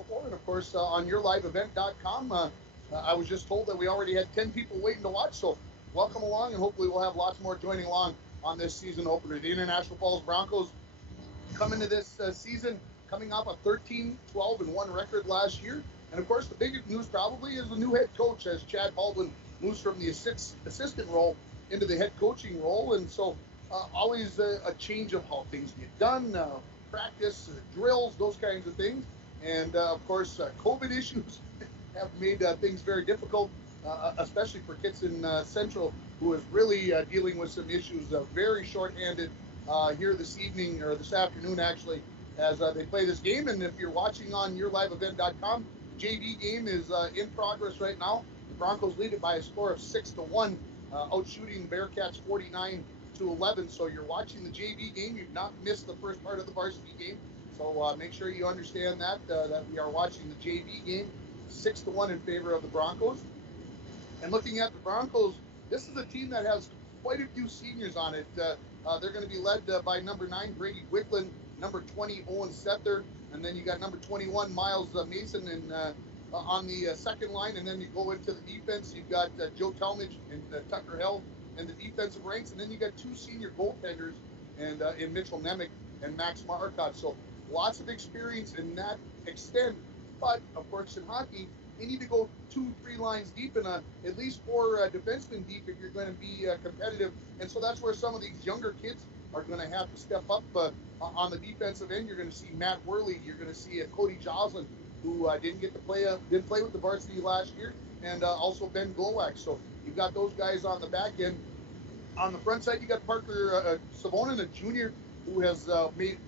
before, and of course on yourliveevent.com. I was just told that we already had 10 people waiting to watch, so welcome along, and hopefully we'll have lots more joining along on this season opener. The International Falls Broncos come into this season coming off a 13-12-1 record last year. And of course, the biggest news probably is the new head coach as Chad Baldwin moves from the assistant role into the head coaching role. And so always a change of how things get done, practice, drills, those kinds of things. And of course, COVID issues have made things very difficult, especially for Kittson Central, who is really dealing with some issues, very short-handed here this evening, or this afternoon actually, as they play this game. And if you're watching on yourliveevent.com, JV game is in progress right now. The Broncos lead it by a score of 6-1, outshooting Bearcats 49-11. So you're watching the JV game. You've not missed the first part of the varsity game. So make sure you understand that we are watching the JV game, 6-1 in favor of the Broncos. And looking at the Broncos, this is a team that has quite a few seniors on it. They're going to be led by number 9, Brady Wicklund, number 20, Owen Sether, and then you got number 21, Miles Mason, and on the second line. And then you go into the defense, you've got Joe Talmadge and Tucker Held in the defensive ranks, and then you got 2 senior goaltenders, and in Mitchell Nemec and Max Marcotte. So lots of experience in that extent. But of course, in hockey, you need to go 2-3 lines deep and at least 4 defensemen deep if you're going to be competitive. And so that's where some of these younger kids are going to have to step up on the defensive end. You're going to see Matt Worley. You're going to see Cody Joslin, who didn't play with the varsity last year, and also Ben Glowak. So you've got those guys on the back end. On the front side, you got Parker Savonin, a junior, who was a big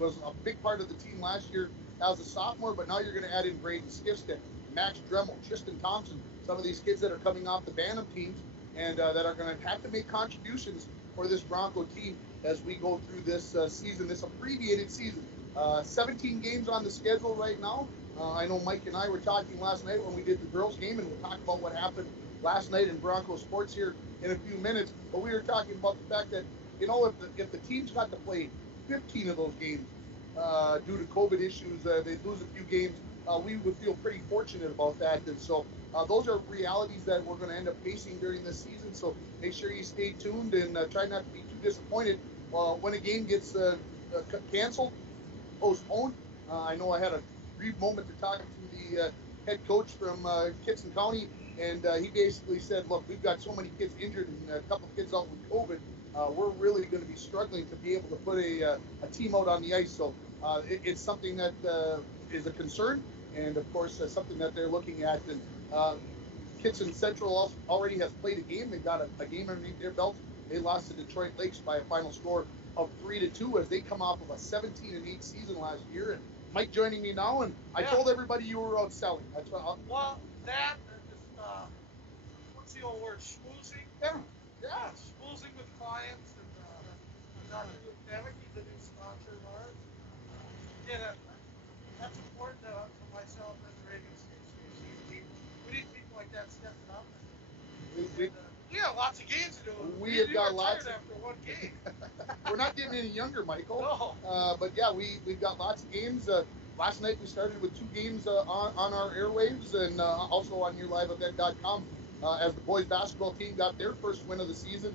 part of the team last year as a sophomore, but now you're going to add in Braden Skifstead, Max Dremel, Tristan Thompson, some of these kids that are coming off the Bantam teams and that are going to have to make contributions for this Bronco team as we go through this season, this abbreviated season. 17 games on the schedule right now. I know Mike and I were talking last night when we did the girls game, and we'll talk about what happened last night in Bronco sports here in a few minutes. But we were talking about the fact that, if the teams got to play 15 of those games due to COVID issues, they'd lose a few games. We would feel pretty fortunate about that. And so those are realities that we're going to end up facing during this season. So make sure you stay tuned and try not to be too disappointed when a game gets canceled, postponed. I know I had a brief moment to talk to the head coach from Kittson County, and he basically said, look, we've got so many kids injured and a couple of kids out with COVID. We're really going to be struggling to be able to put a team out on the ice. So it's something that is a concern, and of course something that they're looking at. And Kittson Central already has played a game. They've got a game underneath their belt. They lost to Detroit Lakes by a final score of 3-2 as they come off of a 17-8 season last year. And Mike joining me now, and I told everybody you were out selling. That's what well, that just what's the old word? Schmoozing. Yeah. Schmoozing with clients, and Dr. Luke Nemec, he's a new sponsor of ours. Yeah, that's important for myself and the radio station. We need people like that stepping up. We got lots of games to do. We have got lots after one game. We're not getting any younger, Michael. No. But yeah, we've got lots of games. Last night we started with 2 games on our airwaves, and also on yourliveevent.com as the boys basketball team got their first win of the season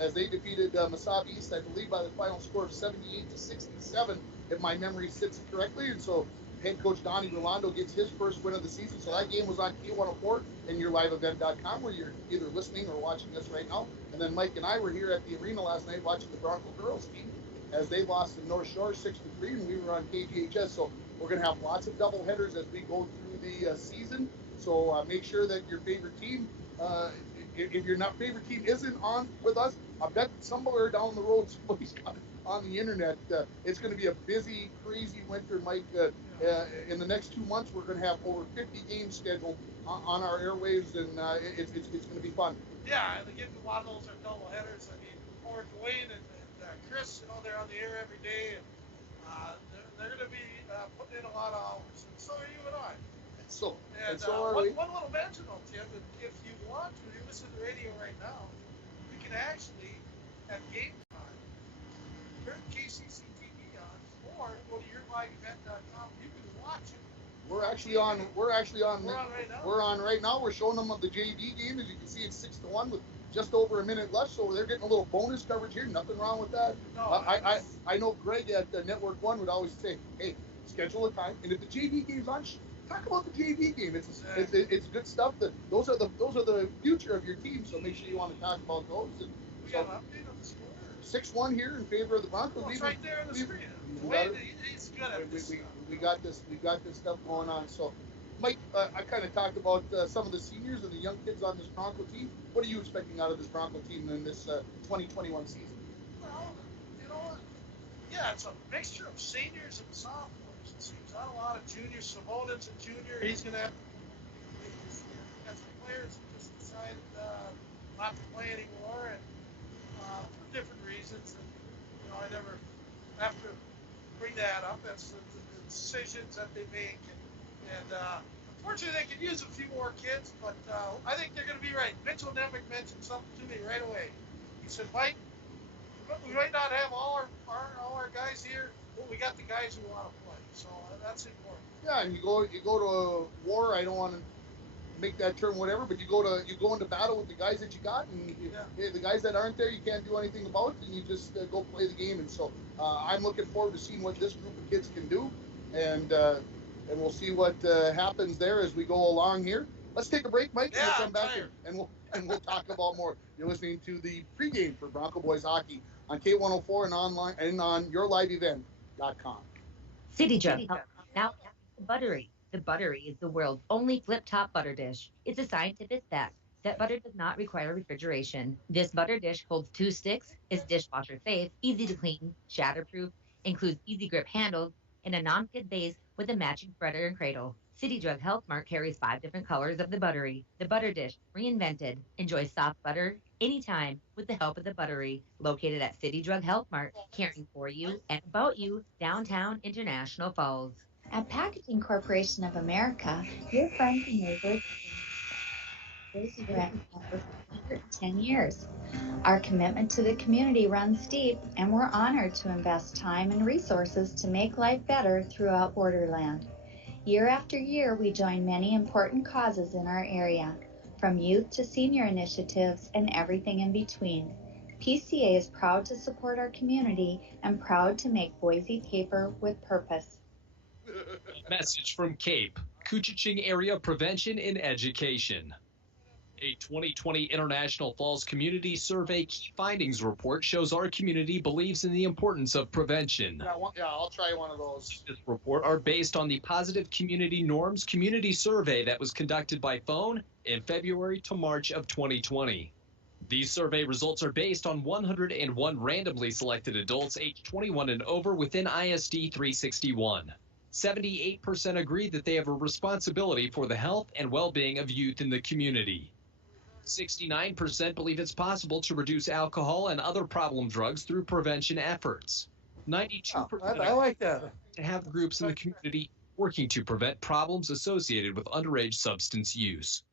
as they defeated Massab East, I believe, by the final score of 78-67, if my memory sits correctly. And so head coach Donnie Rolando gets his first win of the season. So that game was on K104 and yourliveevent.com, where you're either listening or watching this right now. And then Mike and I were here at the arena last night watching the Bronco girls team as they lost to North Shore 6-3, and we were on KGHS. So we're going to have lots of double headers as we go through the season. So make sure that your favorite team, if your favorite team isn't on with us, I bet somewhere down the road somebody's on the internet. It's going to be a busy, crazy winter, Mike. In the next 2 months, we're going to have over 50 games scheduled on our airwaves, and it's going to be fun. Yeah, and again, a lot of those are double headers. I mean, poor Dwayne and Chris, they're on the air every day, and they're going to be putting in a lot of hours, and so are you and I. So are we. One little mention though, Tim, that if you want to, you listen to the radio right now, you can actually, at game time, turn KCC TV on, or go to yourliveevent.com. You can watch it We're actually on. We're actually on. We're on right now. We're on right now. We're showing them of the JV game. As you can see, it's 6-1 with just over a minute left. So they're getting a little bonus coverage here. Nothing wrong with that. No, I know Greg at Network One would always say, "Hey, schedule a time, and if the JV game's on, talk about the JV game. It's good stuff. That those are the future of your team. So make sure you want to talk about those." And we got an update on the score. 6-1 here in favor of the Broncos. It's right there on the screen. He's good at this. We got this stuff going on. So, Mike, I kind of talked about some of the seniors and the young kids on this Bronco team. What are you expecting out of this Bronco team in this 2021 season? Well, yeah, it's a mixture of seniors and sophomores. It seems not a lot of juniors. Simonin's a junior. He's going to have got some players who just decided not to play anymore, and for different reasons. And, I never have to bring that up. That's the decisions that they make. And unfortunately, they could use a few more kids, but I think they're going to be right. Mitchell Nemec mentioned something to me right away. He said, "Mike, we might not have all our guys here, but we got the guys who want to play." So that's important. Yeah, and you go to a war. I don't want to make that term whatever, but you go into battle with the guys that you got, and the guys that aren't there, you can't do anything about, and you just go play the game. And so I'm looking forward to seeing what this group of kids can do, and we'll see what happens there as we go along here. Let's take a break, Mike, and we'll come back here, and we'll talk about more. You're listening to the pregame for Bronco Boys Hockey on K104 and online and on yourliveevent.com. City Jug now the Buttery. The Buttery is the world's only flip-top butter dish. It's a scientific fact that butter does not require refrigeration. This butter dish holds 2 sticks, is dishwasher safe, easy to clean, shatterproof, includes easy grip handles, and a non-skid base with a matching spreader and cradle. City Drug Health Mart carries 5 different colors of the Buttery. The butter dish, reinvented. Enjoy soft butter anytime with the help of the Buttery. Located at City Drug Health Mart, caring for you and about you, downtown International Falls. At Packaging Corporation of America, your friends and neighbors Boise Grant for 110 years. Our commitment to the community runs deep, and we're honored to invest time and resources to make life better throughout Borderland. Year after year, we join many important causes in our area, from youth to senior initiatives and everything in between. PCA is proud to support our community and proud to make Boise paper with purpose. Message from CAPE, Couchiching Area Prevention and Education. A 2020 International Falls Community Survey Key Findings Report shows our community believes in the importance of prevention. Yeah, I'll try one of those. This report are based on the Positive Community Norms Community Survey that was conducted by phone in February to March of 2020. These survey results are based on 101 randomly selected adults aged 21 and over within ISD 361. 78% agree that they have a responsibility for the health and well-being of youth in the community. 69% believe it's possible to reduce alcohol and other problem drugs through prevention efforts. 92% I like that. To have groups in the community working to prevent problems associated with underage substance use.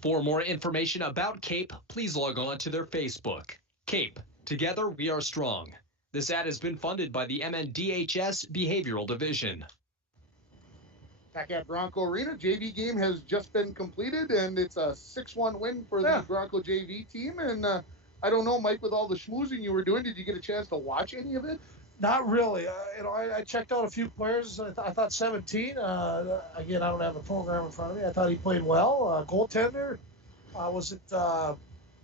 For more information about CAPE, please log on to their Facebook. CAPE, together we are strong. This ad has been funded by the MNDHS Behavioral Division. Back at Bronco Arena, JV game has just been completed, and it's a 6-1 win for the Bronco JV team. And I don't know, Mike, with all the schmoozing you were doing, did you get a chance to watch any of it? Not really. I checked out a few players. I thought 17. Again, I don't have a program in front of me. I thought he played well. Goaltender, was it the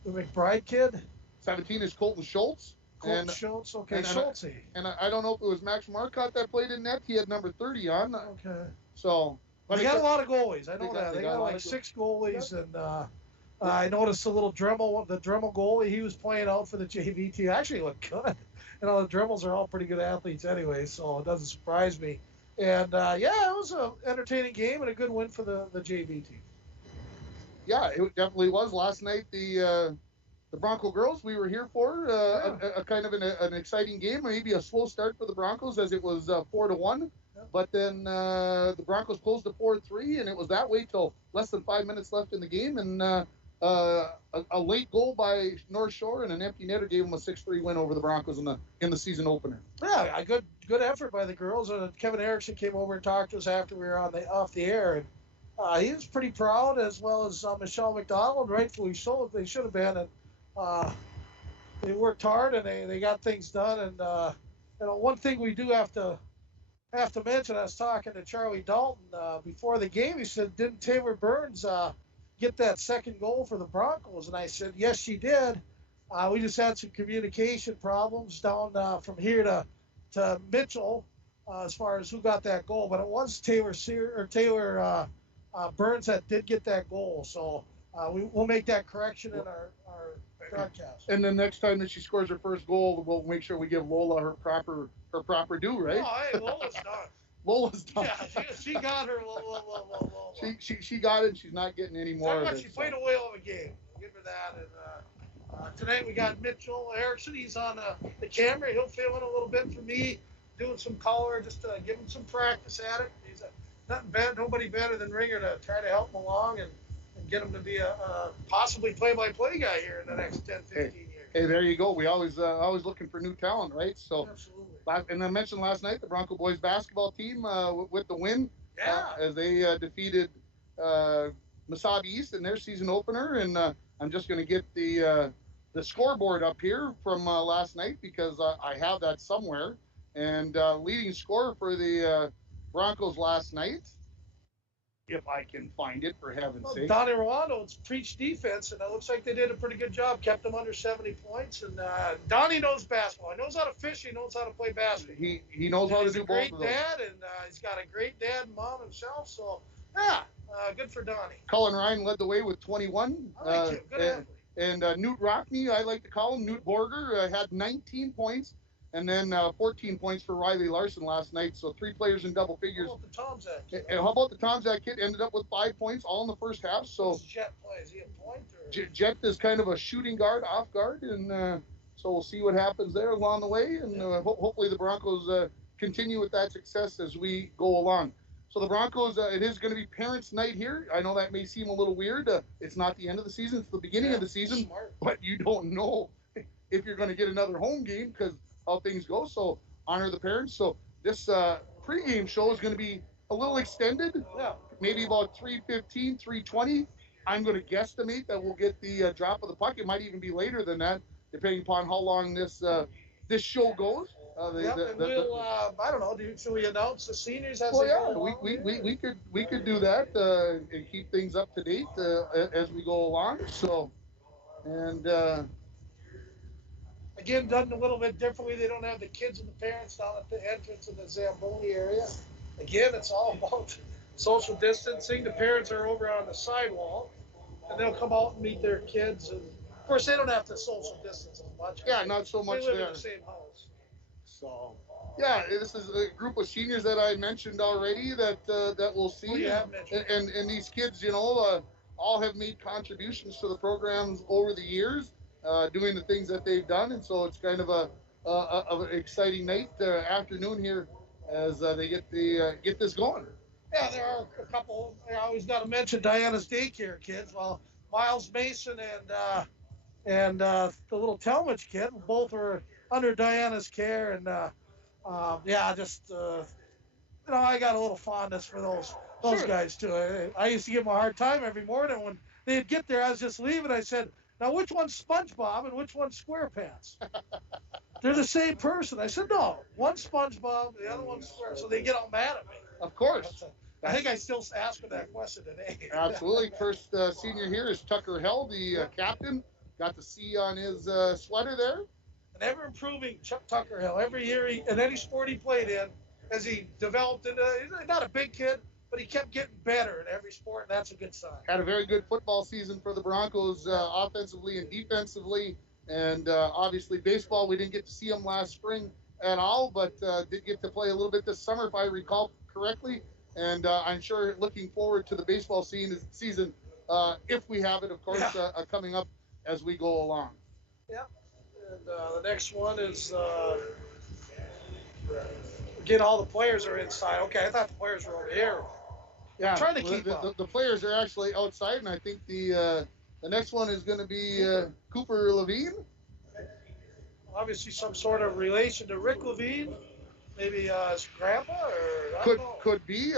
McBride kid? 17 is Colton Schultz. Colton Schultz, okay, Schultz. And I don't know if it was Max Marcotte that played in net. He had number 30 on. Okay. So, but they got a lot of goalies. I know that. They got like 6 goalies, and I noticed the little Dremel, the Dremel goalie. He was playing out for the JV team. Actually looked good. The Dremels are all pretty good athletes anyway, so it doesn't surprise me. And it was an entertaining game and a good win for the JV team. Yeah, it definitely was. Last night, the Bronco girls we were here for a kind of an exciting game, maybe a slow start for the Broncos as it was 4-1, but then the Broncos closed to 4-3, and it was that way till less than 5 minutes left in the game, and a late goal by North Shore and an empty netter gave them a 6-3 win over the Broncos in the season opener. Yeah, a good effort by the girls. Kevin Erickson came over and talked to us after we were off the air, and he was pretty proud, as well as Michelle McDonald, rightfully so. They should have been, and they worked hard and they got things done. And one thing we do have to mention, I was talking to Charlie Dalton before the game. He said, "Didn't Taylor Burns get that second goal for the Broncos?" And I said, "Yes, she did. We just had some communication problems down from here to Mitchell as far as who got that goal. But it was Taylor Burns that did get that goal. So we'll make that correction in our broadcast." And the next time that she scores her first goal, we'll make sure we give Lola her proper due, right? Oh, hey, Lola's done. Lola's done. Yeah, she got her. Lola. She got it. And she's not getting any more. She played a whale of a game. I'll give her that. And tonight we got Mitchell Erickson. He's on the camera. He'll fill in a little bit for me, doing some color, just to give him some practice at it. He's nobody better than Ringer to try to help him along and get him to be a possibly play-by-play guy here in the next 10, 15 years. Hey, there you go. We always looking for new talent, right? So, absolutely. And I mentioned last night the Bronco boys basketball team with the win, as they defeated Mesabi East in their season opener. And I'm just going to get the scoreboard up here from last night because I have that somewhere. And leading scorer for the Broncos last night, if I can find it, for heaven's sake. Donnie Rwando's preached defense, and it looks like they did a pretty good job. Kept them under 70 points. And Donnie knows basketball. He knows how to fish. He knows how to play basketball. He knows how to do both of those. He's a great dad, and he's got a great dad and mom himself. So, yeah, good for Donnie. Cullen Ryan led the way with 21. I like him. Good athlete. And Newt Rockney, I like to call him, Newt Borger, had 19 points. And then 14 points for Riley Larson last night. So 3 players in double figures. How about the Tomzak kid? And how about the Tomzak kid? Ended up with 5 points all in the first half. So what's Jet play? Is he a point? Or? Jet is kind of a shooting guard, off guard. And so we'll see what happens there along the way. And hopefully the Broncos continue with that success as we go along. So the Broncos, it is going to be Parents' Night here. I know that may seem a little weird. It's not the end of the season. It's the beginning of the season. Smart. But you don't know if you're going to get another home game because how things go. So honor the parents. So this pregame show is going to be a little extended. Yeah. Maybe about 3:15, 3:20. I'm going to guesstimate that we'll get the drop of the puck. It might even be later than that, depending upon how long this show goes. We'll, I don't know. Should we announce the seniors as well, they yeah, go along? we could do that and keep things up to date as we go along. So, and again, done a little bit differently. They don't have the kids and the parents down at the entrance of the Zamboni area. Again, it's all about social distancing. The parents are over on the sidewalk, and they'll come out and meet their kids. And of course, they don't have to social distance as much. Yeah, not so much they live there. in the same house. So, yeah, this is a group of seniors that I mentioned already that we'll see. Oh, you have mentioned. And these kids, all have made contributions to the programs over the years, doing the things that they've done, and so it's kind of an exciting night, afternoon here, as they get this going. Yeah, there are a couple. I always got to mention Diana's daycare kids. Well, Miles Mason and the little Talmadge kid, both are under Diana's care, and I got a little fondness for those Sure. guys too. I used to give them a hard time every morning when they'd get there. I was just leaving. I said, "Now which one's SpongeBob and which one's SquarePants?" They're the same person. I said, "No, one's SpongeBob, the other one's Square." So they get all mad at me. Of course. I think I still ask her that question today. Absolutely. First senior here is Tucker Hell, the captain. Got the C on his sweater there. An ever-improving Tucker Hill. Every year, in any sport he played in, as he developed into, he's not a big kid, but he kept getting better in every sport, and that's a good sign. Had a very good football season for the Broncos, offensively and defensively. And obviously baseball, we didn't get to see him last spring at all, but did get to play a little bit this summer, if I recall correctly. And I'm sure looking forward to the baseball season, if we have it, of course, coming up as we go along. Yeah. And the next one is, again, all the players are inside. Okay, I thought the players were over here. Yeah, trying to keep up. The players are actually outside, and I think the The next one is going to be Cooper Levine. Obviously, some sort of relation to Rick Levine, maybe his grandpa, or I don't know. Could be.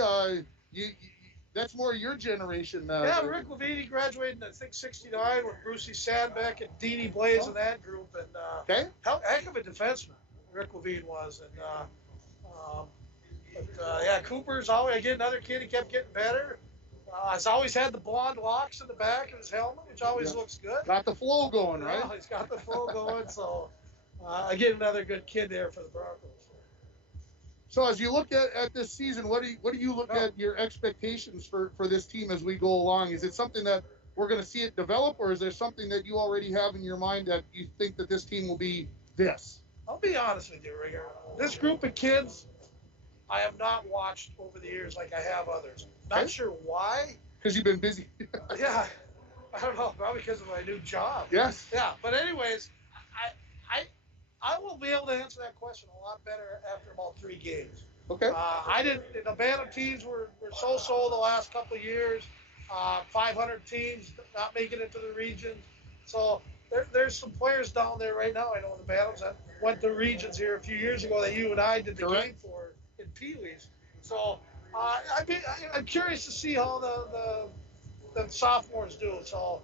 That's more your generation. Yeah, Rick Levine, he graduated in, I think, 69 with Brucey Sandbeck and Dee Blaze in that group. And Okay. heck of a defenseman, Rick Levine was. And yeah, Cooper's always, again, another kid, he kept getting better. He's always had the blonde locks in the back of his helmet, which always looks good. Got the flow going, right? He's got the flow going. So, again, another good kid there for the Broncos. So as you look at this season, what do you look at your expectations for this team as we go along? Is it something that we're going to see it develop, or is there something that you already have in your mind that you think that this team will be this? I'll be honest with you, Ringer. This group of kids, I have not watched over the years like I have others. Not sure why. Because you've been busy. Yeah, I don't know. Probably because of my new job. Yes. Yeah, but anyways, I will be able to answer that question a lot better after about 3 games. Okay. The Bantam teams were so-so the last couple of years. 500 teams not making it to the regions. So there's some players down there right now. I know the Bantams that went to regions here a few years ago that you and I did the game for in Pee Wees. So I'm curious to see how the sophomores do. So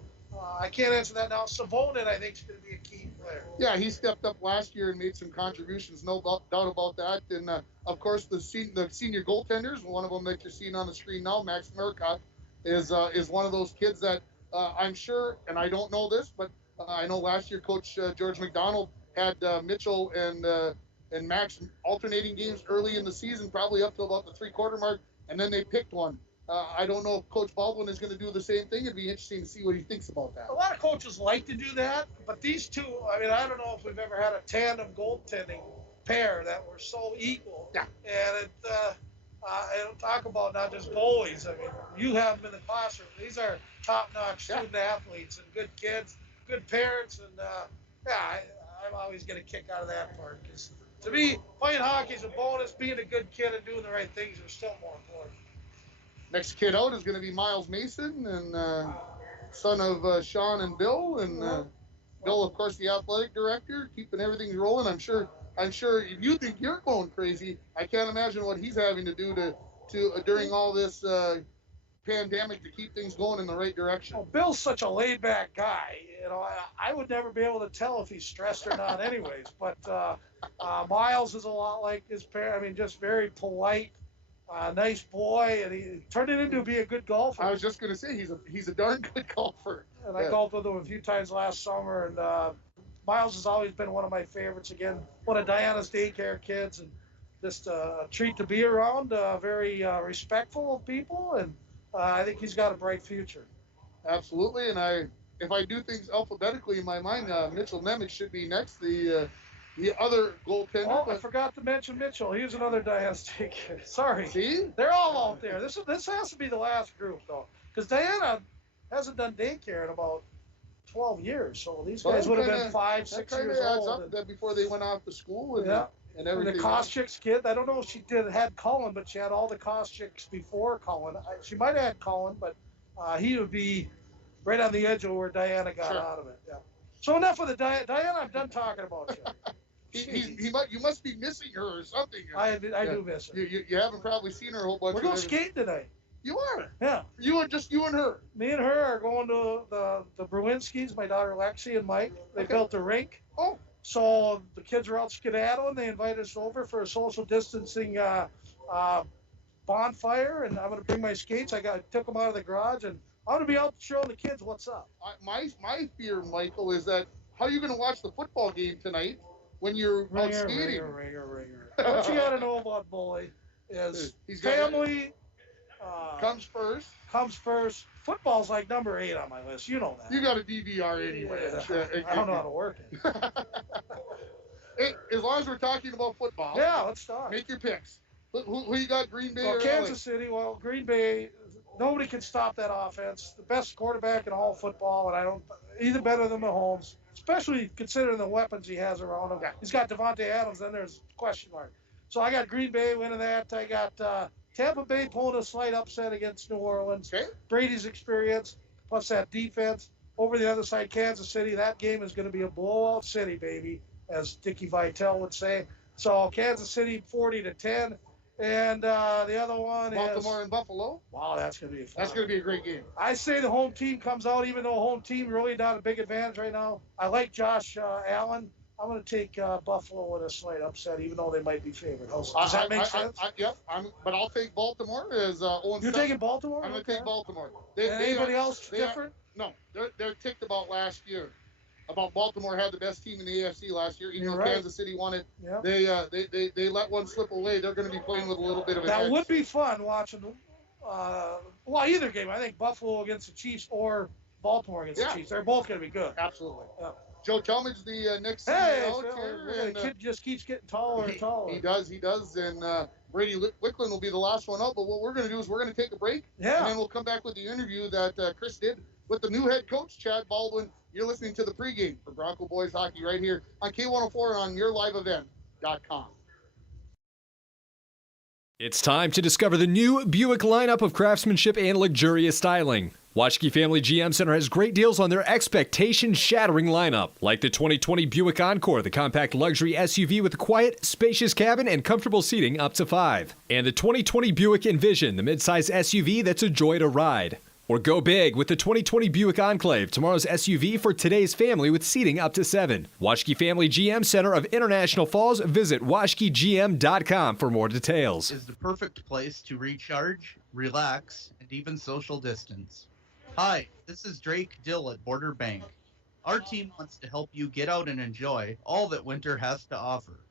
I can't answer that now. Savonin, I think, is going to be a key player. Yeah, he stepped up last year and made some contributions, no doubt about that. And, of course, the senior goaltenders, one of them that you're seeing on the screen now, Max Murcott, is one of those kids that I'm sure, and I don't know this, but I know last year Coach George McDonald had Mitchell and Max alternating games early in the season, probably up to about the 3-quarter mark, and then they picked one. I don't know if Coach Baldwin is going to do the same thing. It'd be interesting to see what he thinks about that. A lot of coaches like to do that, but these two, I mean, I don't know if we've ever had a tandem goaltending pair that were so equal. Yeah. And I don't talk about not just goalies. I mean, you have them in the classroom. These are top-notch student athletes and good kids, good parents, and I'm always going to kick out of that part. Because to me, playing hockey is a bonus. Being a good kid and doing the right things are still more important. Next kid out is going to be Miles Mason, and son of Sean and Bill. And Bill, of course, the athletic director, keeping everything rolling. I'm sure if you think you're going crazy, I can't imagine what he's having to do to during all this pandemic to keep things going in the right direction. Well, Bill's such a laid-back guy. You know, I would never be able to tell if he's stressed or not anyways. But Miles is a lot like his parent. I mean, just very polite. Nice boy, and he turned it into be a good golfer. I was just going to say he's a darn good golfer. And I golfed with him a few times last summer, and Miles has always been one of my favorites. Again, one of Diana's daycare kids, and just a treat to be around. Very respectful of people, and I think he's got a bright future. Absolutely, and if I do things alphabetically in my mind, Mitchell Nemec should be next. The other goaltender. Oh, I forgot to mention Mitchell. He was another Diana's daycare. Sorry. See? They're all out there. This has to be the last group, though, because Diana hasn't done daycare in about 12 years. So these guys would have been 5, 6 years old. Up that before they went off to school and everything. And the Koschik's kid, I don't know if she had Cullen, but she had all the Koschiks before Cullen. She might have had Cullen, but he would be right on the edge of where Diana got out of it. Yeah. So enough of the Diana. I'm done talking about you. You must be missing her or something. I do miss her. You haven't probably seen her a whole bunch. We're going skating tonight. You are? Yeah. You and her? Me and her are going to the Bruinskis, my daughter Lexi and Mike. They built a rink. Oh. So the kids are out skedaddling. They invited us over for a social distancing bonfire, and I'm going to bring my skates. I took them out of the garage, and I'm going to be out showing the kids what's up. My fear, Michael, is that how are you going to watch the football game tonight when you're out skating? Ringer. What you got to know about Bully is family comes first. Football's like number 8 on my list. You know that. You got a DVR anyway. Yeah. I don't know how to work it. Hey, as long as we're talking about football. Yeah, let's start. Make your picks. Who you got, Green Bay or Kansas City. Well, Green Bay, nobody can stop that offense. The best quarterback in all football, and either better than Mahomes, especially considering the weapons he has around him. Yeah. He's got Devontae Adams, then there's a question mark. So I got Green Bay winning that. I got Tampa Bay pulling a slight upset against New Orleans. Okay. Brady's experience, plus that defense. over the other side, Kansas City. That game is going to be a blowout city, baby, as Dickie Vitale would say. So Kansas City 40-10. And the other one Baltimore and Buffalo. Wow, that's going to be fun. That's going to be a great game. I say the home team comes out, even though home team really not a big advantage right now. I like Josh Allen. I'm going to take Buffalo with a slight upset, even though they might be favored. Does that make sense? Yep. But I'll take Baltimore as Owen. You're taking Baltimore? I'm going to take Baltimore. Anybody else different? No, they're ticked about last year. About Baltimore had the best team in the AFC last year, even though Kansas City won it. Yep. They let one slip away. They're going to be playing with a little bit of an edge. That would be fun watching. Either game. I think Buffalo against the Chiefs or Baltimore against the Chiefs. They're both going to be good. Absolutely. Yeah. Joe Talmadge, the next CEO here. And the kid just keeps getting taller and taller. He does. And Brady Wicklund will be the last one out. But what we're going to do is we're going to take a break. Yeah. And then we'll come back with the interview that Chris did with the new head coach, Chad Baldwin. You're listening to the pregame for Bronco Boys Hockey right here on K104 and on yourliveevent.com. It's time to discover the new Buick lineup of craftsmanship and luxurious styling. Washke Family GM Center has great deals on their expectation-shattering lineup, like the 2020 Buick Encore, the compact luxury SUV with a quiet, spacious cabin and comfortable seating up to 5. And the 2020 Buick Envision, the midsize SUV that's a joy to ride. Or go big with the 2020 Buick Enclave, tomorrow's SUV for today's family with seating up to 7. Washke Family GM Center of International Falls. Visit washkegm.com for more details. Is the perfect place to recharge, relax, and even social distance. Hi, this is Drake Dill at Border Bank. Our team wants to help you get out and enjoy all that winter has to offer.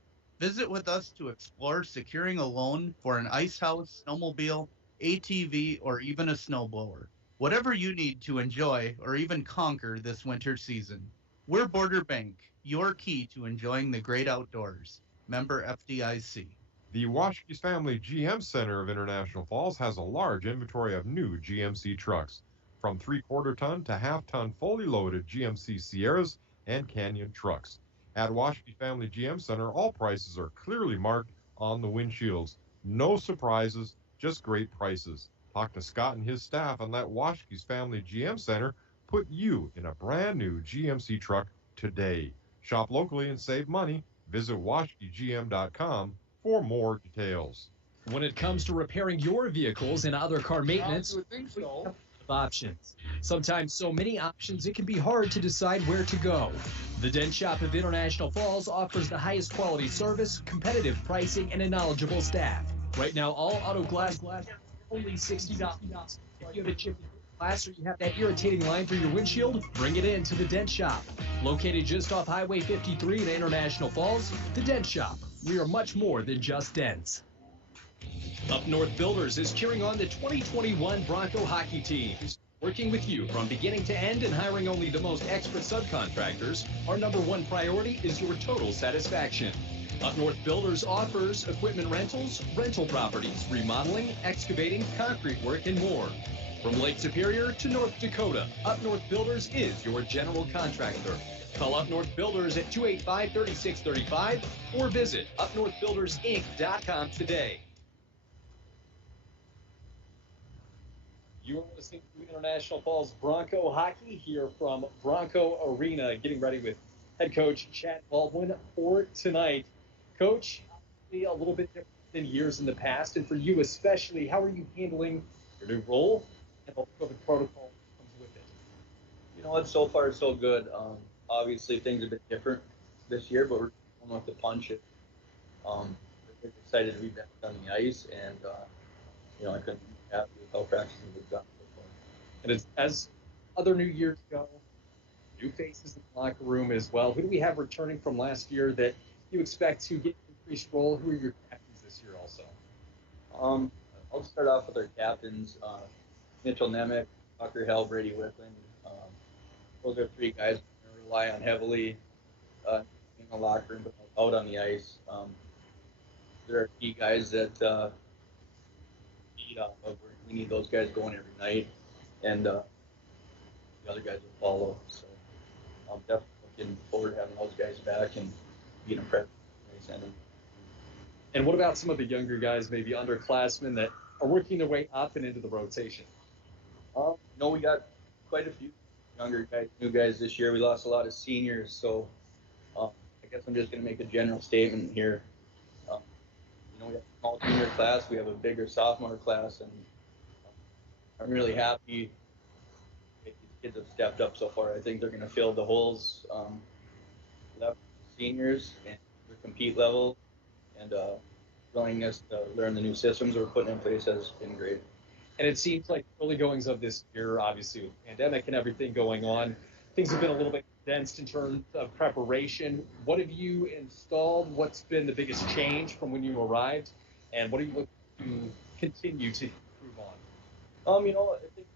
Visit with us to explore securing a loan for an ice house, snowmobile, ATV, or even a snowblower. Whatever you need to enjoy or even conquer this winter season. We're Border Bank, your key to enjoying the great outdoors. Member FDIC. The Washke Family GM Center of International Falls has a large inventory of new GMC trucks, from 3/4 ton to half-ton fully loaded GMC Sierras and Canyon trucks. At Washke Family GM Center, all prices are clearly marked on the windshields. No surprises, just great prices. Talk to Scott and his staff and let Washke's Family GM Center put you in a brand new GMC truck today. Shop locally and save money. Visit washkegm.com for more details. When it comes to repairing your vehicles and other car maintenance, we have options. Sometimes so many options it can be hard to decide where to go. The Dent Shop of International Falls offers the highest quality service, competitive pricing, and a knowledgeable staff. Right now, all auto glass only $60. If you have a chipped glass or you have that irritating line through your windshield, bring it in to the Dent Shop. Located just off Highway 53 in International Falls, the Dent Shop. We are much more than just dents. Up North Builders is cheering on the 2021 Bronco hockey teams. Working with you from beginning to end and hiring only the most expert subcontractors, our number one priority is your total satisfaction. Up North Builders offers equipment rentals, rental properties, remodeling, excavating, concrete work, and more. From Lake Superior to North Dakota, Up North Builders is your general contractor. Call Up North Builders at 285-3635 or visit upnorthbuildersinc.com today. You're listening to International Falls Bronco Hockey here from Bronco Arena, getting ready with head coach Chad Baldwin for tonight. Coach, a little bit different than years in the past, and for you especially, how are you handling your new role and the COVID protocol that comes with it? You know what? So far, so good. Obviously, things are a bit different this year, but we're going with the punch. We're excited to be back on the ice, and I couldn't be happy with how practices we've done so far. And as other new years go, new faces in the locker room as well. Who do we have returning from last year that you expect to get an increased role? Who are your captains this year also? I'll start off with our captains, Mitchell Nemec, Tucker Hell, Brady Whitland. Those are three guys we're going to rely on heavily in the locker room, but out on the ice. There are key guys that feed off of. We need those guys going every night, and the other guys will follow. So I'm definitely looking forward to having those guys back and being a presence. And what about some of the younger guys, maybe underclassmen, that are working their way up and into the rotation? We got quite a few younger guys, new guys this year. We lost a lot of seniors, so I guess I'm just going to make a general statement here. We have a small junior class, we have a bigger sophomore class, and I'm really happy these kids have stepped up so far. I think they're going to fill the holes left seniors and their compete level, and willingness to learn the new systems we're putting in place has been great. And it seems like early goings of this year, obviously with the pandemic and everything going on, things have been a little bit condensed in terms of preparation. What have you installed? What's been the biggest change from when you arrived? And what are you looking to continue to improve on? I think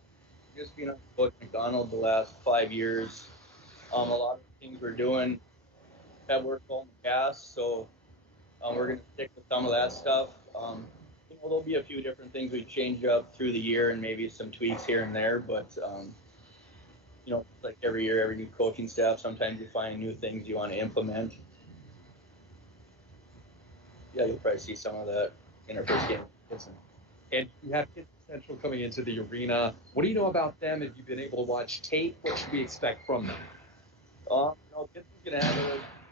just being on Coach McDonald the last 5 years, a lot of the things we're doing have worked well in the past, so we're going to stick with some of that stuff. There'll be a few different things we change up through the year and maybe some tweaks here and there, but like every year, every new coaching staff, sometimes you find new things you want to implement. Yeah, you'll probably see some of that in our first game. Kittson. And you have Kittson Central coming into the arena. What do you know about them? Have you been able to watch tape? What should we expect from them? Kitson's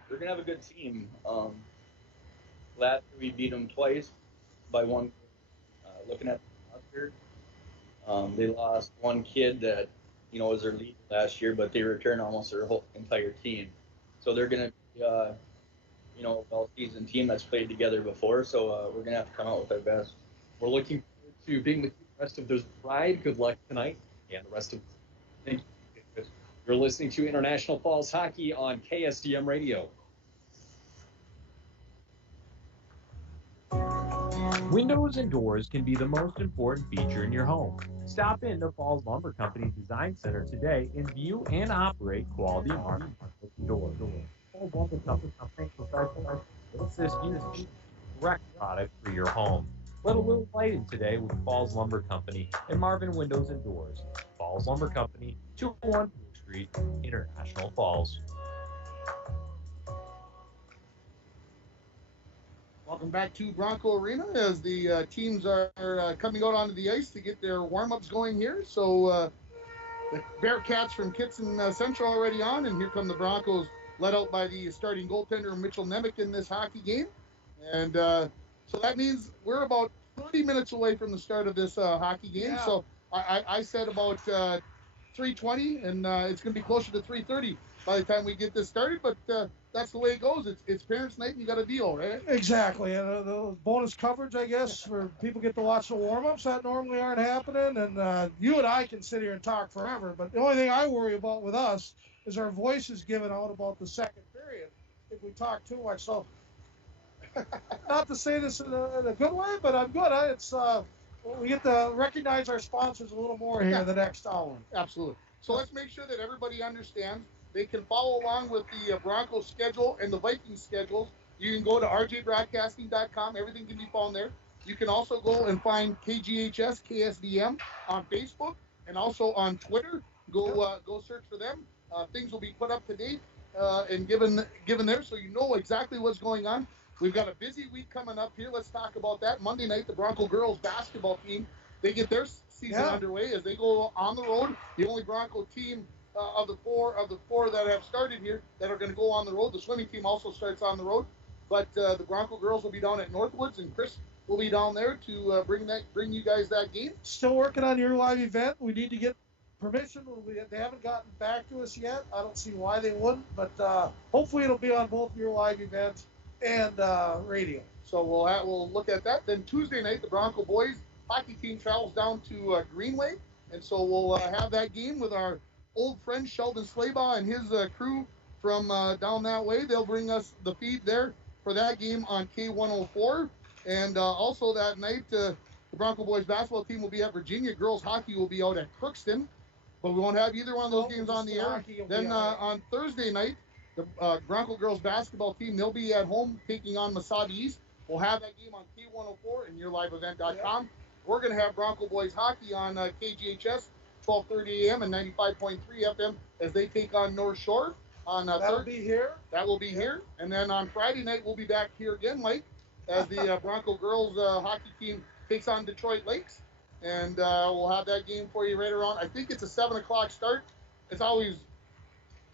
they're gonna have a good team. Last year we beat them twice by one. Looking at the roster, they lost one kid that was their lead last year, but they returned almost their whole entire team. So they're gonna be a well-seasoned team that's played together before. So we're gonna have to come out with our best. We're looking forward to being with you the rest of the ride. Good luck tonight and the rest of. Thank you. You're listening to International Falls Hockey on KSDM Radio. Windows and doors can be the most important feature in your home. Stop in to Falls Lumber Company Design Center today and view and operate quality market doors. Falls Lumber Company professionals will assist you to choose the correct product for your home. Let a little light in today with Falls Lumber Company and Marvin Windows and Doors. Falls Lumber Company, 201 Brook Street, International Falls. Welcome back to Bronco Arena as the teams are coming out onto the ice to get their warm-ups going here. So the Bearcats from Kittson Central already on, and here come the Broncos, led out by the starting goaltender Mitchell Nemec in this hockey game. And so that means we're about 30 minutes away from the start of this hockey game. Yeah. So I said about 3:20, and it's going to be closer to 3:30 by the time we get this started. But that's the way it goes. It's parents' night, and you got a deal, right? Exactly. And the bonus coverage, I guess, for people get to watch the warm-ups that normally aren't happening. And you and I can sit here and talk forever, but the only thing I worry about with us is our voices giving out about the second period if we talk too much. So, not to say this in a good way, but I'm good. We get to recognize our sponsors a little more here in the next hour. Absolutely. So let's make sure that everybody understands. They can follow along with the Broncos schedule and the Vikings schedules. You can go to rjbroadcasting.com. Everything can be found there. You can also go and find KGHS, KSDM on Facebook and also on Twitter. Go search for them. Things will be put up to date and given there so you know exactly what's going on. We've got a busy week coming up here. Let's talk about that. Monday night, the Bronco girls basketball team, they get their season underway as they go on the road. The only Bronco team of the four that have started here that are going to go on the road. The swimming team also starts on the road, but the Bronco girls will be down at Northwoods, and Chris will be down there to bring you guys that game. Still working on your live event. We need to get permission. They haven't gotten back to us yet. I don't see why they wouldn't, but hopefully it'll be on both your live events and radio. So we'll look at that. Then Tuesday night, the Bronco boys hockey team travels down to Greenway, and so we'll have that game with our old friend Sheldon Slaybaugh and his crew from down that way. They'll bring us the feed there for that game on K104. And also that night, the Bronco boys basketball team will be at Virginia. Girls hockey will be out at Crookston. But we won't have either one of those games on the air. Then on Thursday night, the Bronco girls basketball team, they'll be at home taking on Mesabi East. We'll have that game on K104 and yourliveevent.com. Yep. We're going to have Bronco boys hockey on KGHS, 12:30 a.m. and 95.3 FM as they take on North Shore. That'll be here. That will be here. And then on Friday night, we'll be back here again, Mike, as the Bronco girls hockey team takes on Detroit Lakes. And we'll have that game for you right around, I think it's a 7 o'clock start it's always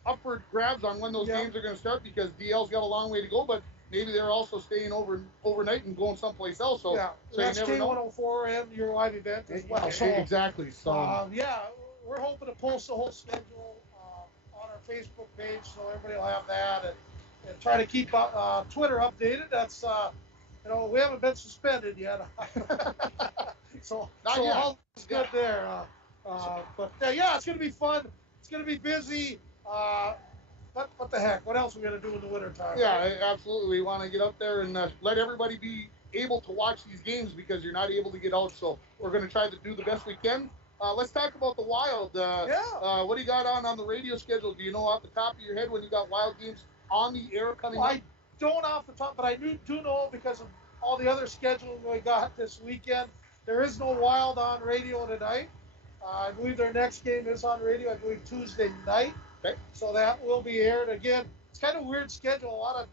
upward grabs on when those Yeah. games are going to start because DL's got a long way to go, but maybe they're also staying overnight and going someplace else. So, Yeah, so you that's never know. K104 and your live event as well. So, Exactly. So, yeah, we're hoping to post the whole schedule on our Facebook page so everybody will have that and try to keep Twitter updated. That's, we haven't been suspended yet. so yet. all's good there. But yeah, it's going to be fun. It's going to be busy. What the heck? What else are we going to do in the wintertime? yeah, Right? absolutely. We want to get up there and let everybody be able to watch these games because you're not able to get out. So we're going to try to do the best we can. Let's talk about the Wild. What do you got on the radio schedule? Do you know off the top of your head when you got Wild games on the air coming up? I don't off the top, but I do know because of all the other scheduling we got this weekend. There is no Wild on radio tonight. I believe their next game is on radio, I believe Tuesday night. Okay. So that will be aired. Again, it's kind of a weird schedule. A lot of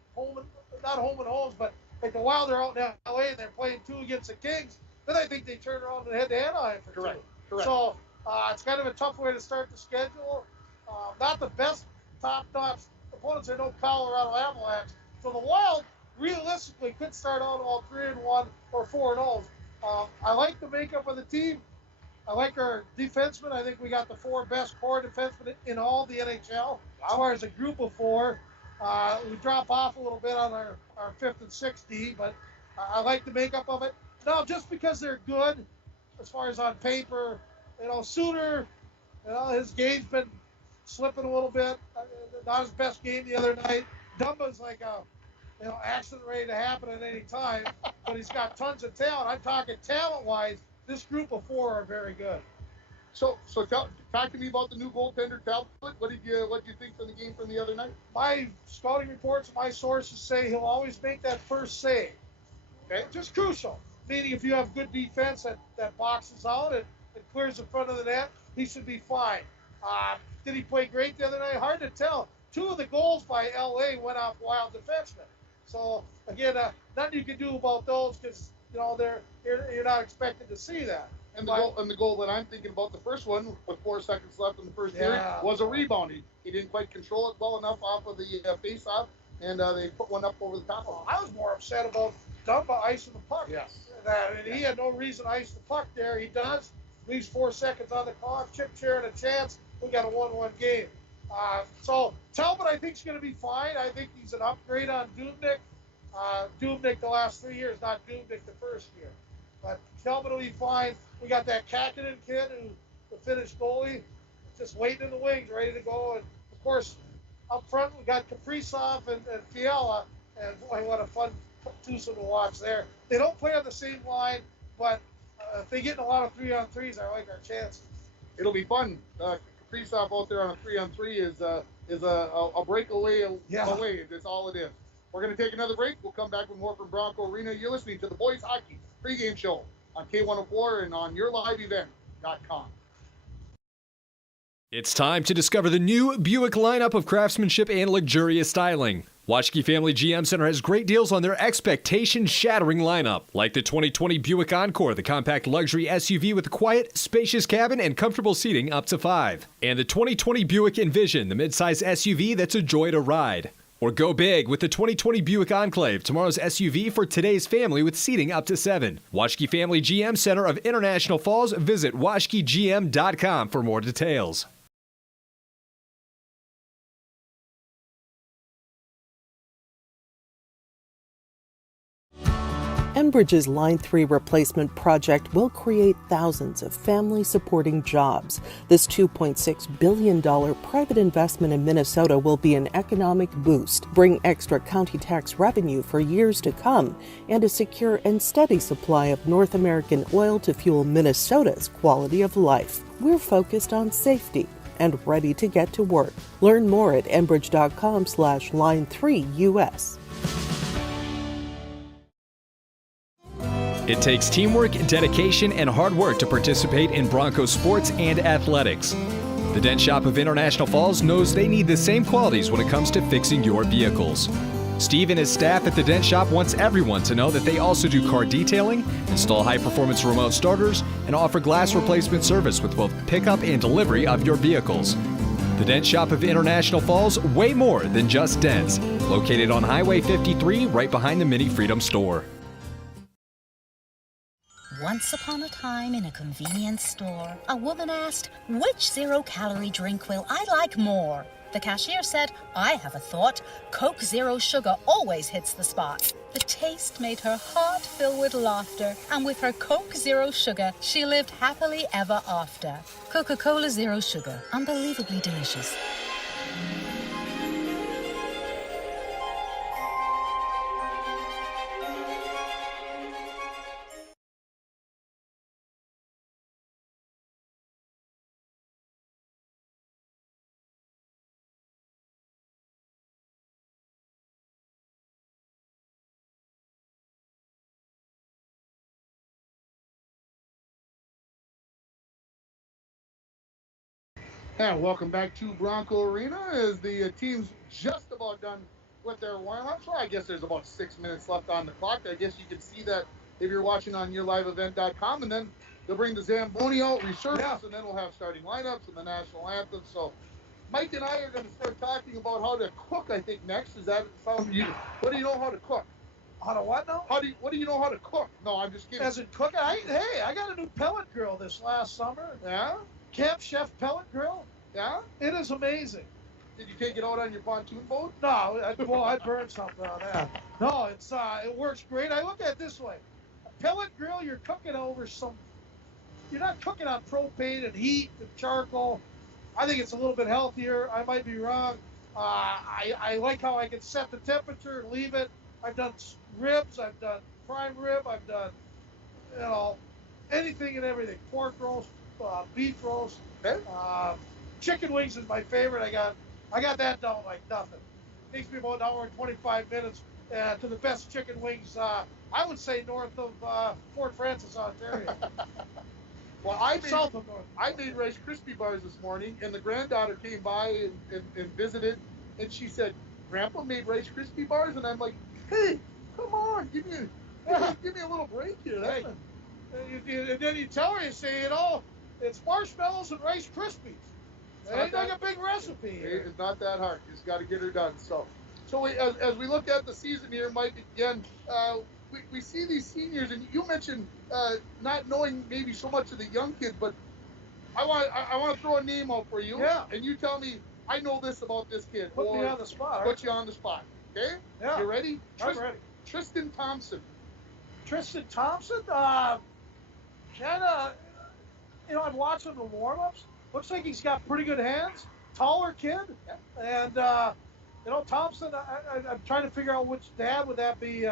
not home and homes, but like the Wild are out in LA and they're playing 2 against the Kings. Then I think they turn around and head to Anaheim for 2. Correct. So it's kind of a tough way to start the schedule. Not the best top-notch opponents. I know Colorado Avalanche. So the Wild realistically could start out all 3-1 or 4-0. I like the makeup of the team. I like our defensemen. I think we got the 4 best core defensemen in all the NHL. As far as a group of 4, we drop off a little bit on our 5th and 6th D, but I like the makeup of it. Now, just because they're good, as far as on paper, Suter, his game's been slipping a little bit. Not his best game the other night. Dumba's like a accident ready to happen at any time, but he's got tons of talent. I'm talking talent-wise. This group of 4 are very good. So talk to me about the new goaltender, Talbot. What did you think from the game from the other night? My scouting reports, my sources say he'll always make that first save. Okay, just crucial. Meaning, if you have good defense that boxes out and clears the front of the net, he should be fine. Did he play great the other night? Hard to tell. 2 of the goals by LA went off Wild defensemen. So again, nothing you can do about those because you're not expected to see that. And the goal that I'm thinking about, the first one with 4 seconds left in the first period, was a rebound. He didn't quite control it well enough off of the face-off, and they put one up over the top of him. I was more upset about Dumba icing the puck. Yes. He had no reason to ice the puck there. He does. Leaves 4 seconds on the clock. Chip sharing a chance. We got a 1-1 game. So Talbot, I think, is going to be fine. I think he's an upgrade on Dubnyk. Dubnyk the last 3 years, not Dubnyk the first year. But Talbot will be fine. We got that Kakinen kid who the Finnish goalie, just waiting in the wings, ready to go. And of course, up front we got Kaprizov and Fiala. And boy, what a fun twosome to watch there. They don't play on the same line, but if they get in a lot of 3-on-3s, I like our chances. It'll be fun. Kaprizov out there on a 3-on-3 is a breakaway away. That's all it is. We're going to take another break. We'll come back with more from Bronco Arena. You're listening to the Boys Hockey Pregame Show on K104 and on yourliveevent.com. It's time to discover the new Buick lineup of craftsmanship and luxurious styling. Waschke Family GM Center has great deals on their expectation-shattering lineup, like the 2020 Buick Encore, the compact luxury SUV with a quiet, spacious cabin and comfortable seating up to 5. And the 2020 Buick Envision, the midsize SUV that's a joy to ride. Or go big with the 2020 Buick Enclave, tomorrow's SUV for today's family with seating up to 7. Waschke Family GM Center of International Falls. Visit waschkegm.com for more details. Enbridge's Line 3 replacement project will create thousands of family-supporting jobs. This $2.6 billion private investment in Minnesota will be an economic boost, bring extra county tax revenue for years to come, and a secure and steady supply of North American oil to fuel Minnesota's quality of life. We're focused on safety and ready to get to work. Learn more at enbridge.com/line3US. It takes teamwork, dedication, and hard work to participate in Broncos sports and athletics. The Dent Shop of International Falls knows they need the same qualities when it comes to fixing your vehicles. Steve and his staff at the Dent Shop wants everyone to know that they also do car detailing, install high-performance remote starters, and offer glass replacement service with both pickup and delivery of your vehicles. The Dent Shop of International Falls, way more than just dents. Located on Highway 53, right behind the Mini Freedom store. Once upon a time in a convenience store, a woman asked, "Which zero-calorie drink will I like more?" The cashier said, "I have a thought. Coke Zero Sugar always hits the spot." The taste made her heart fill with laughter, and with her Coke Zero Sugar, she lived happily ever after. Coca-Cola Zero Sugar, unbelievably delicious. And welcome back to Bronco Arena as the team's just about done with their warm-ups. Well, I guess there's about 6 minutes left on the clock. I guess you can see that if you're watching on yourliveevent.com, and then they'll bring the Zamboni out, resurface, and then we'll have starting lineups and the national anthem. So Mike and I are going to start talking about how to cook, I think, next. Is that sound you? What do you know how to cook? How to what now? What do you know how to cook? No, I'm just kidding. As in cooking? I got a new pellet grill this last summer. Yeah? Camp Chef pellet grill. Yeah? It is amazing. Did you take it out on your pontoon boat? No, I burned something on that. No, it works great. I look at it this way. A pellet grill, you're cooking over you're not cooking on propane and heat and charcoal. I think it's a little bit healthier. I might be wrong. I like how I can set the temperature and leave it. I've done ribs. I've done prime rib. I've done, anything and everything. Pork roast, beef roast. Okay. Chicken wings is my favorite. I got that down like nothing. Takes me about an hour and 25 minutes to the best chicken wings. I would say north of Fort Francis, Ontario. Well, I made Rice Krispie bars this morning, and the granddaughter came by and visited, and she said, "Grandpa made Rice Krispie bars," and I'm like, "Hey, come on, give me a little break here." Hey, and then you tell her, you say, it's marshmallows and Rice Krispies. It ain't like a big recipe here. It's not that hard. You just got to get her done. So as we look at the season here, Mike, again, we see these seniors, and you mentioned not knowing maybe so much of the young kids, but I want to throw a name out for you. Yeah. And you tell me, I know this about this kid. Put me on the spot. Put you on the spot. Okay? Yeah. You ready? I'm ready. Tristan Thompson. Tristan Thompson? Kind of, I'm watching the warm-ups. Looks like he's got pretty good hands. Taller kid. Yeah. And, Thompson, I'm trying to figure out which dad would that be.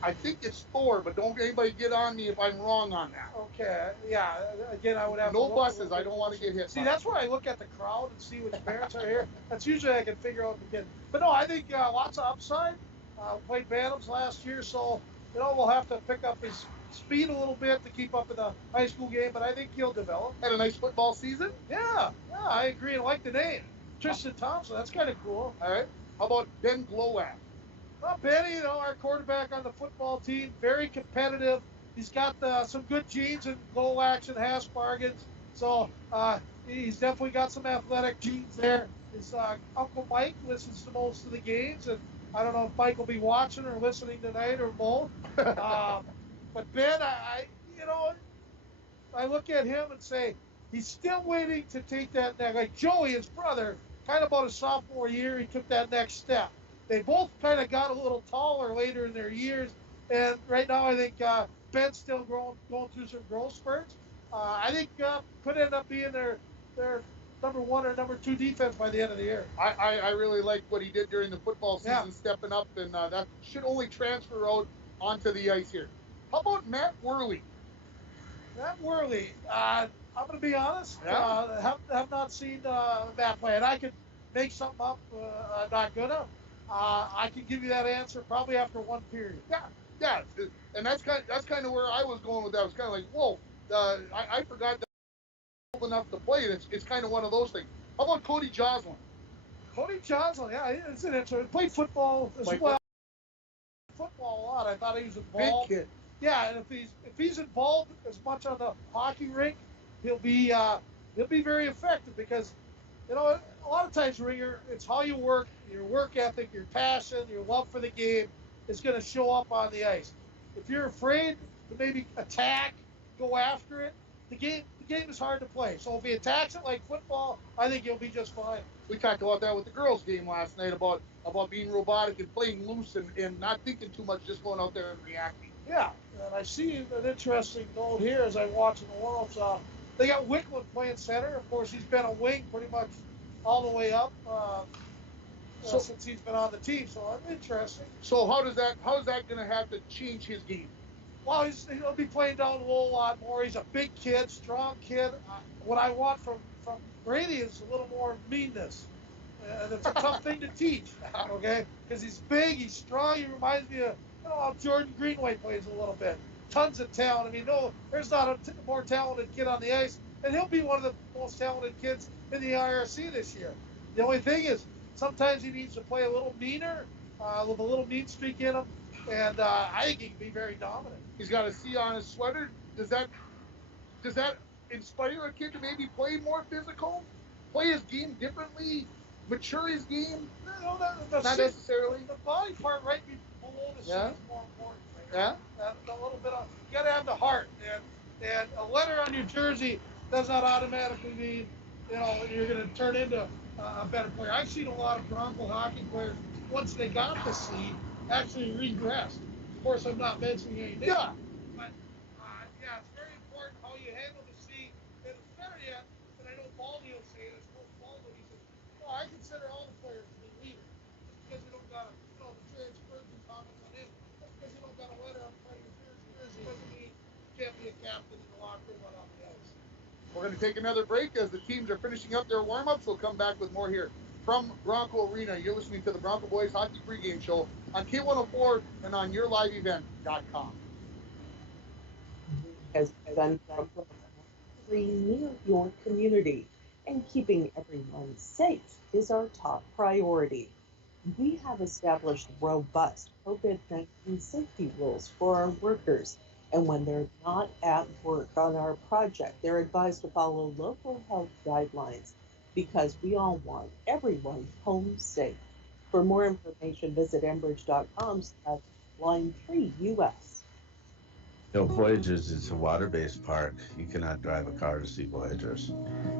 I think it's Thor, but don't anybody get on me if I'm wrong on that. Okay, yeah. Again, I would have no buses. I don't want to get hit. See, that's where I look at the crowd and see which parents are here. That's usually I can figure out the kid. But no, I think lots of upside. Played Bantams last year, so we'll have to pick up his speed a little bit to keep up in the high school game. But I think he'll develop. Had a nice football season. Yeah, I agree. I like the name, Tristan Thompson. That's kind of cool. All right. How about Ben Glowak? Well, Benny, our quarterback on the football team, very competitive. He's got some good genes and goal action, has bargains. So he's definitely got some athletic genes there. His Uncle Mike listens to most of the games, and I don't know if Mike will be watching or listening tonight or both. But Ben, I look at him and say he's still waiting to take that next. Like Joey, his brother, kind of about his sophomore year, he took that next step. They both kind of got a little taller later in their years, and right now I think Ben's still going through some growth spurts. I think could end up being their number one or number two defense by the end of the year. I really like what he did during the football season, stepping up, and that should only transfer out onto the ice here. How about Matt Worley? Matt Worley, I'm going to be honest, have not seen Matt play, and I could make something up. I'm not going to. I can give you that answer probably after one period. Yeah, and that's kind of where I was going with that. I was kind of like, whoa, I forgot that he's old enough to play. It's kind of one of those things. How about Cody Joslin? Cody Joslin, yeah, it's an interesting. Played football as well. Football a lot. I thought he was involved. Big kid. Yeah, and if he's involved as much on the hockey rink, he'll be he'll be very effective because, you know, a lot of times, Ringer, it's how you work, your work ethic, your passion, your love for the game is going to show up on the ice. If you're afraid to maybe attack, go after it, the game is hard to play. So if he attacks it like football, I think he'll be just fine. We talked about that with the girls' game last night about being robotic and playing loose and not thinking too much, just going out there and reacting. Yeah, and I see an interesting note here as I'm watching the warm-ups. They got Wickland playing center. Of course, he's been a wing pretty much all the way up since he's been on the team. So that's interesting. So how is that going to have to change his game? Well, he'll be playing down low a lot more. He's a big kid, strong kid. What I want from Brady is a little more meanness. And it's a tough thing to teach, okay? Because he's big, he's strong. He reminds me of how Jordan Greenway plays a little bit. Tons of talent. I mean, no, there's not a more talented kid on the ice, and he'll be one of the most talented kids in the IRC this year. The only thing is, sometimes he needs to play a little meaner, with a little mean streak in him, and I think he can be very dominant. He's got a C on his sweater. Does that inspire a kid to maybe play more physical, play his game differently, mature his game? No, not necessarily. The body part right below the seat is more important. Right? Yeah. A little bit of, you got to have the heart, and a letter on your jersey does not automatically mean, you're going to turn into a better player. I've seen a lot of Bronco hockey players, once they got the C, actually regressed. Of course, I'm not mentioning any names. Yeah. But, it's very important how you handle the C. And it's better yet, and I know Baldy will say this, Baldy, he says, I consider all the players to be leaders. Just because you don't got the transference comments on him, just because you don't got a letter on the front of your jersey doesn't mean you can't be a captain in the locker room on the ice. We're going to take another break as the teams are finishing up their warm-ups. We'll come back with more here from Bronco Arena. You're listening to the Bronco Boys Hockey Pregame Show on K104 and on yourliveevent.com. Has been from near your community, and keeping everyone safe is our top priority. We have established robust COVID-19 safety rules for our workers, and when they're not at work on our project, they're advised to follow local health guidelines because we all want everyone home safe. For more information, visit enbridge.com/line3US. Voyagers is a water-based park. You cannot drive a car to see Voyagers.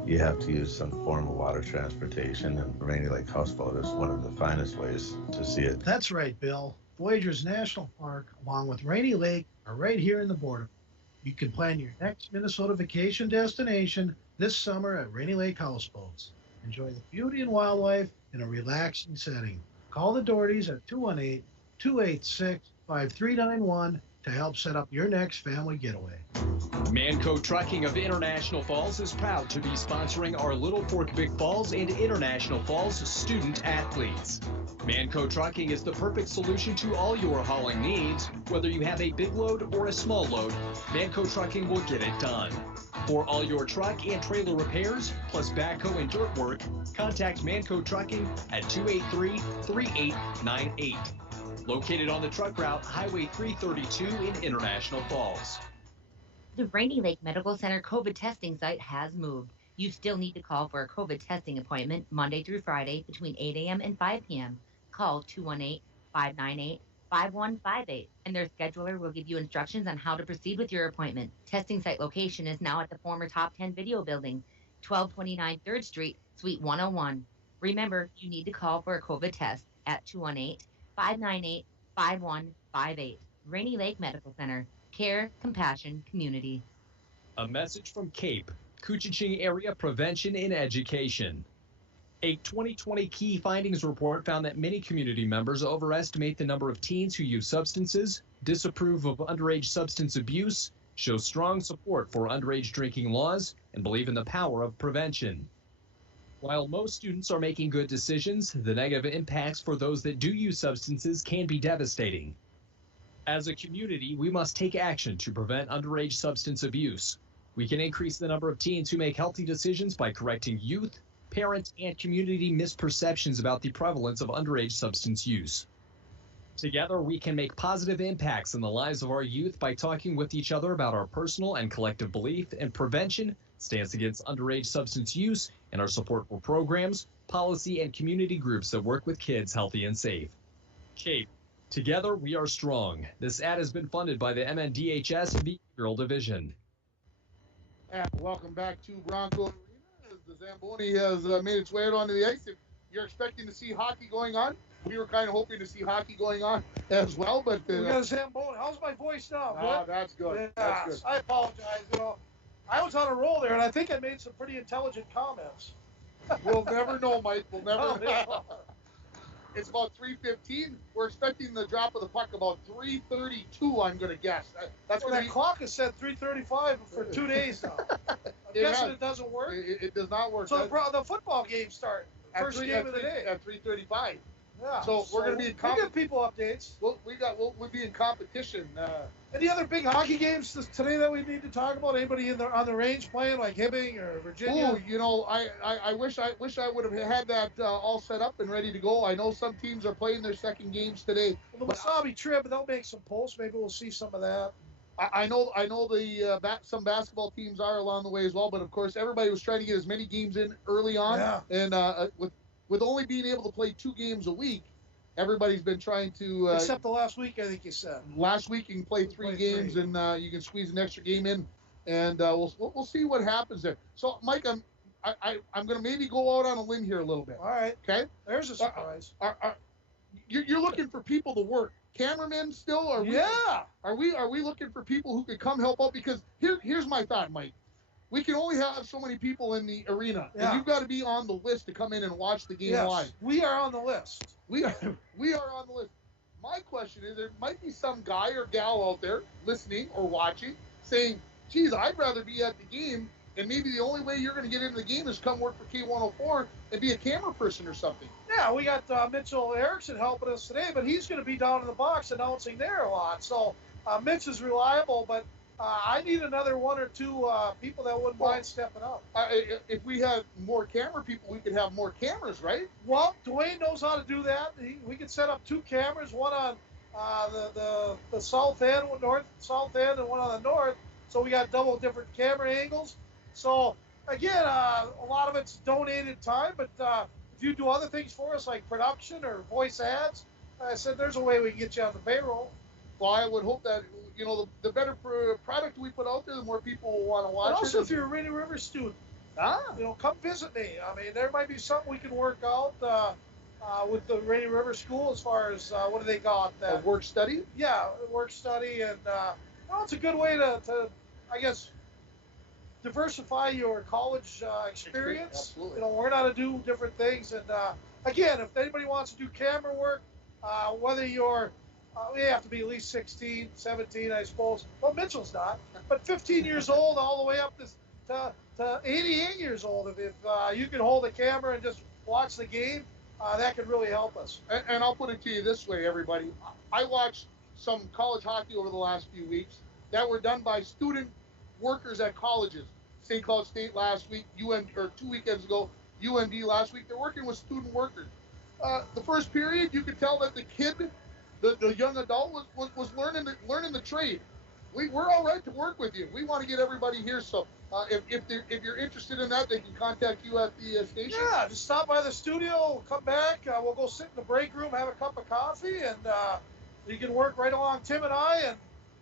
You have to use some form of water transportation, and Rainy Lake Houseboat is one of the finest ways to see it. That's right, Bill. Voyagers National Park, along with Rainy Lake, are right here in the border. You can plan your next Minnesota vacation destination this summer at Rainy Lake Houseboats. Enjoy the beauty and wildlife in a relaxing setting. Call the Dohertys at 218-286-5391 to help set up your next family getaway. Manco Trucking of International Falls is proud to be sponsoring our Little Fork Big Falls and International Falls student athletes. Manco Trucking is the perfect solution to all your hauling needs. Whether you have a big load or a small load, Manco Trucking will get it done. For all your truck and trailer repairs, plus backhoe and dirt work, contact Manco Trucking at 283-3898. Located on the truck route Highway 332 in International Falls. The Rainy Lake Medical Center COVID testing site has moved. You still need to call for a COVID testing appointment Monday through Friday between 8 a.m. and 5 p.m. Call 218-598-5158, and their scheduler will give you instructions on how to proceed with your appointment. Testing site location is now at the former Top 10 Video Building, 1229 3rd Street, Suite 101. Remember, you need to call for a COVID test at 218-598-5158. Rainy Lake Medical Center. Care, compassion, community. A message from CAPE, Couchiching Area Prevention and Education. A 2020 key findings report found that many community members overestimate the number of teens who use substances, disapprove of underage substance abuse, show strong support for underage drinking laws, and believe in the power of prevention. While most students are making good decisions, the negative impacts for those that do use substances can be devastating. As a community, we must take action to prevent underage substance abuse. We can increase the number of teens who make healthy decisions by correcting youth, parent, and community misperceptions about the prevalence of underage substance use. Together, we can make positive impacts in the lives of our youth by talking with each other about our personal and collective belief in prevention, stance against underage substance use, and our support for programs, policy, and community groups that work with kids healthy and safe. CAPE. Together, we are strong. This ad has been funded by the MNDHS Behavioral Division. And welcome back to Bronco Arena as the Zamboni has made its way out onto the ice. If you're expecting to see hockey going on, we were kind of hoping to see hockey going on as well, but we got a Zamboni. How's my voice now? Good? That's good. Yeah, that's good. I apologize. I was on a roll there, and I think I made some pretty intelligent comments. We'll never know, Mike. We'll never know. It's about 3:15. We're expecting the drop of the puck about 3:32, I'm going to guess. That's that clock has said 3:35 for 2 days now. I'm guessing it doesn't work? It does not work. So the football games start. First game of the day. At 3:35. Yeah. So we're going to be in competition. We'll give people updates. We'll be in competition. Any other big hockey games today that we need to talk about? Anybody on the range playing, like Hibbing or Virginia? Oh, I wish I would have had that all set up and ready to go. I know some teams are playing their second games today. Well, the Wasabi trip, they'll make some posts. Maybe we'll see some of that. I know some basketball teams are along the way as well, but of course everybody was trying to get as many games in early on, and with only being able to play 2 games a week, everybody's been trying to. Except the last week, I think you said. Last week you can play 3 games, and you can squeeze an extra game in, and we'll see what happens there. So, Mike, I'm going to maybe go out on a limb here a little bit. All right. Okay. There's a surprise. You're looking for people to work. Cameramen still? Are we looking for people who could come help out? Because here's my thought, Mike. We can only have so many people in the arena, and you've got to be on the list to come in and watch the game live. We are on the list. We are on the list. My question is, there might be some guy or gal out there listening or watching saying, geez, I'd rather be at the game, and maybe the only way you're going to get into the game is come work for K104 and be a camera person or something. Yeah, we got Mitchell Erickson helping us today, but he's going to be down in the box announcing there a lot. So Mitch is reliable, but I need another 1 or 2 people that wouldn't mind stepping up. If we had more camera people, we could have more cameras, right? Well, Dwayne knows how to do that. We could set up 2 cameras, one on the south end, north south end, and one on the north. So we got double different camera angles. So again, a lot of it's donated time, but if you do other things for us like production or voice ads, I said there's a way we can get you on the payroll. Well, I would hope that, the better product we put out there, the more people will want to watch it. And also, if you're a Rainy River student, come visit me. I mean, there might be something we can work out with the Rainy River School as far as, what do they call it? A work study? Yeah, work study. And it's a good way to, I guess, diversify your college experience. Absolutely. Learn how to do different things. And, again, if anybody wants to do camera work, whether you're we have to be at least 16, 17, I suppose. Well, Mitchell's not. But 15 years old all the way up to 88 years old. If you can hold a camera and just watch the game, that could really help us. And I'll put it to you this way, everybody. I watched some college hockey over the last few weeks that were done by student workers at colleges. St. Cloud State last week, 2 weekends ago, UND last week. They're working with student workers. The first period, you could tell that the kid, the young adult was learning the trade. We're all right to work with you. We want to get everybody here. So if you're interested in that, they can contact you at the station. Yeah, just stop by the studio, come back. We'll go sit in the break room, have a cup of coffee, and you can work right along Tim and I,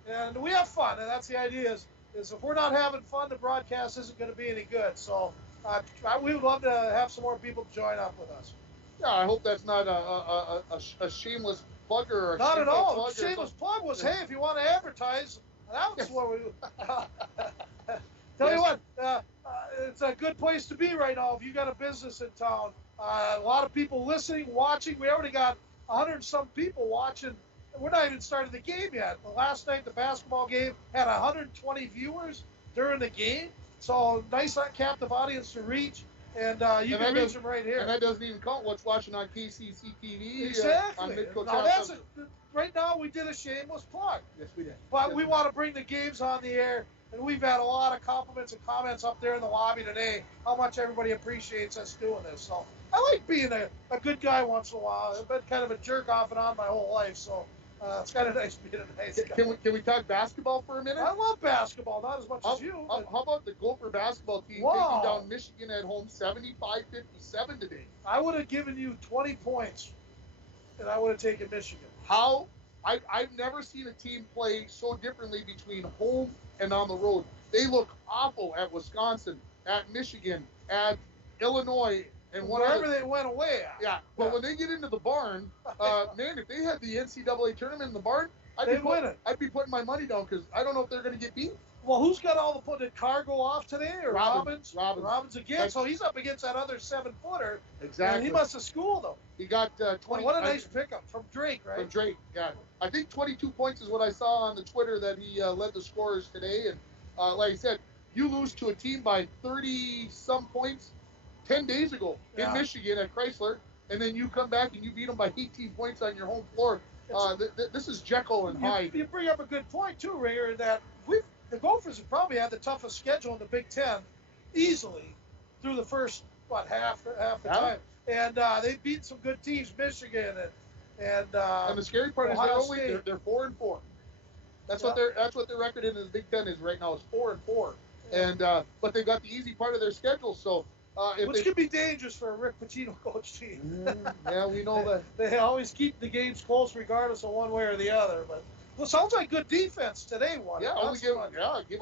and we have fun. And that's the idea is if we're not having fun, the broadcast isn't going to be any good. So we would love to have some more people join up with us. Yeah, I hope that's not a shameless plug or not at all. The shameless plug was, hey, if you want to advertise, that's what we. Tell you what, it's a good place to be right now if you got a business in town. A lot of people listening, watching. We already got 100 and some people watching. We're not even started the game yet. The last night, the basketball game had 120 viewers during the game. So nice, captive audience to reach. And you can reach them right here. And that doesn't even count what's watching on KCC TV. Exactly. Right now, we did a shameless plug. Yes, we did. But we want to bring the games on the air. And we've had a lot of compliments and comments up there in the lobby today, how much everybody appreciates us doing this. So I like being a good guy once in a while. I've been kind of a jerk off and on my whole life, so it's kind of nice being a nice guy. Can we talk basketball for a minute? I love basketball, not as much as you. How about the Gopher basketball team taking down Michigan at home 75-57 today? I would have given you 20 points, and I would have taken Michigan. How? I've never seen a team play so differently between home and on the road. They look awful at Wisconsin, at Michigan, at Illinois, and wherever they went away at. Yeah, but when they get into the barn, man, if they had the NCAA tournament in the barn, I'd be putting my money down because I don't know if they're going to get beat. Well, who's got all the Did Carr go off today or Robbins? Robbins again. So he's up against that other 7-footer. Exactly. And he must have schooled him. He got 20. What a nice pickup from Drake, right? From Drake, yeah. I think 22 points is what I saw on the Twitter that he led the scorers today. And like I said, you lose to a team by 30-some points 10 days ago in Michigan at Chrysler, and then you come back and you beat them by 18 points on your home floor. This is Jekyll and Hyde. You bring up a good point, too, Ringer, that the Gophers have probably had the toughest schedule in the Big Ten easily through the first, half the time. And they've beaten some good teams, Michigan and the scary part Ohio is they're 4-4. That's what their record in the Big Ten is right now is 4-4. And but they got the easy part of their schedule, so which could be dangerous for a Rick Pitino coach team. Yeah, we know that they always keep the games close regardless of one way or the other. But it sounds like good defense today. Give up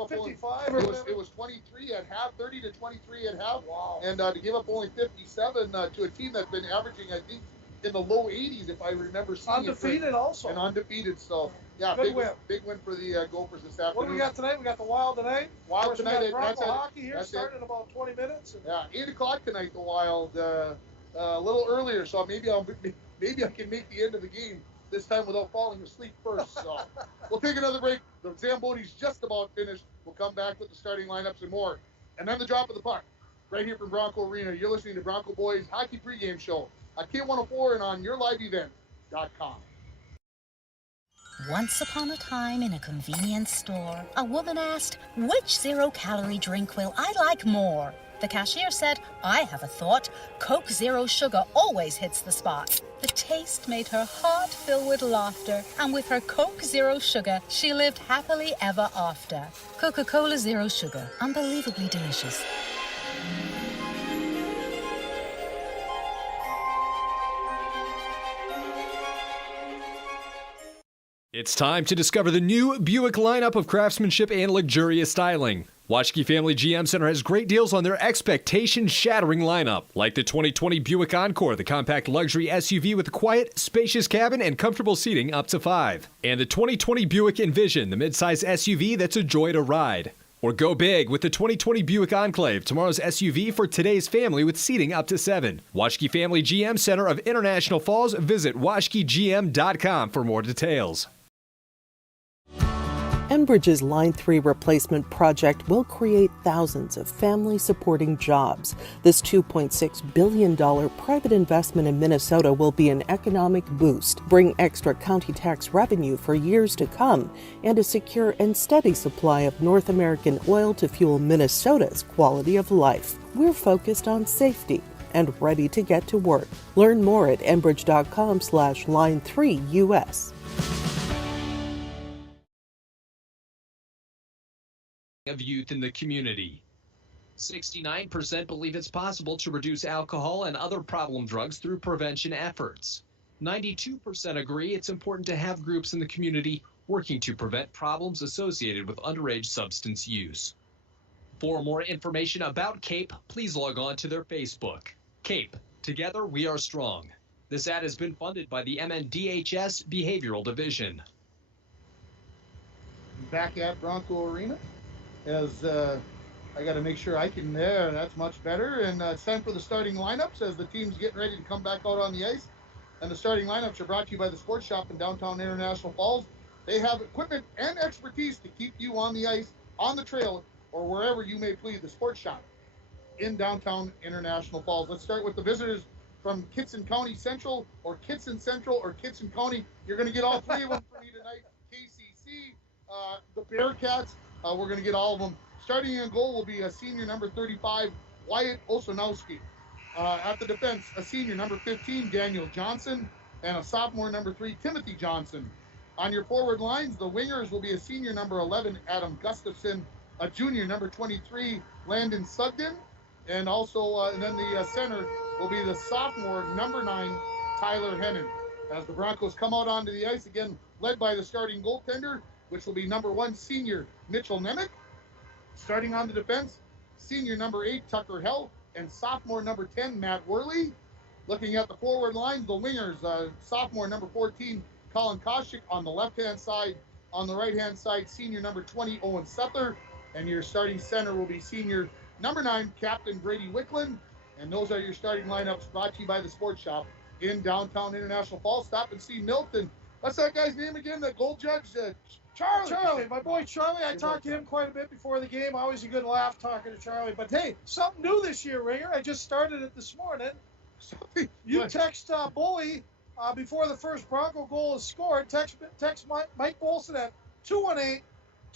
55. It was 23 at half, 30-23 at half. Wow. And to give up only 57 to a team that's been averaging, I think, in the low 80s, if I remember seeing undefeated also. And undefeated, so yeah, big win for the Gophers this afternoon. What do we got tonight? We got the Wild tonight. Wild tonight. We got Bronco hockey here starting in about 20 minutes. Yeah, 8 o'clock tonight. The Wild, a little earlier, so maybe I can make the end of the game this time without falling asleep first. So we'll take another break. The Zamboti's just about finished. We'll come back with the starting lineups and more, and then the drop of the puck right here from Bronco Arena. You're listening to Bronco Boys Hockey Pregame Show on K104 and on yourliveevent.com. Once upon a time in a convenience store, a woman asked, which zero-calorie drink will I like more? The cashier said, I have a thought. Coke Zero Sugar always hits the spot. The taste made her heart fill with laughter, and with her Coke Zero Sugar, she lived happily ever after. Coca-Cola Zero Sugar, unbelievably delicious. It's time to discover the new Buick lineup of craftsmanship and luxurious styling. Waschke Family GM Center has great deals on their expectation-shattering lineup, like the 2020 Buick Encore, the compact luxury SUV with a quiet, spacious cabin and comfortable seating up to 5. And the 2020 Buick Envision, the midsize SUV that's a joy to ride. Or go big with the 2020 Buick Enclave, tomorrow's SUV for today's family with seating up to 7. Waschke Family GM Center of International Falls. Visit waschkegm.com for more details. Enbridge's Line 3 replacement project will create thousands of family-supporting jobs. This $2.6 billion private investment in Minnesota will be an economic boost, bring extra county tax revenue for years to come, and a secure and steady supply of North American oil to fuel Minnesota's quality of life. We're focused on safety and ready to get to work. Learn more at enbridge.com/line3US. Of youth in the community. 69% believe it's possible to reduce alcohol and other problem drugs through prevention efforts. 92% agree it's important to have groups in the community working to prevent problems associated with underage substance use. For more information about CAPE, please log on to their Facebook. CAPE, Together We Are Strong. This ad has been funded by the MNDHS Behavioral Division. Back at Bronco Arena. As I got to make sure I can there. That's much better. And it's time for the starting lineups as the team's getting ready to come back out on the ice. And the starting lineups are brought to you by the Sports Shop in downtown International Falls. They have equipment and expertise to keep you on the ice, on the trail, or wherever you may please. The Sports Shop in downtown International Falls. Let's start with the visitors from Kittson County Central or Kittson Central or Kittson County. You're going to get all three of them for me tonight. KCC, the Bearcats. We're going to get all of them. Starting in goal will be a senior number 35, Wyatt Osanowski. At the defense, a senior, number 15, Daniel Johnson, and a sophomore, number 3, Timothy Johnson. On your forward lines, the wingers will be a senior, number 11, Adam Gustafson, a junior, number 23, Landon Sugden, and also, and then the center will be the sophomore, number 9, Tyler Hennon. As the Broncos come out onto the ice, again, led by the starting goaltender, which will be number 1, senior, Mitchell Nemec. Starting on the defense, senior, number 8, Tucker Hell, and sophomore, number 10, Matt Worley. Looking at the forward lines, the wingers, sophomore, number 14, Colin Koshik on the left-hand side. On the right-hand side, senior, number 20, Owen Sutler. And your starting center will be senior, number 9, Captain Brady Wicklund. And those are your starting lineups brought to you by the Sports Shop in downtown International Falls. Stop and see Milton. What's that guy's name again, the goal judge? Charlie, my boy Charlie. I talked to him quite a bit before the game. Always a good laugh talking to Charlie. But hey, something new this year, Ringer. I just started it this morning. You text Bully before the first Bronco goal is scored. Text Mike Bolson at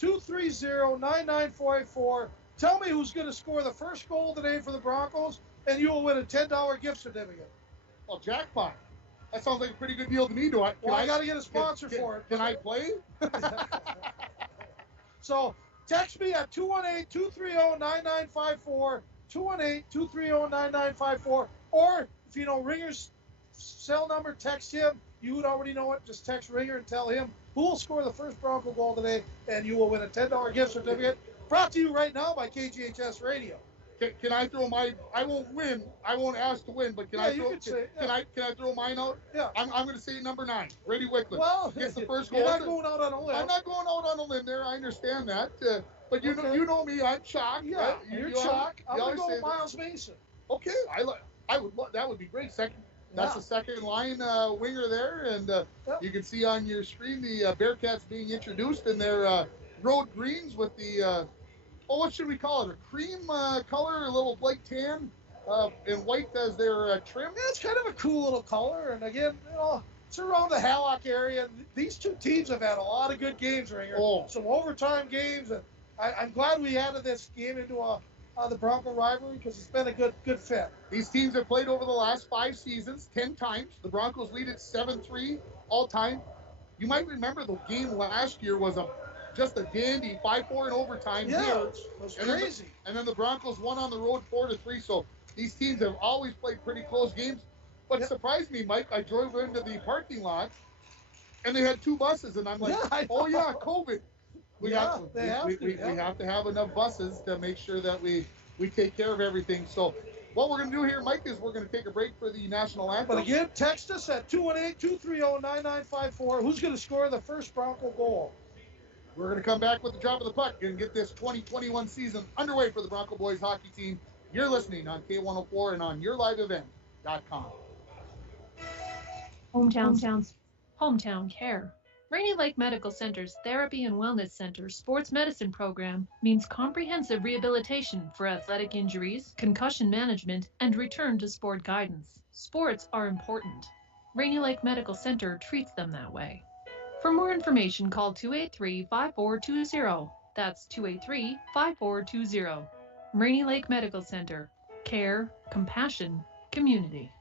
218-230-9944. Tell me who's going to score the first goal today for the Broncos, and you will win a $10 gift certificate. Well, jackpot. That sounds like a pretty good deal to me. I got to get a sponsor for it. Can I play? So text me at 218-230-9954, 218-230-9954, or if you know Ringer's cell number, text him. You would already know it. Just text Ringer and tell him who will score the first Bronco goal today, and you will win a $10 gift certificate. Brought to you right now by KGHS Radio. Can I throw my? I won't win. I won't ask to win, but can I throw? Can I throw mine out? Yeah. I'm going to say number 9, Brady Wicklund. Well, gets the first goal. You're not going out on a limb. I'm not going out on a limb there. I understand that. But you know me. I'm shocked. Yeah, right? you're shocked. I'm going to go with Miles Mason. Okay, I would. That would be great. Second. That's the second line winger there, and you can see on your screen the Bearcats being introduced in their road greens with the. What should we call it? A cream color, a little light tan, and white as their trim. Yeah, it's kind of a cool little color. And again, it's around the Hallock area. These two teams have had a lot of good games right here. Some overtime games. And I'm glad we added this game into the Bronco rivalry because it's been a good fit. These teams have played over the last 5 seasons 10 times. The Broncos lead at 7-3 all time. You might remember the game last year was just a dandy 5-4 in overtime. Yeah, it was crazy. And then the Broncos won on the road 4-3. So these teams have always played pretty close games. What surprised me, Mike, I drove into the parking lot and they had 2 buses, and I'm like, COVID. We have to have enough buses to make sure that we take care of everything. So what we're going to do here, Mike, is we're going to take a break for the national anthem. But again, text us at 218-230-9954. Who's going to score the first Bronco goal? We're going to come back with the drop of the puck and get this 2021 season underway for the Bronco boys hockey team. You're listening on K104 and on yourliveevent.com. Hometown care. Rainy Lake Medical Center's Therapy and Wellness Center Sports Medicine Program means comprehensive rehabilitation for athletic injuries, concussion management, and return to sport guidance. Sports are important. Rainy Lake Medical Center treats them that way. For more information, call 283-5420. That's 283-5420. Rainy Lake Medical Center. Care, compassion, community.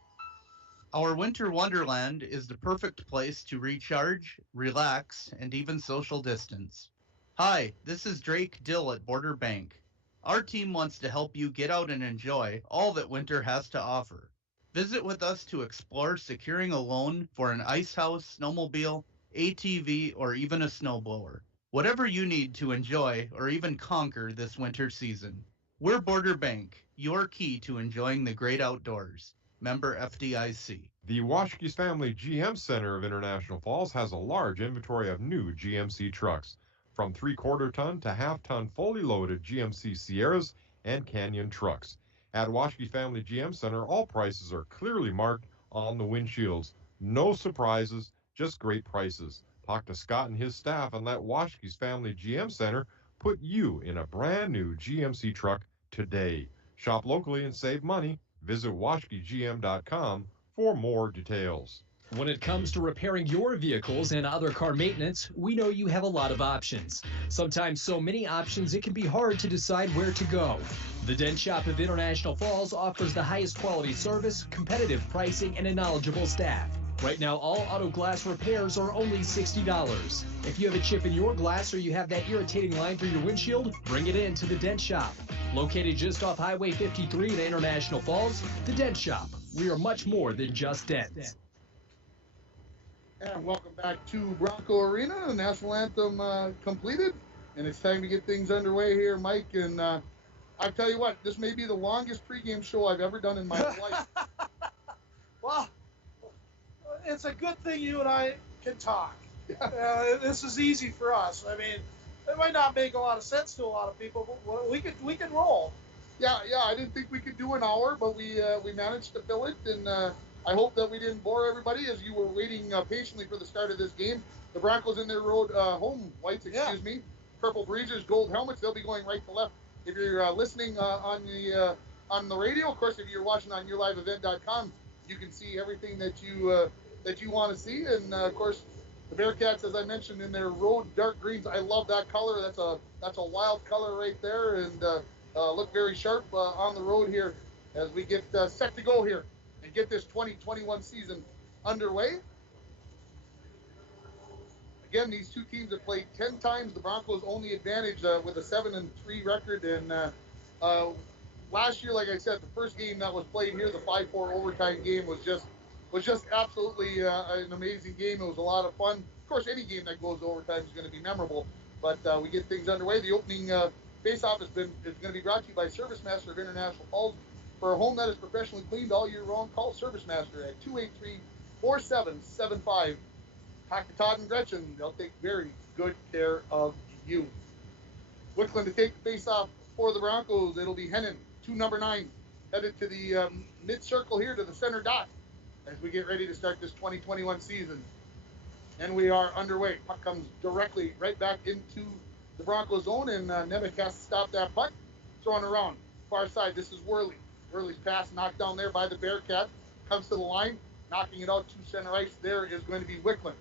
Our winter wonderland is the perfect place to recharge, relax, and even social distance. Hi, this is Drake Dill at Border Bank. Our team wants to help you get out and enjoy all that winter has to offer. Visit with us to explore securing a loan for an ice house, snowmobile, ATV, or even a snowblower. Whatever you need to enjoy or even conquer this winter season. We're Border Bank, your key to enjoying the great outdoors. Member FDIC. The Washkis Family GM Center of International Falls has a large inventory of new GMC trucks, from 3/4 ton to half-ton fully loaded GMC Sierras and Canyon trucks. At Washkis Family GM Center, all prices are clearly marked on the windshields. No surprises, just great prices. Talk to Scott and his staff and let Washkis Family GM Center put you in a brand new GMC truck today. Shop locally and save money. Visit washkigm.com for more details. When it comes to repairing your vehicles and other car maintenance, we know you have a lot of options. Sometimes so many options it can be hard to decide where to go. The Dent Shop of International Falls offers the highest quality service, competitive pricing, and a knowledgeable staff. Right now, all auto glass repairs are only $60. If you have a chip in your glass or you have that irritating line through your windshield, bring it in to the Dent Shop. Located just off Highway 53 in International Falls, the Dent Shop. We are much more than just dents. And welcome back to Bronco Arena. The national anthem completed, and it's time to get things underway here, Mike. And I tell you what, this may be the longest pregame show I've ever done in my life. Well, it's a good thing you and I can talk. This is easy for us. I mean, it might not make a lot of sense to a lot of people, but we can roll. Yeah. I didn't think we could do an hour, but we managed to fill it, and I hope that we didn't bore everybody as you were waiting patiently for the start of this game. The Broncos in their road home whites, me, purple breezers, gold helmets. They'll be going right to left. If you're listening on the radio, of course, if you're watching on yourliveevent.com, you can see everything that you want to see. And of course, the Bearcats, as I mentioned, in their road dark greens. I love that color. That's a wild color right there, and look very sharp on the road here as we get set to go here and get this 2021 season underway. Again, these two teams have played 10 times. The Broncos' only advantage with a 7-3 record. And last year, like I said, the first game that was played here, the 5-4 overtime game, was just absolutely an amazing game. It was a lot of fun. Of course, any game that goes to overtime is going to be memorable. But we get things underway. The opening face-off is going to be brought to you by Service Master of International Falls. For a home that is professionally cleaned all year round, call Service Master at 283-4775. Talk to Todd and Gretchen. They'll take very good care of you. Wickland to take the face-off for the Broncos. It'll be Hennon, number 9, headed to the mid-circle here to the center dot as we get ready to start this 2021 season. And we are underway. Puck comes directly right back into the Broncos zone, and Nemec has to stop that puck. Throwing around. Far side, this is Worley. Worley's pass knocked down there by the Bearcat. Comes to the line, knocking it out to center ice. There is going to be Wickland.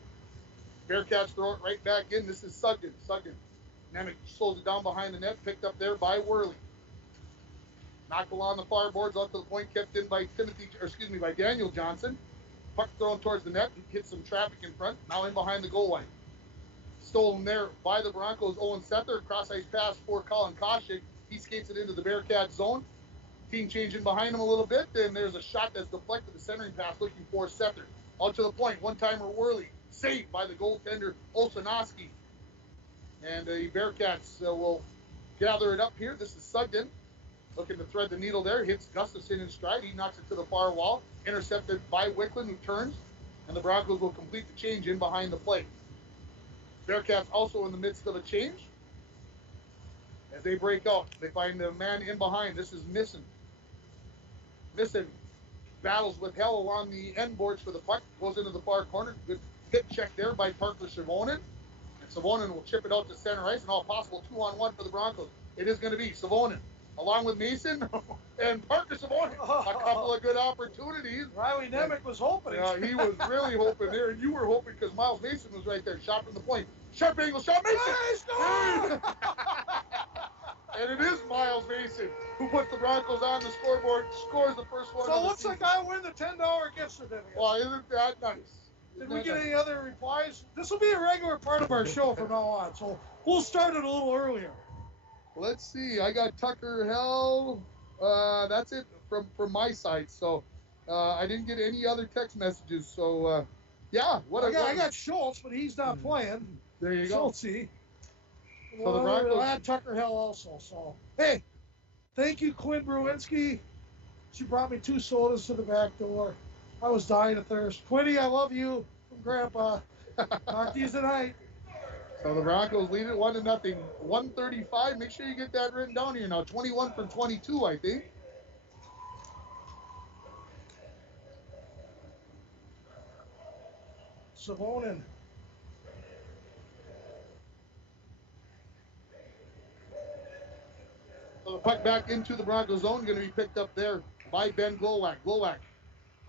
Bearcats throw it right back in. This is Sugden. Nemec slows it down behind the net, picked up there by Worley. Knocked along the far boards out to the point, kept in by by Daniel Johnson. Puck thrown towards the net, hits some traffic in front, now in behind the goal line. Stolen there by the Broncos, Owen Sether. Cross ice pass for Colin Koshik. He skates it into the Bearcat zone. Team changing behind him a little bit, and there's a shot that's deflected, the centering pass looking for Sether. Out to the point, one-timer Worley. Saved by the goaltender Olsonowski. And the Bearcats will gather it up here. This is Sugden looking to thread the needle there. Hits Gustafson in stride. He knocks it to the far wall. Intercepted by Wickland, who turns. And the Broncos will complete the change in behind the plate. Bearcats also in the midst of a change. As they break out, they find the man in behind. This is Misson. Misson battles with hell along the end boards for the puck. Goes into the far corner. Good hit check there by Parker Savonin. And Savonin will chip it out to center ice, and all possible 2-on-1 for the Broncos. It is going to be Savonin along with Mason and Parker Savonin. A couple of good opportunities. Riley Nemec was hoping. Yeah, he was really hoping there, and you were hoping because Miles Mason was right there, shot from the point. Sharp angle shot, Mason! And it is Miles Mason who puts the Broncos on the scoreboard, scores the first one. So it looks like I win the $10 gift certificate. Well, isn't that nice? Did we get any other replies? This will be a regular part of our show from now on, so we'll start it a little earlier. Let's see. I got Tucker Hell. That's it from my side. So I didn't get any other text messages. So yeah, I got Schultz, but he's not playing. There you go. Schultz. So the Broncos. I had Tucker Hell also. So hey, thank you, Quinn Bruinski. She brought me 2 sodas to the back door. I was dying of thirst. Quinny, I love you from Grandpa. Talk to you tonight. So the Broncos lead it 1-0. 135. Make sure you get that written down here now. 21 from 22, I think. Savonin. So the puck back into the Broncos zone, going to be picked up there by Ben Glowak. Glowak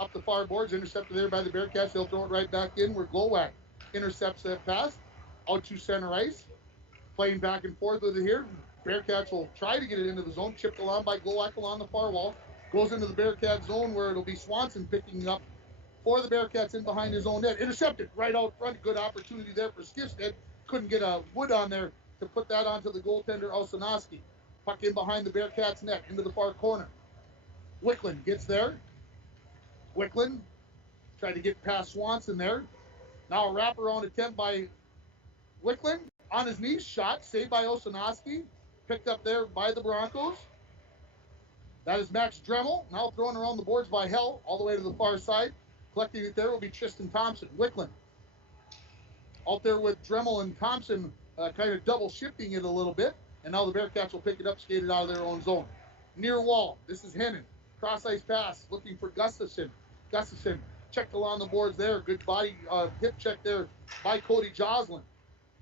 Up the far boards, intercepted there by the Bearcats. They'll throw it right back in where Glowak intercepts that pass. Out to center ice. Playing back and forth with it here. Bearcats will try to get it into the zone. Chipped along by Glowak along the far wall. Goes into the Bearcat zone where it'll be Swanson picking up for the Bearcats in behind his own net. Intercepted right out front. Good opportunity there for Skifstead. Couldn't get a wood on there to put that onto the goaltender, Olsonowski. Puck in behind the Bearcats net into the far corner. Wicklund gets there. Wicklund tried to get past Swanson there. Now a wraparound attempt by Wicklund. On his knees, shot. Saved by Olsonowski. Picked up there by the Broncos. That is Max Dremel. Now thrown around the boards by Hell all the way to the far side. Collecting it there will be Tristan Thompson. Wicklund out there with Dremel and Thompson kind of double shifting it a little bit. And now the Bearcats will pick it up, skate it out of their own zone. Near wall. This is Hennon. Cross ice pass looking for Gustafson. Gustafson checked along the boards there. Good body hip check there by Cody Joslin.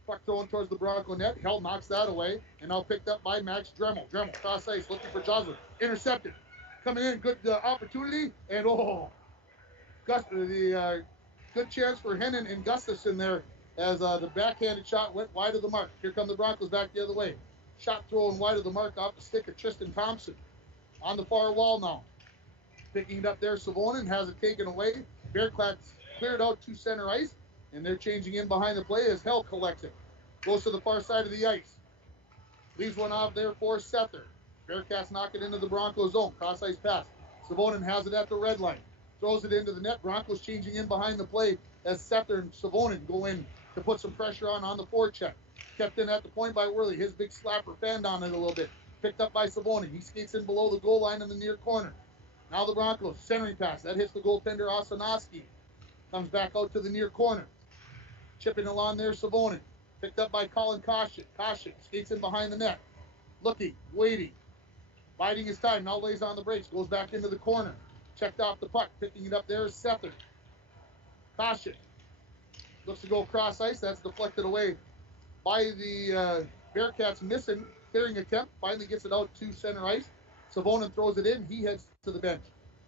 Puck thrown towards the Bronco net. Hell knocks that away. And now picked up by Max Dremel. Dremel cross ice looking for Joslin. Intercepted. Coming in. Good opportunity. And good chance for Hennon and Gustafson there as the backhanded shot went wide of the mark. Here come the Broncos back the other way. Shot thrown wide of the mark off the stick of Tristan Thompson. On the far wall now. Picking it up there, Savonin has it taken away. Bearcats cleared out to center ice, and they're changing in behind the play as Hell collects it. Goes to the far side of the ice. Leaves one off there for Sether. Bearcats knock it into the Broncos zone. Cross ice pass. Savonin has it at the red line. Throws it into the net. Broncos changing in behind the play as Sether and Savonin go in to put some pressure on the forecheck. Kept in at the point by Worley. His big slapper fanned on it a little bit. Picked up by Savonin. He skates in below the goal line in the near corner. Now the Broncos, centering pass. That hits the goaltender, Olsonowski. Comes back out to the near corner. Chipping along there, Savonin. Picked up by Colin Caution. Caution skates in behind the net. Looking, waiting. Biding his time. Now lays on the brakes. Goes back into the corner. Checked off the puck. Picking it up there is Sether. Caution. Looks to go cross ice. That's deflected away by the Bearcats missing. Clearing attempt. Finally gets it out to center ice. Savonin throws it in. He heads to the bench.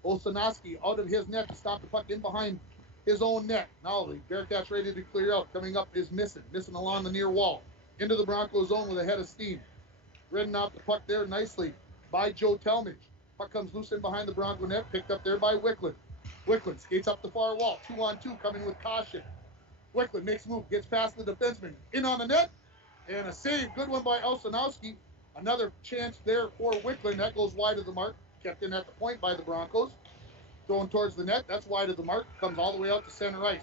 Olsonowski out of his net to stop the puck in behind his own net. Now the Bearcats ready to clear out. Coming up is Missing. Missing along the near wall. Into the Broncos zone with a head of steam. Ridden off the puck there nicely by Joe Talmadge. Puck comes loose in behind the Bronco net. Picked up there by Wicklund. Wicklund skates up the far wall. 2-on-2 coming with Caution. Wicklund makes a move. Gets past the defenseman. In on the net. And a save. Good one by Olsonowski. Another chance there for Wicklund. That goes wide of the mark. Kept in at the point by the Broncos. Thrown towards the net. That's wide of the mark. Comes all the way out to center ice.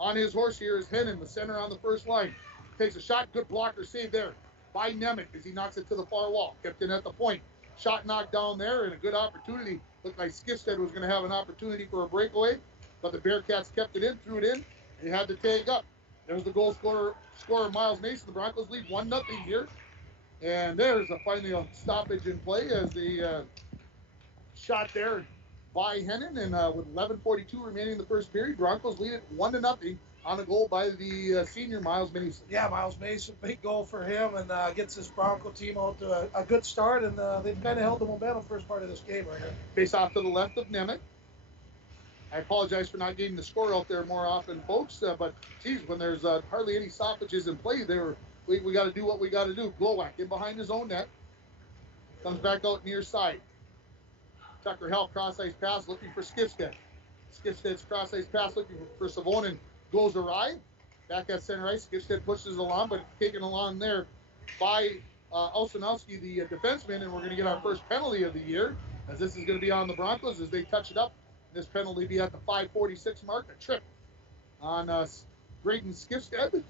On his horse here is Hennon, the center on the first line. Takes a shot. Good blocker save there by Nemec as he knocks it to the far wall. Kept in at the point. Shot knocked down there and a good opportunity. Looked like Skifstead was going to have an opportunity for a breakaway. But the Bearcats kept it in, threw it in. They had to tag up. There's the goal scorer Miles Mason. The Broncos lead 1-0 here. And there's finally a stoppage in play as the shot there by Hennon. And with 11:42 remaining in the first period, Broncos lead it 1-0 on a goal by the senior Miles Mason. Yeah, Miles Mason, big goal for him, and gets this Bronco team out to a good start, and they've kind of held the momentum first part of this game right here. Face off to the left of Nemec. I apologize for not getting the score out there more often, folks, but geez, when there's hardly any stoppages in play, we got to do what we got to do. Glowak in behind his own net. Comes back out near side. Tucker Hell cross ice pass looking for Skifstead. Skifstead's cross ice pass looking for Savonin goes awry. Back at center ice. Skifstead pushes along, but taken along there by Olsonowski, the defenseman, and we're going to get our first penalty of the year, as this is going to be on the Broncos as they touch it up. This penalty be at the 5:46 mark. A trip on Braden Skifstead,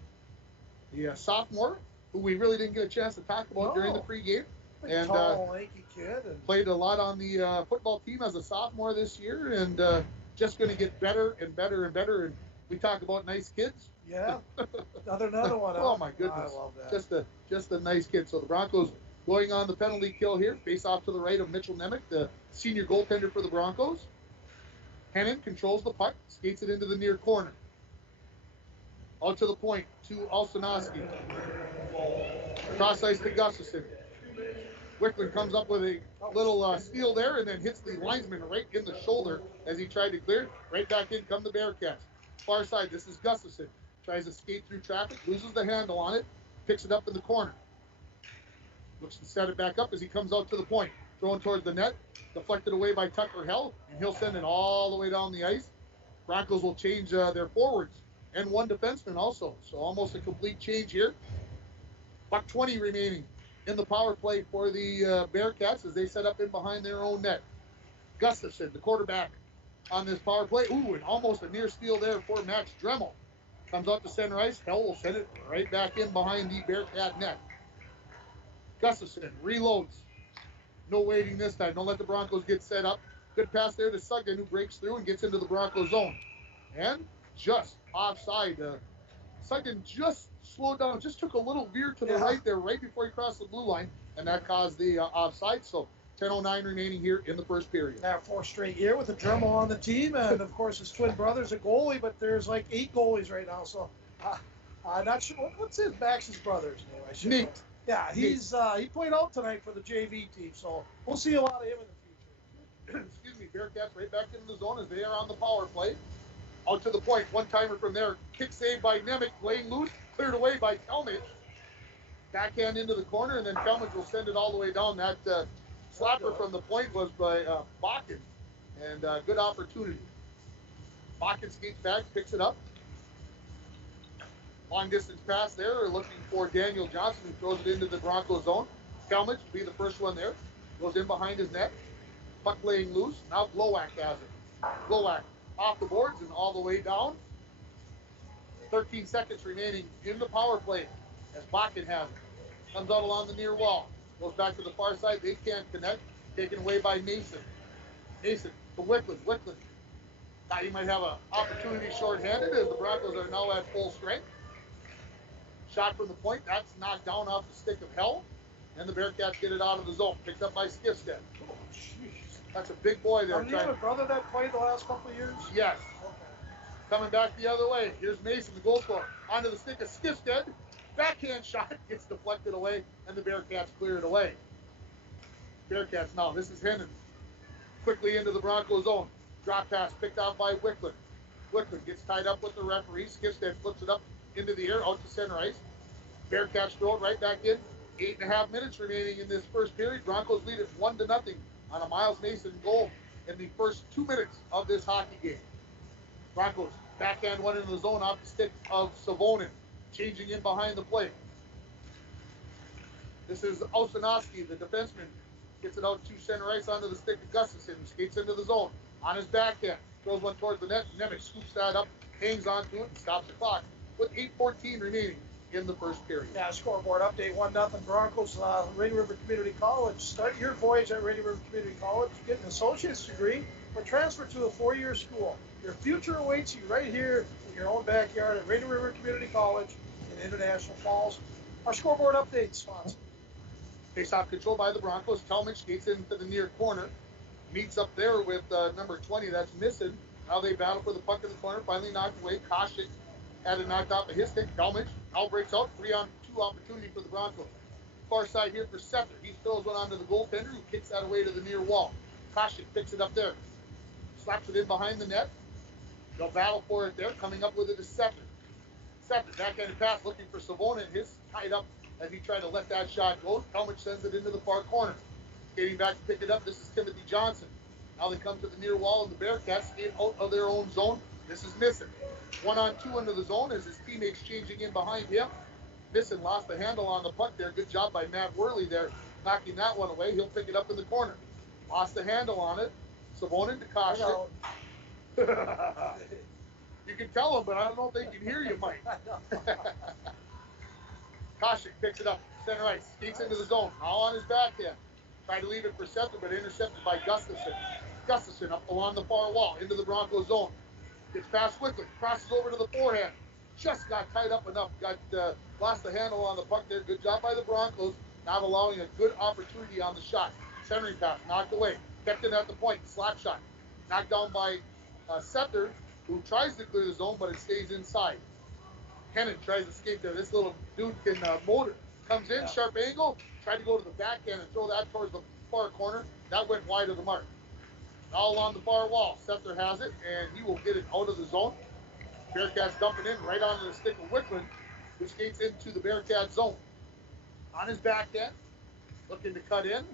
the sophomore, who we really didn't get a chance to talk about during the pregame. And tall, lanky kid. And played a lot on the football team as a sophomore this year, and just going to get better and better and better. And we talk about nice kids. Yeah, another one. Oh my goodness, I love that. Just a nice kid. So the Broncos going on the penalty kill here. Face off to the right of Mitchell Nemec, the senior goaltender for the Broncos. Hennon controls the puck, skates it into the near corner. Out to the point to Olsonowski. Cross ice to Gustafson. Wickland comes up with a little steal there and then hits the linesman right in the shoulder as he tried to clear. Right back in come the Bearcats. Far side, this is Gustafson. Tries to skate through traffic, loses the handle on it, picks it up in the corner. Looks to set it back up as he comes out to the point. Thrown towards the net, deflected away by Tucker Hell, and he'll send it all the way down the ice. Broncos will change their forwards and one defenseman also. So almost a complete change here. $1:20 remaining in the power play for the Bearcats as they set up in behind their own net. Gustafson, the quarterback on this power play. Ooh, and almost a near steal there for Max Dremel. Comes out to center ice. Hell will send it right back in behind the Bearcat net. Gustafson reloads. No waiting this time. Don't let the Broncos get set up. Good pass there to Sugden, who breaks through and gets into the Broncos zone. And just offside. Sugden just slowed down, just took a little veer to the right there, right before he crossed the blue line, and that caused the offside. So 10:09 remaining here in the first period. Yeah, 4 straight year with a Dremel on the team, and of course his twin brother's a goalie, but there's like 8 goalies right now. So I'm not sure what's Max's brother's name. I should know. Yeah, he's he played out tonight for the JV team, so we'll see a lot of him in the future. Excuse me, Bearcats right back into the zone as they are on the power play. Out to the point, one-timer from there. Kick save by Nemec, laying loose, cleared away by Talmadge. Backhand into the corner, and then Talmadge will send it all the way down. That slapper from the point was by Bakken, and good opportunity. Bakken skates back, picks it up. Long distance pass there, looking for Daniel Johnson, who throws it into the Broncos zone. Talmadge will be the first one there. Goes in behind his net. Puck laying loose. Now Glowak has it. Glowak off the boards and all the way down. 13 seconds remaining in the power play as Bakken has it. Comes out along the near wall. Goes back to the far side. They can't connect. Taken away by Mason. Mason to Wickland. Wickland. Thought he might have an opportunity shorthanded as the Broncos are now at full strength. Shot from the point. That's knocked down off the stick of Hell. And the Bearcats get it out of the zone. Picked up by Skifstead. Oh, jeez. That's a big boy there. Do you have a brother that played the last couple of years? Yes. Okay. Coming back the other way. Here's Mason, the goal scorer. Onto the stick of Skifstead. Backhand shot gets deflected away, and the Bearcats clear it away. Bearcats now. This is Hennon. Quickly into the Broncos zone. Drop pass picked out by Wickland. Wickland gets tied up with the referee. Skifstead flips it up into the air, out to center ice. Bearcats throw it right back in. 8.5 minutes remaining in this first period. Broncos lead it 1-0 on a Miles Mason goal in the first 2 minutes of this hockey game. Broncos backhand one into the zone off the stick of Savonin, changing in behind the plate. This is Osanowski, the defenseman, gets it out to center ice onto the stick of Gustafson, who skates into the zone. On his backhand, throws one towards the net. Nemec scoops that up, hangs onto it, and stops the clock with 8:14 remaining in the first period. Yeah, scoreboard update, 1-0 Broncos, Rainy River Community College. Start your voyage at Rainy River Community College, get an associate's degree, or transfer to a 4-year school. Your future awaits you right here in your own backyard at Rainy River Community College in International Falls. Our scoreboard update sponsor. Face-off control by the Broncos. Talmadge skates into the near corner. Meets up there with number 20. That's missing. Now they battle for the puck in the corner. Finally knocked away. Koshik had it knocked off of his stick. Talmadge now breaks out. 3-on-2 opportunity for the Broncos. Far side here for Setter. He throws one onto the goaltender, who kicks that away to the near wall. Koshik picks it up there. Slaps it in behind the net. They'll battle for it there. Coming up with it is Setter. Setter, backhanded pass, looking for Savonin. His tied up as he tried to let that shot go. Talmadge sends it into the far corner. Skating back to pick it up, this is Timothy Johnson. Now they come to the near wall, and the Bearcats skate out of their own zone. This is Misson. 1-on-2 into the zone as his teammates changing in behind him. Misson lost the handle on the puck there. Good job by Matt Worley there, knocking that one away. He'll pick it up in the corner. Lost the handle on it. Savonin to Koshik. You can tell them, but I don't know if they can hear you, Mike. Koshik picks it up, center ice, skates into the zone, all on his backhand. Tried to leave it for Setter, but intercepted by Gustafson. Gustafson up along the far wall, into the Broncos zone. Gets past Wickland, crosses over to the forehand. Just got tied up enough, lost the handle on the puck there. Good job by the Broncos, not allowing a good opportunity on the shot. Centering pass, knocked away. Kept in at the point, slap shot. Knocked down by Setter, who tries to clear the zone, but it stays inside. Hennon tries to skate there. This little dude can comes in, sharp angle, tried to go to the backhand and throw that towards the far corner. That went wide of the mark. Now along the far wall, Setzer has it, and he will get it out of the zone. Bearcats dumping in right onto the stick of Wickland, who skates into the Bearcat zone. On his backhand, looking to cut in,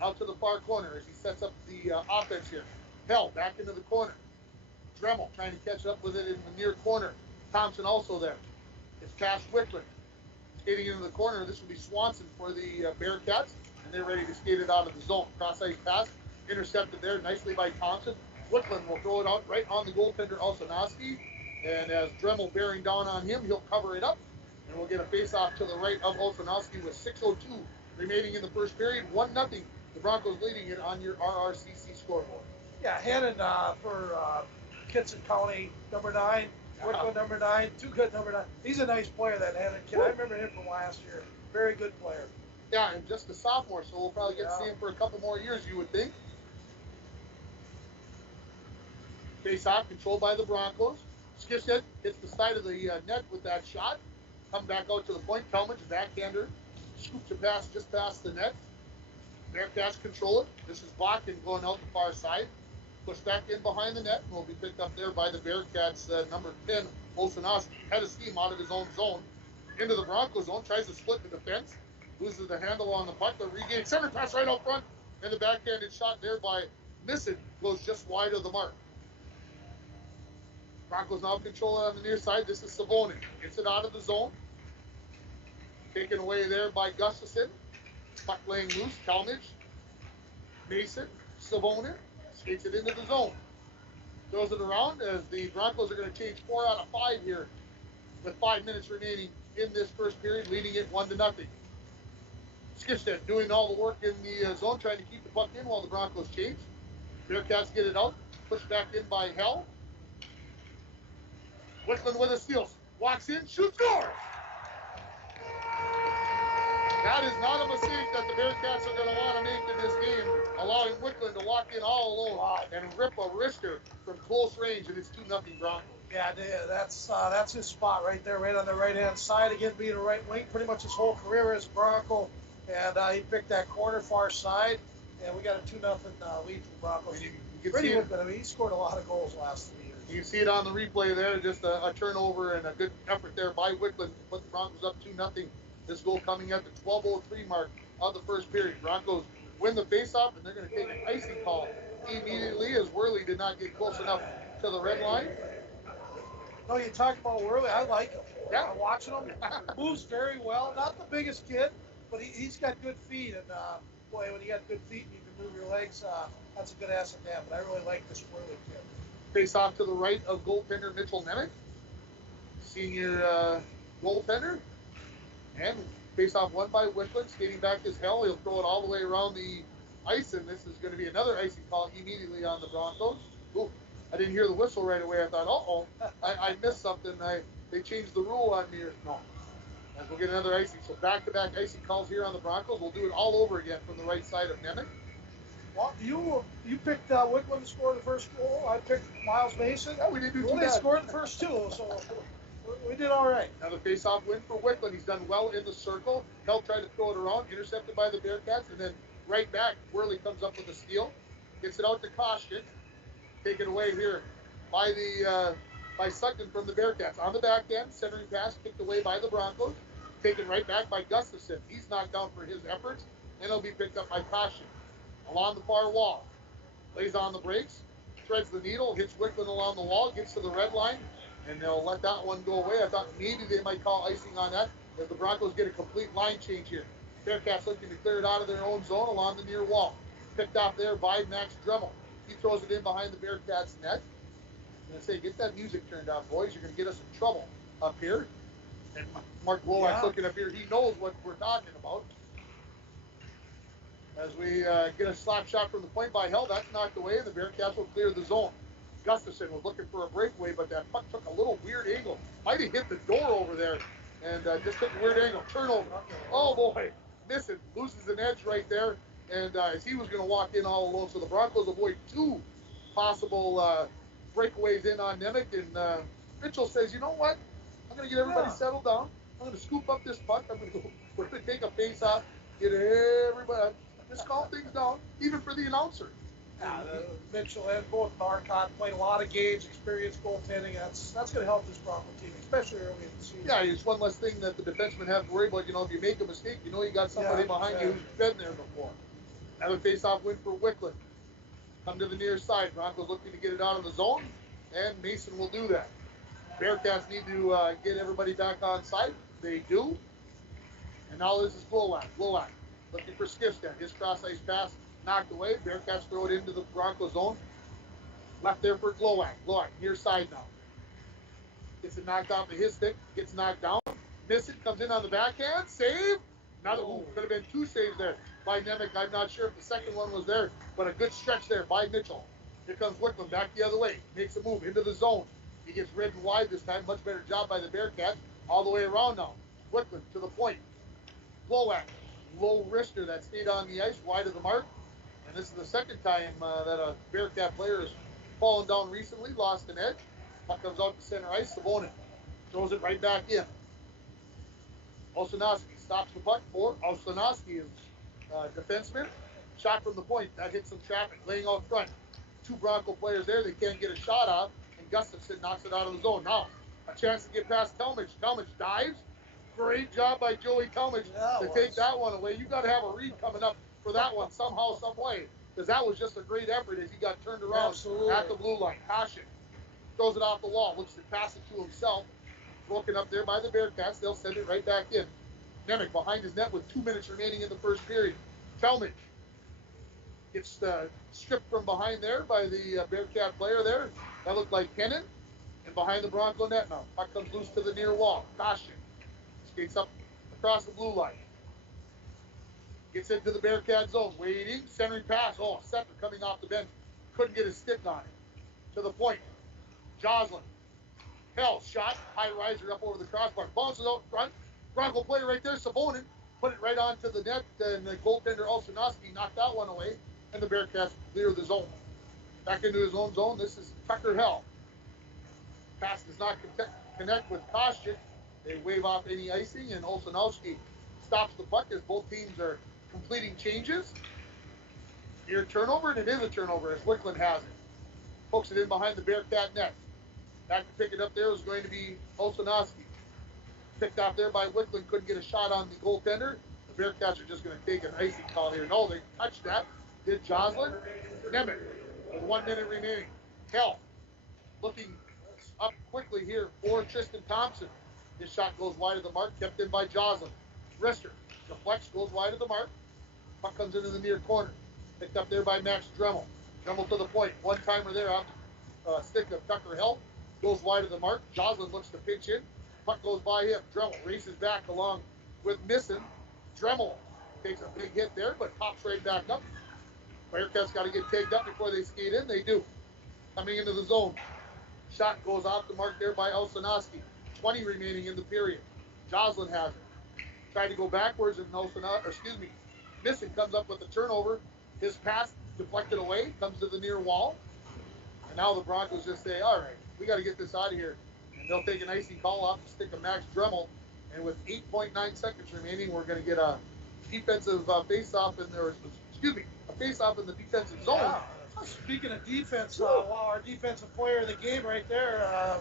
out to the far corner as he sets up the offense here. Hell back into the corner. Dremel trying to catch up with it in the near corner. Thompson also there. It's past Wickland. Skating into the corner, this will be Swanson for the Bearcats, and they're ready to skate it out of the zone. Cross-ice pass, intercepted there nicely by Thompson. Wickland will throw it out right on the goaltender, Olsonowski, and as Dremel bearing down on him, he'll cover it up, and we'll get a face-off to the right of Olsonowski with 6:02 remaining in the first period. 1-0. The Broncos leading it on your RRCC scoreboard. Yeah, Hannon for Kittson County, number 9. Wickland, number 9. Too good, number 9. He's a nice player, that Hannon kid. I remember him from last year. Very good player. Yeah, and just a sophomore, so we'll probably get to see him for a couple more years, you would think. Face-off controlled by the Broncos. Skipstead hits the side of the net with that shot. Come back out to the point. Talmadge, backhander, scoops it past just past the net. Bearcats control it. This is Bakken going out the far side. Pushed back in behind the net and will be picked up there by the Bearcats. Number 10, Olsonowski, head of steam out of his own zone. Into the Broncos zone, tries to split the defense. Loses the handle on the puck. The regain center pass right out front. And the backhanded shot there by Nissen goes just wide of the mark. Broncos now control it on the near side. This is Savonin. Gets it out of the zone. Taken away there by Gustafson. Puck laying loose. Talmadge. Mason. Savonin. Skates it into the zone. Throws it around as the Broncos are going to change 4 out of 5 here with 5 minutes remaining in this first period, leading it 1-0. Skipstead doing all the work in the zone, trying to keep the puck in while the Broncos change. Bearcats get it out. Pushed back in by Hell. Wickland with a steal. Walks in, shoots, scores! That is not a mistake that the Bearcats are going to want to make in this game, allowing Wickland to walk in all alone and rip a wrister from close range, and it's 2-0 Broncos. Yeah, that's his spot right there, right on the right-hand side. Again, being a right wing pretty much his whole career as Bronco, and he picked that corner far side, and we got a 2-0 lead for Broncos. Pretty Wickland, I mean, he scored a lot of goals last 3 years. You can see it on the replay there, just a turnover and a good effort there by Wickland to put the Broncos up 2-0. This goal coming at the 12:03 mark of the first period. Broncos win the faceoff, and they're going to take an icing call immediately as Worley did not get close enough to the red line. No, you talk about Worley. I like him. Yeah. I'm watching him. Moves very well. Not the biggest kid, but he's got good feet. And, boy, when you got good feet and you can move your legs, that's a good asset to have. But I really like this Worley kid. Face off to the right of goaltender Mitchell Nemec, senior goaltender. And face off won by Wickland, skating back as Hell. He'll throw it all the way around the ice, and this is going to be another icing call immediately on the Broncos. Ooh, I didn't hear the whistle right away. I thought, I missed something. They changed the rule on me. No. And we'll get another icing. So back-to-back icing calls here on the Broncos. We'll do it all over again from the right side of Nemec. Well, you picked Wickland to score the first goal. I picked Miles Mason. Yeah, we didn't do too bad. They scored the first 2, so we did all right. Another face-off win for Wickland. He's done well in the circle. Hell tried to throw it around, intercepted by the Bearcats, and then right back, Worley comes up with a steal. Gets it out to Koshkin. Taken away here by Sutton from the Bearcats. On the back end, centering pass kicked away by the Broncos. Taken right back by Gustafson. He's knocked down for his efforts, and he'll be picked up by Koshkin. Along the far wall. Lays on the brakes. Threads the needle. Hits Wickland along the wall. Gets to the red line. And they'll let that one go away. I thought maybe they might call icing on that as the Broncos get a complete line change here. Bearcats looking to clear it out of their own zone along the near wall. Picked off there by Max Dremel. He throws it in behind the Bearcats net. And I say, get that music turned down, boys. You're going to get us in trouble up here. And Mark Glowac's looking up here. He knows what we're talking about. As we get a slap shot from the point by Hell, that's knocked away, and the Bearcats will clear the zone. Gustafson was looking for a breakaway, but that puck took a little weird angle. Might have hit the door over there, and just took a weird angle. Turnover. Oh, boy. Missing. Loses an edge right there, and as he was going to walk in all alone. So the Broncos avoid 2 possible breakaways in on Nemec, and Mitchell says, you know what? I'm going to get everybody settled down. I'm going to scoop up this puck. I'm going to go We're going to take a face-off, get everybody, just calm things down, even for the announcer. Yeah, Mitchell and both Marcotte played a lot of games, experienced goaltending. That's going to help this Bronco team, especially early in the season. Yeah, it's one less thing that the defensemen have to worry about. If you make a mistake, you got somebody behind you who's been there before. Another face-off win for Wickland. Come to the near side. Broncos looking to get it out of the zone, and Mason will do that. Bearcats need to get everybody back on site. They do. And now this is Glowak. Glowak looking for Skifstad. His cross-ice pass knocked away. Bearcats throw it into the Bronco zone. Left there for Glowak. Glowak near side now. Gets it knocked off of his stick. Gets knocked down. Miss it. Comes in on the backhand. Save. Another could have been 2 saves there by Nemec. I'm not sure if the second one was there, but a good stretch there by Mitchell. Here comes Wickland back the other way. Makes a move into the zone. He gets ridden wide this time. Much better job by the Bearcats. All the way around now. Wickland to the point. Glowak. Low wrister that stayed on the ice wide of the mark. And this is the second time that a Bearcat player has fallen down recently. Lost an edge. Puck comes out to center ice. Savonin throws it right back in. Olszanowski stops the puck for Olszanowski is defenseman. Shot from the point. That hits some traffic. Laying out front. 2 Bronco players there. They can't get a shot off. And Gustafson knocks it out of the zone. Now, a chance to get past Talmadge. Talmadge dives. Great job by Joey Talmadge to take that one away. You got to have a read coming up for that one somehow, some way. Because that was just a great effort as he got turned around at the blue line. Passion throws it off the wall. Looks to pass it to himself. Broken up there by the Bearcats. They'll send it right back in. Nemec behind his net with 2 minutes remaining in the first period. Talmadge gets stripped from behind there by the Bearcat player there. That looked like Kennan. And behind the Bronco net now. Puck comes loose to the near wall. Passion skates up across the blue line. Gets into the Bearcat zone. Waiting. Centering pass. Oh, Setter coming off the bench. Couldn't get his stick on it. To the point. Joslin. Hell, shot. High riser up over the crossbar. Bounces out front. Bronco player right there. Savonin put it right onto the net. And the goaltender Olszanowski knocked that one away. And the Bearcats clear the zone. Back into his own zone. This is Tucker Hell. Pass does not connect with Koscheck. They wave off any icing, and Olszanowski stops the puck as both teams are completing changes. Near turnover, and it is a turnover as Wickland has it. Pokes it in behind the Bearcat net. Back to pick it up there is going to be Olszanowski. Picked off there by Wickland, couldn't get a shot on the goaltender. The Bearcats are just going to take an icing call here. No, they touched that. Did Joslin. Nemec with 1 minute remaining. Hell looking up quickly here for Tristan Thompson. His shot goes wide of the mark, kept in by Joslin. Rister deflects, goes wide of the mark. Puck comes into the near corner. Picked up there by Max Dremel. Dremel to the point. One-timer there off stick of Tucker Hell. Goes wide of the mark. Joslin looks to pitch in. Puck goes by him. Dremel races back along with Misson. Dremel takes a big hit there, but pops right back up. Bearcats got to get tagged up before they skate in. They do. Coming into the zone. Shot goes off the mark there by Olszanowski. 20 remaining in the period. Joslin has it. Tried to go backwards, and Misson comes up with the turnover. His pass deflected away, comes to the near wall. And now the Broncos just say, all right, we got to get this out of here. And they'll take an icing call off the stick of Max Dremel. And with 8.9 seconds remaining, we're going to get a defensive face-off in there. A face-off in the defensive zone. Yeah. Speaking of defense, our defensive player of the game right there,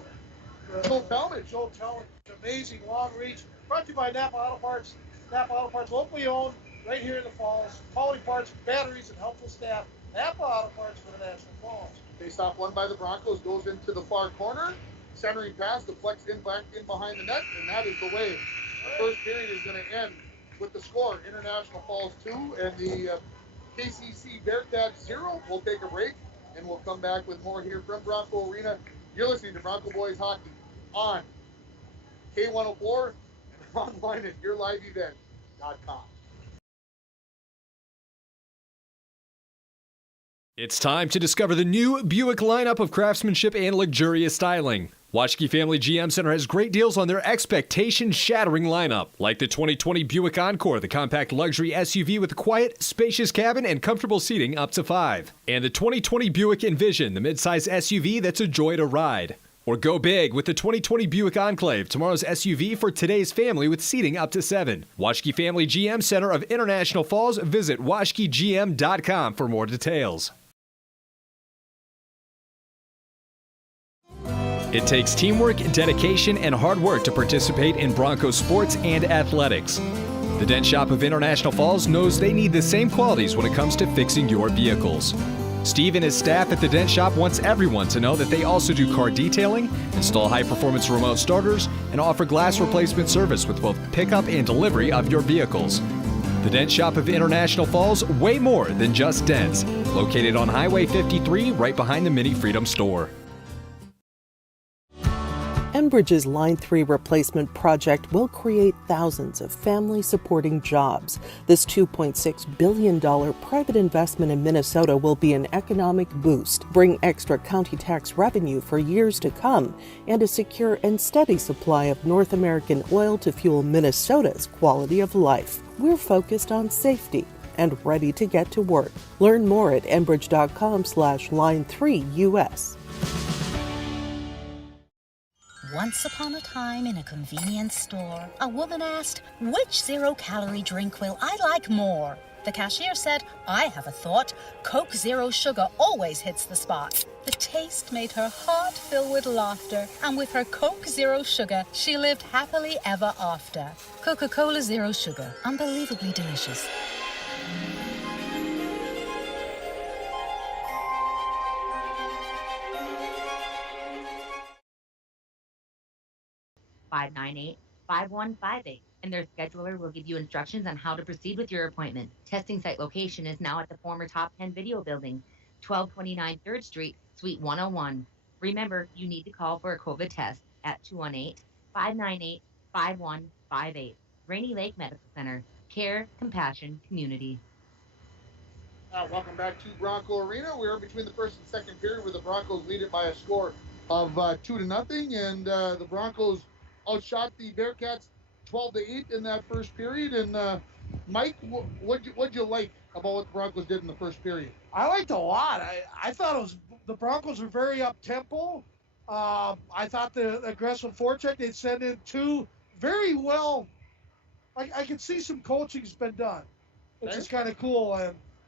Joe Talmadge. Joe Talmadge, amazing long reach. Brought to you by Napa Auto Parts. Napa Auto Parts, locally owned, right here in the Falls. Quality parts, batteries, and helpful staff. Napa Auto Parts for the National Falls. Face-off won by the Broncos, goes into the far corner. Centering pass, deflects back in behind the net, and that is the way. The first period is going to end with the score. International Falls 2 and the KCC Bearcats 0. We'll take a break, and we'll come back with more here from Bronco Arena. You're listening to Bronco Boys Hockey on K104 and online at yourliveevent.com. It's time to discover the new Buick lineup of craftsmanship and luxurious styling. Washke Family GM Center has great deals on their expectation-shattering lineup, like the 2020 Buick Encore, the compact luxury SUV with a quiet, spacious cabin and comfortable seating up to 5. And the 2020 Buick Envision, the midsize SUV that's a joy to ride. Or go big with the 2020 Buick Enclave, tomorrow's SUV for today's family with seating up to 7. Washke Family GM Center of International Falls. Visit washkegm.com for more details. It takes teamwork, dedication, and hard work to participate in Broncos sports and athletics. The Dent Shop of International Falls knows they need the same qualities when it comes to fixing your vehicles. Steve and his staff at the Dent Shop wants everyone to know that they also do car detailing, install high-performance remote starters, and offer glass replacement service with both pickup and delivery of your vehicles. The Dent Shop of International Falls, way more than just dents. Located on Highway 53, right behind the Mini Freedom store. Enbridge's Line 3 replacement project will create thousands of family-supporting jobs. This $2.6 billion private investment in Minnesota will be an economic boost, bring extra county tax revenue for years to come, and a secure and steady supply of North American oil to fuel Minnesota's quality of life. We're focused on safety and ready to get to work. Learn more at enbridge.com/line3US. Once upon a time in a convenience store, a woman asked, which zero-calorie drink will I like more? The cashier said, I have a thought. Coke Zero Sugar always hits the spot. The taste made her heart fill with laughter, and with her Coke Zero Sugar, she lived happily ever after. Coca-Cola Zero Sugar, unbelievably delicious. (598-5158), and their scheduler will give you instructions on how to proceed with your appointment. Testing site location is now at the former Top 10 Video Building, 1229 3rd Street, Suite 101. Remember, you need to call for a COVID test at 218-598-5158. Rainy Lake Medical Center. Care, compassion, community. Welcome back to Bronco Arena. We're between the first and second period where the Broncos lead it by a score of 2-0, and the Broncos outshot the Bearcats 12-8 in that first period. And Mike, what'd you like about what the Broncos did in the first period? I liked a lot. I thought the Broncos were very up-tempo. I thought the aggressive forecheck, they'd send in two very well. I could see some coaching's been done, which is kind of cool.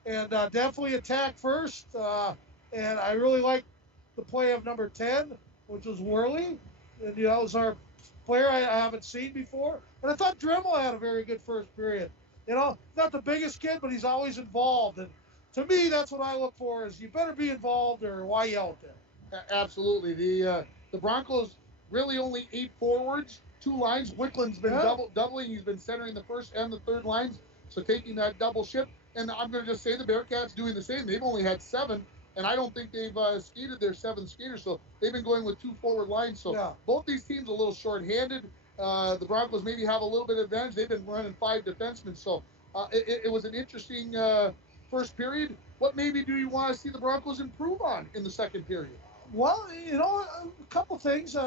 And definitely attack first. And I really liked the play of number 10, which was Worley. And, that was our player I haven't seen before. And I thought Dremel had a very good first period. Not the biggest kid, but he's always involved. And to me, that's what I look for, is you better be involved or why you out there. Absolutely. The Broncos really only 8 forwards, 2 lines. Wickland's been doubling. He's been centering the first and the third lines, so taking that double shift. And I'm going to just say the Bearcats doing the same. They've only had 7, and I don't think they've skated their 7 skaters, so they've been going with 2 forward lines. So both these teams a little short-handed. The Broncos maybe have a little bit of advantage. They've been running 5 defensemen, so it was an interesting first period. What maybe do you want to see the Broncos improve on in the second period? Well, a couple things.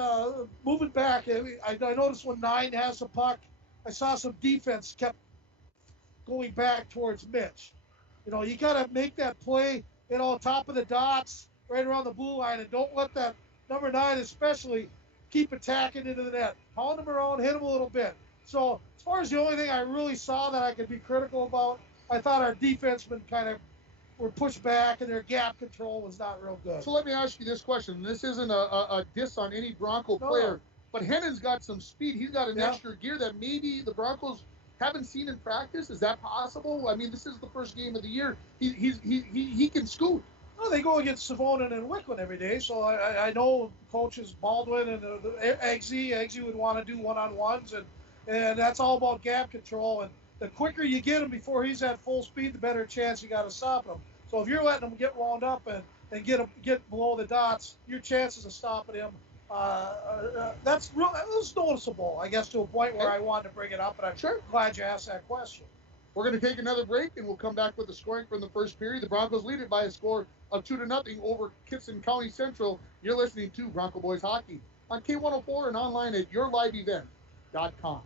Moving back, I noticed when 9 has the puck, I saw some defense kept going back towards Mitch. You got to make that play, top of the dots, right around the blue line, and don't let that number 9 especially keep attacking into the net. Pound him around, hit him a little bit. So as far as the only thing I really saw that I could be critical about, I thought our defensemen kind of were pushed back and their gap control was not real good. So let me ask you this question. This isn't a diss on any Bronco player, but Hennon's got some speed. He's got an extra gear that maybe the Broncos haven't seen in practice. Is that possible? I mean, this is the first game of the year. He can scoot. Well, they go against Savonin and Wickland every day, so I know coaches Baldwin and Eggsy would want to do one-on-ones, and that's all about gap control. And the quicker you get him before he's at full speed, the better chance you got of stopping him. So if you're letting him get wound up and get below the dots, your chances of stopping him, that's real. It was noticeable, I guess, to a point where I wanted to bring it up, and I'm glad you asked that question. We're going to take another break, and we'll come back with the scoring from the first period. The Broncos lead it by a score of 2-0 over Kittson County Central. You're listening to Bronco Boys Hockey on K104 and online at yourliveevent.com.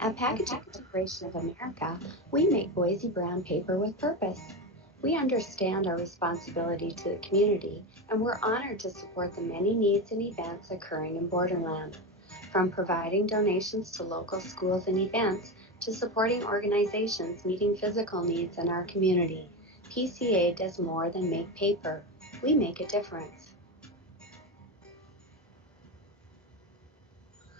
At Packaging Corporation of America, we make Boise brown paper with purpose. We understand our responsibility to the community, and we're honored to support the many needs and events occurring in Borderland. From providing donations to local schools and events, to supporting organizations meeting physical needs in our community, PCA does more than make paper. We make a difference.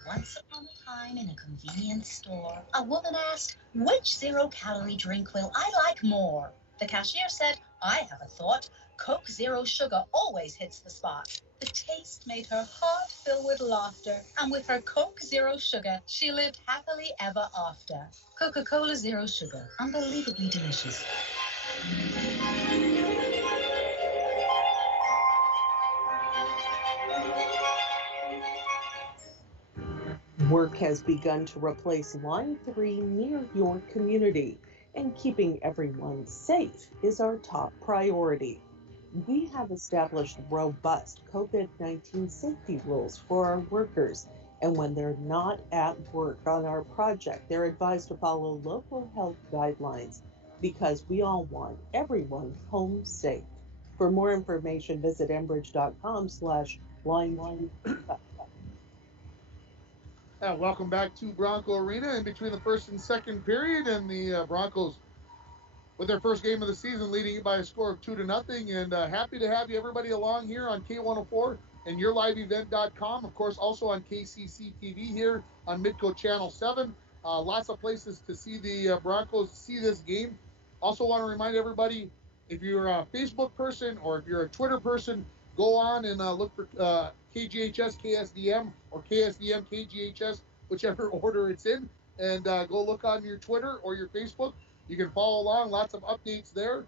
Once upon a time in a convenience store, a woman asked, which zero-calorie drink will I like more? The cashier said, I have a thought. Coke Zero Sugar always hits the spot. The taste made her heart fill with laughter, and with her Coke Zero Sugar, she lived happily ever after. Coca-Cola Zero Sugar, unbelievably delicious. Work has begun to replace Line 3 near your community, and keeping everyone safe is our top priority. We have established robust COVID-19 safety rules for our workers, and when they're not at work on our project, they're advised to follow local health guidelines because we all want everyone home safe. For more information, visit enbridge.com/line3. Welcome back to Bronco Arena in between the first and second period, and the Broncos with their first game of the season leading it by a score of 2-0, and happy to have you everybody along here on K104 and yourliveevent.com, of course also on KCC TV here on Midco Channel 7. Lots of places to see the Broncos see this game. Also want to remind everybody, if you're a Facebook person or if you're a Twitter person, go on and look for KGHS KSDM or KSDM KGHS, whichever order it's in, and go look on your Twitter or your Facebook. You can follow along, lots of updates there.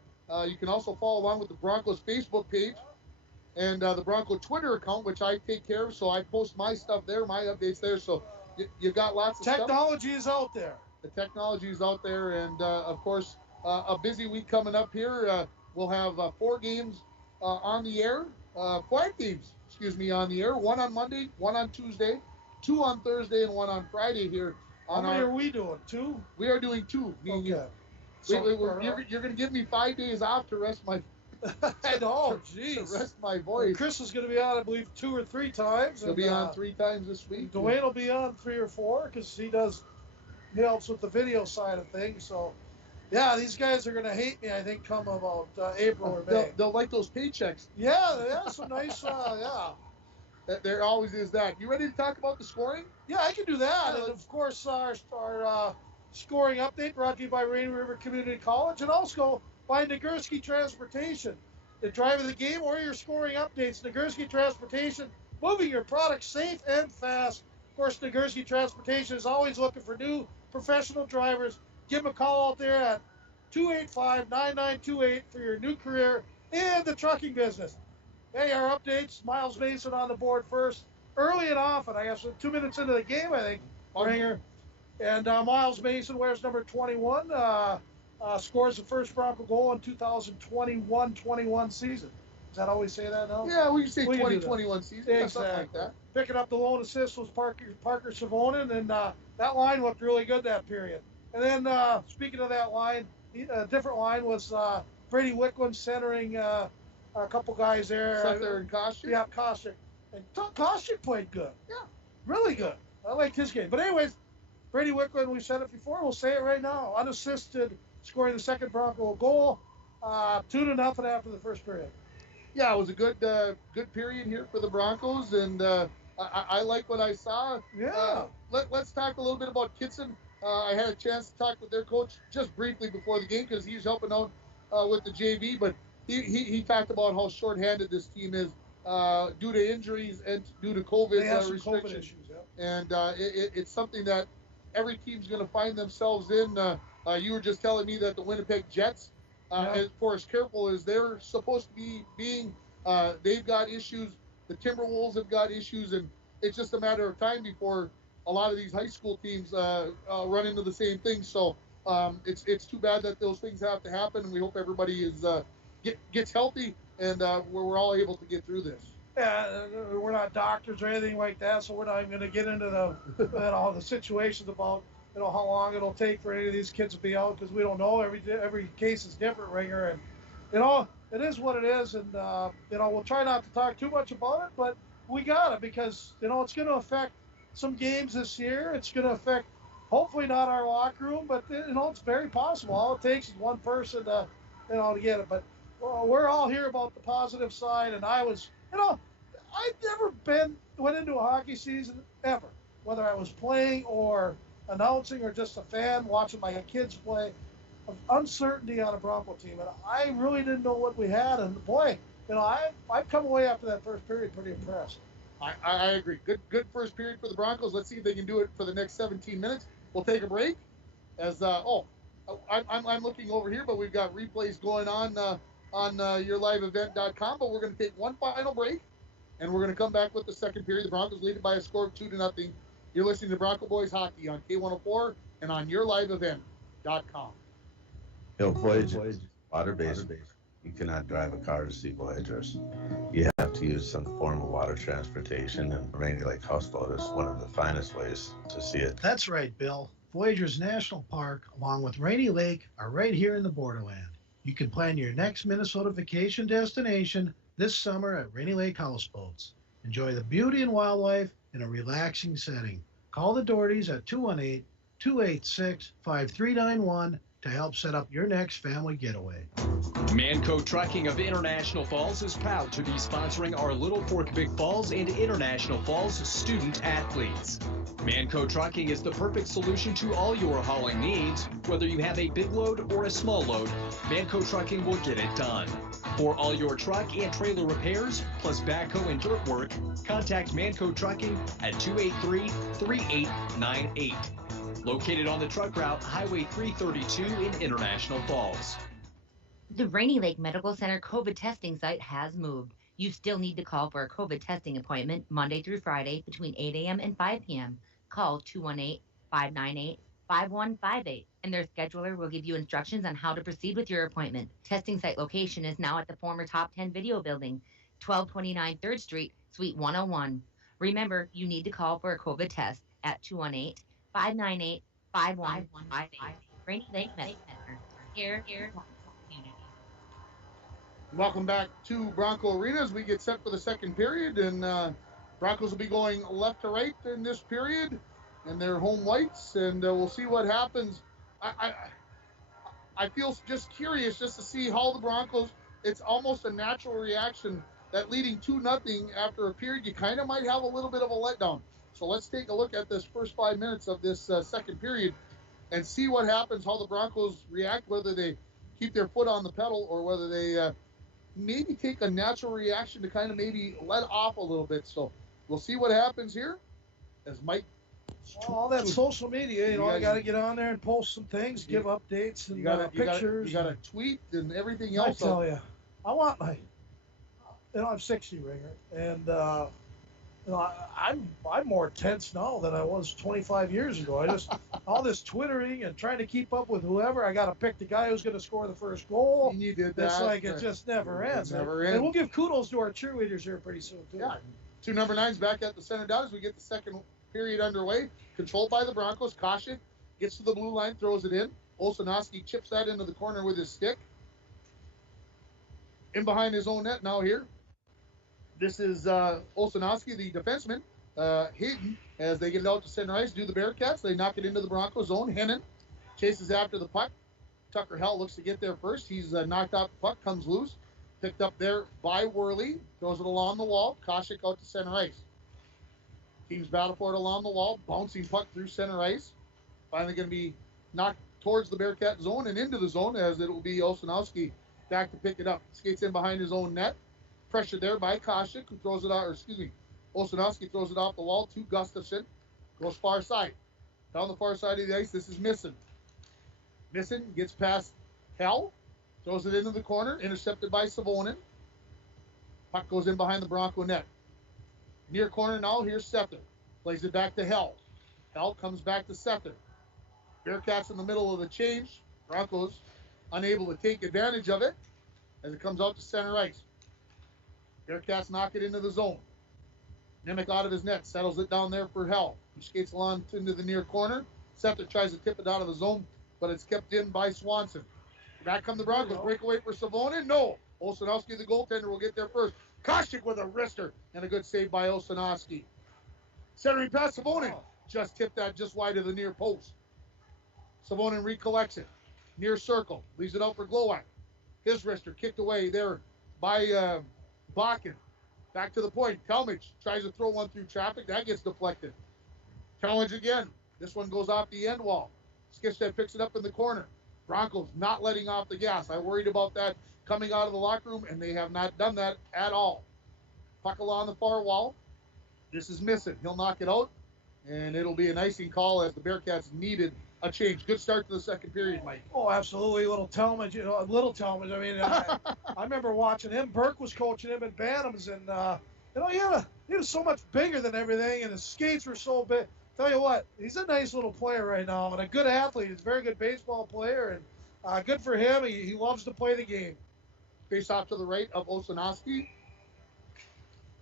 You can also follow along with the Broncos Facebook page and the Bronco Twitter account, which I take care of, so I post my stuff there, my updates there, so you've got lots of technology is out there. The technology is out there, and of course, a busy week coming up here. We'll have 4 games on the air, 5 games, on the air, 1 on Monday, 1 on Tuesday, 2 on Thursday, and 1 on Friday here. How many are we doing? 2? We are doing 2. Okay. You're going to give me 5 days off to rest my I know, jeez. To rest my voice. Chris is going to be on, I believe, 2 or 3 times. He'll be on 3 times this week. Dwayne will be on 3 or 4 because he helps with the video side of things. So, yeah, these guys are going to hate me, I think, come about April or May. They'll like those paychecks. Yeah, some nice, yeah. There always is that. You ready to talk about the scoring? Yeah, I can do that. And, of course, our scoring update brought to you by Rainy River Community College and also by Nagurski Transportation. The drive of the game or your scoring updates, Nagurski Transportation, moving your product safe and fast. Of course, Nagurski Transportation is always looking for new professional drivers. Give them a call out there at 285-9928 for your new career in the trucking business. Hey, our updates, Miles Mason on the board first. Early and often, I guess 2 minutes into the game, I think, Ringer. And Miles Mason wears number 21. Scores the first Bronco goal in 2021-21 season. Does that always say that now? Yeah, we can say 2021 season. Exactly. Something like that. Picking up the lone assist was Parker Savonin, and that line looked really good that period. And then, speaking of that line, a different line was Brady Wicklund centering a couple guys there. Suther and Kostick? Yeah, Kostick. And Kostick played good. Yeah. Really good. I liked his game. But anyways, Brady Wicklund, we said it before, we'll say it right now, unassisted, scoring the second Bronco goal, 2-0 after the first period. Yeah, it was a good period here for the Broncos, and I like what I saw. Yeah. Let's talk a little bit about Kittson. I had a chance to talk with their coach just briefly before the game because he's helping out with the JV, but he talked about how shorthanded this team is due to injuries and due to COVID they have some restrictions. COVID issues, yeah. And it's something that every team's going to find themselves in. You were just telling me that the Winnipeg Jets, for as careful as they're supposed to be being, they've got issues. The Timberwolves have got issues, and it's just a matter of time before a lot of these high school teams run into the same thing. So it's too bad that those things have to happen, and we hope everybody gets healthy and we're all able to get through this. Yeah, we're not doctors or anything like that, so we're not even going to get into the situations about how long it'll take for any of these kids to be out because we don't know. Every case is different, Ringer, it is what it is, and we'll try not to talk too much about it, but we got it because it's going to affect some games this year. It's going to affect, hopefully not our locker room, but it's very possible. All it takes is one person to get it. But we're all here about the positive side, and I was, I've never went into a hockey season ever, whether I was playing or announcing or just a fan watching my kids play, of uncertainty on a Bronco team, and I really didn't know what we had. And boy, I've come away after that first period pretty impressed. I agree. Good first period for the Broncos. Let's see if they can do it for the next 17 minutes. We'll take a break. As I'm looking over here, but we've got replays going on yourliveevent.com. But we're going to take one final break, and we're going to come back with the second period. The Broncos lead it by a score of 2-0. You're listening to Bronco Boys Hockey on K104 and on yourliveevent.com. Voyagers, water-based. You cannot drive a car to see Voyagers. You have to use some form of water transportation, and Rainy Lake Houseboat is one of the finest ways to see it. That's right, Bill. Voyagers National Park, along with Rainy Lake, are right here in the borderland. You can plan your next Minnesota vacation destination this summer at Rainy Lake Houseboats. Enjoy the beauty and wildlife in a relaxing setting. Call the Dohertys at 218-286-5391 to help set up your next family getaway. Manco Trucking of International Falls is proud to be sponsoring our Little Fork Big Falls and International Falls student athletes. Manco Trucking is the perfect solution to all your hauling needs. Whether you have a big load or a small load, Manco Trucking will get it done. For all your truck and trailer repairs, plus backhoe and dirt work, contact Manco Trucking at 283-3898. Located on the truck route Highway 332 in International Falls. The Rainy Lake Medical Center COVID testing site has moved. You still need to call for a COVID testing appointment Monday through Friday between 8 a.m. and 5 p.m. Call 218-598-5158, and their scheduler will give you instructions on how to proceed with your appointment. Testing site location is now at the former Top 10 Video Building, 1229 3rd Street, Suite 101. Remember, you need to call for a COVID test at 218-598-5158. Rainy Lake Medical Center. Here. Welcome back to Bronco Arena as we get set for the second period, and Broncos will be going left to right in this period, and their home whites, and we'll see what happens. I feel just curious just to see how the Broncos. It's almost a natural reaction that leading 2-0 after a period, you kind of might have a little bit of a letdown. So let's take a look at this first 5 minutes of this second period and see what happens, how the Broncos react, whether they keep their foot on the pedal or whether they maybe take a natural reaction to kind of maybe let off a little bit. So we'll see what happens here as Mike. All that social media, I got to get on there and post some things, give updates and pictures. You got to tweet and everything else. I tell you, I want I'm 60 ringer, and I'm more tense now than I was 25 years ago. I just all this twittering and trying to keep up with whoever. I got to pick the guy who's going to score the first goal. And you did that. It's like it just never ends. And we'll give kudos to our cheerleaders here pretty soon too. Yeah, 2 number 9s back at the center dot as we get the second period underway. Controlled by the Broncos. Koshik gets to the blue line, throws it in. Olsonowski chips that into the corner with his stick. In behind his own net now here. This is Olsonowski, the defenseman. Hayden, as they get it out to center ice, do the Bearcats. They knock it into the Broncos zone. Hennon chases after the puck. Tucker Hell looks to get there first. He's knocked out the puck, comes loose. Picked up there by Worley. Throws it along the wall. Koshik out to center ice. Teams battle for it along the wall. Bouncing puck through center ice. Finally going to be knocked towards the Bearcat zone and into the zone as it will be Olsonowski back to pick it up. Skates in behind his own net. Pressure there by Koshik, who throws it out, Olsonowski throws it off the wall to Gustafson. Goes far side. Down the far side of the ice, this is Misson. Misson gets past Hell. Throws it into the corner, intercepted by Savonin. Puck goes in behind the Bronco net. Near corner now, here's Sether. Plays it back to Hell. Hell comes back to Sether. Bearcats in the middle of the change. Broncos unable to take advantage of it as it comes out to center ice. Bearcats knock it into the zone. Nemec out of his net, settles it down there for Hell. He skates along into the near corner. Sether tries to tip it out of the zone, but it's kept in by Swanson. Back come the Broncos. Breakaway for Savonin. No. Osanowski, the goaltender, will get there first. Koshik with a wrister. And a good save by Osanowski. Centering pass, Savonin. Just tipped that just wide of the near post. Savonin recollects it. Near circle. Leaves it out for Glowak. His wrister kicked away there by Bakken. Back to the point. Talmadge tries to throw one through traffic. That gets deflected. Challenge again. This one goes off the end wall. Skifstead picks it up in the corner. Broncos not letting off the gas. I worried about that coming out of the locker room, and they have not done that at all. Puck along the far wall. This is missing. He'll knock it out, and it'll be an icing call as the Bearcats needed a change. Good start to the second period, Mike. Oh, absolutely. Little Talmadge, little Talmadge. I mean, I remember watching him. Burke was coaching him at Bantams, and, he was so much bigger than everything, and his skates were so big. Tell you what, he's a nice little player right now, and a good athlete. He's a very good baseball player, and good for him. He loves to play the game. Face off to the right of Osanowski.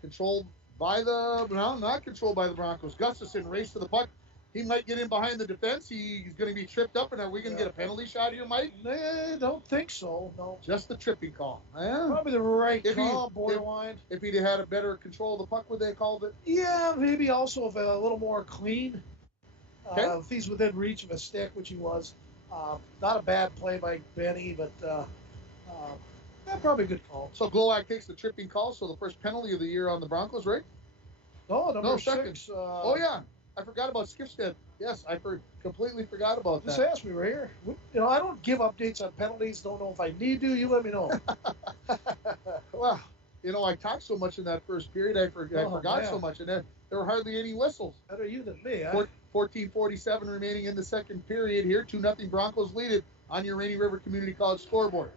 Controlled by not controlled by the Broncos. Gustafson raced to the puck. He might get in behind the defense. He's going to be tripped up, and are we going to get a penalty shot here, Mike? I don't think so, no. Just the tripping call. Probably the right call, borderline. If he'd had a better control of the puck, would they have called it? Yeah, maybe also if a little more clean. Okay. If he's within reach of a stick, which he was. Not a bad play by Benny, but probably a good call. So Glowak takes the tripping call, so the first penalty of the year on the Broncos, right? No, number second. 6. Oh, yeah. I forgot about Skifstead. Yes, I completely forgot about that. Just ask me right here. I don't give updates on penalties. Don't know if I need to. You let me know. Well, I talked so much in that first period. I forgot so much, and there were hardly any whistles. Better you than me. 14:47 remaining in the second period here. 2-0 Broncos lead it on your Rainy River Community College scoreboard.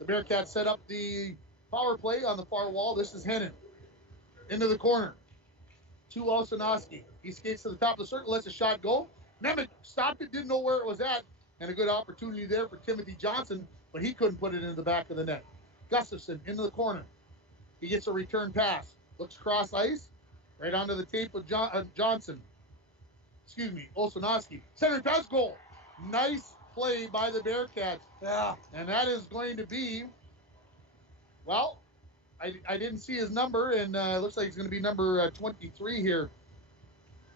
The Bearcats set up the power play on the far wall. This is Hennon. Into the corner. To Osanowski. He skates to the top of the circle, lets a shot go. Nemec stopped it, didn't know where it was at, and a good opportunity there for Timothy Johnson, but he couldn't put it into the back of the net. Gustafson into the corner. He gets a return pass. Looks cross ice. Right onto the tape of Johnson. Osanowski. Center pass, goal. Nice play by the Bearcats. Yeah. And that is going to be, well, I didn't see his number, and it looks like it's going to be number 23 here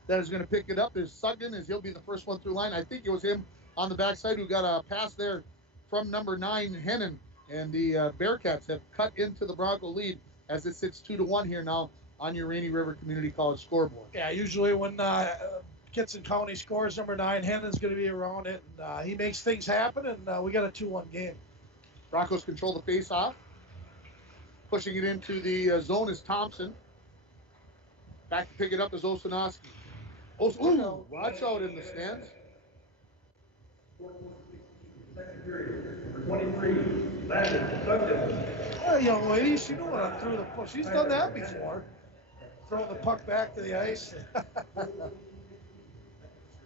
that is going to pick it up. Is Sugden, as he'll be the first one through line. I think it was him on the backside who got a pass there from number 9, Hennon. And the Bearcats have cut into the Bronco lead as it sits 2-1 here now on your Rainy River Community College scoreboard. Yeah, usually when Kittson County scores, number 9, Hennon's going to be around it. And, he makes things happen, and we got a 2-1 game. Broncos control the face-off. Pushing it into the zone is Thompson. Back to pick it up is Osanowski. Watch out in the stands. 23. Well, young lady, she knew what I threw the puck. She's done that before. Throwing the puck back to the ice.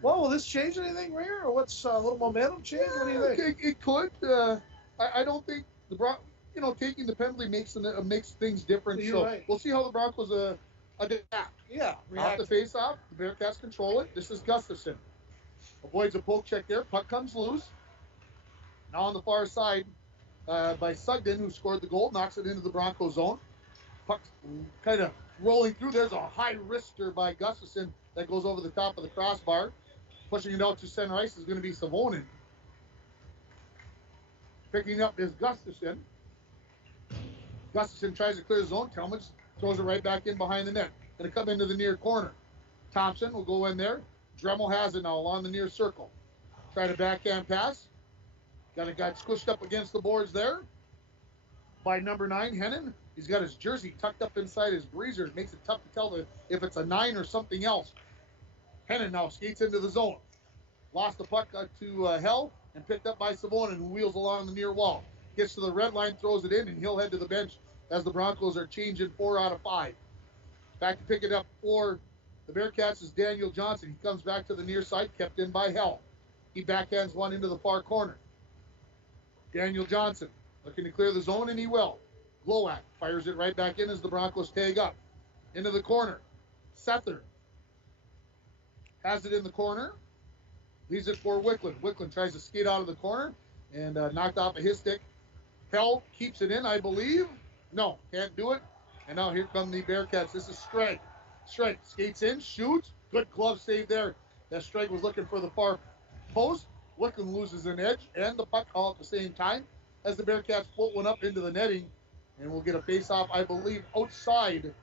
Well, will this change anything, Rayer? Or what's a little momentum change? What do you think? It could. I don't think taking the penalty makes things different. You're so right. We'll see how the Broncos adapt. Yeah. Off the face-off, the Bearcats control it. This is Gustafson. Avoids a poke check there. Puck comes loose. Now on the far side by Sugden, who scored the goal, knocks it into the Bronco zone. Puck kind of rolling through. There's a high wrister by Gustafson that goes over the top of the crossbar. Pushing it out to center ice is going to be Savonin. Picking up is Gustafson. Gustafson tries to clear the zone. Talmadge throws it right back in behind the net. Going to come into the near corner. Thompson will go in there. Dremel has it now along the near circle. Try to backhand pass. Got squished up against the boards there by number 9, Hennon. He's got his jersey tucked up inside his breezer. It makes it tough to tell if it's a 9 or something else. Hennon now skates into the zone. Lost the puck to Hell and picked up by Savonin, who wheels along the near wall. Gets to the red line, throws it in, and he'll head to the bench as the Broncos are changing 4 out of 5. Back to pick it up for the Bearcats is Daniel Johnson. He comes back to the near side, kept in by Hell. He backhands one into the far corner. Daniel Johnson looking to clear the zone, and he will. Glowak fires it right back in as the Broncos tag up. Into the corner. Sether has it in the corner. Leaves it for Wicklund. Wicklund tries to skate out of the corner. and knocked off of his stick. Hell keeps it in, I believe. No, can't do it. And now here come the Bearcats. This is Streg. Streg skates in, shoots. Good glove save there. That Streg was looking for the far post. Wickham loses an edge and the puck all at the same time as the Bearcats float one up into the netting. And we'll get a face-off, I believe, outside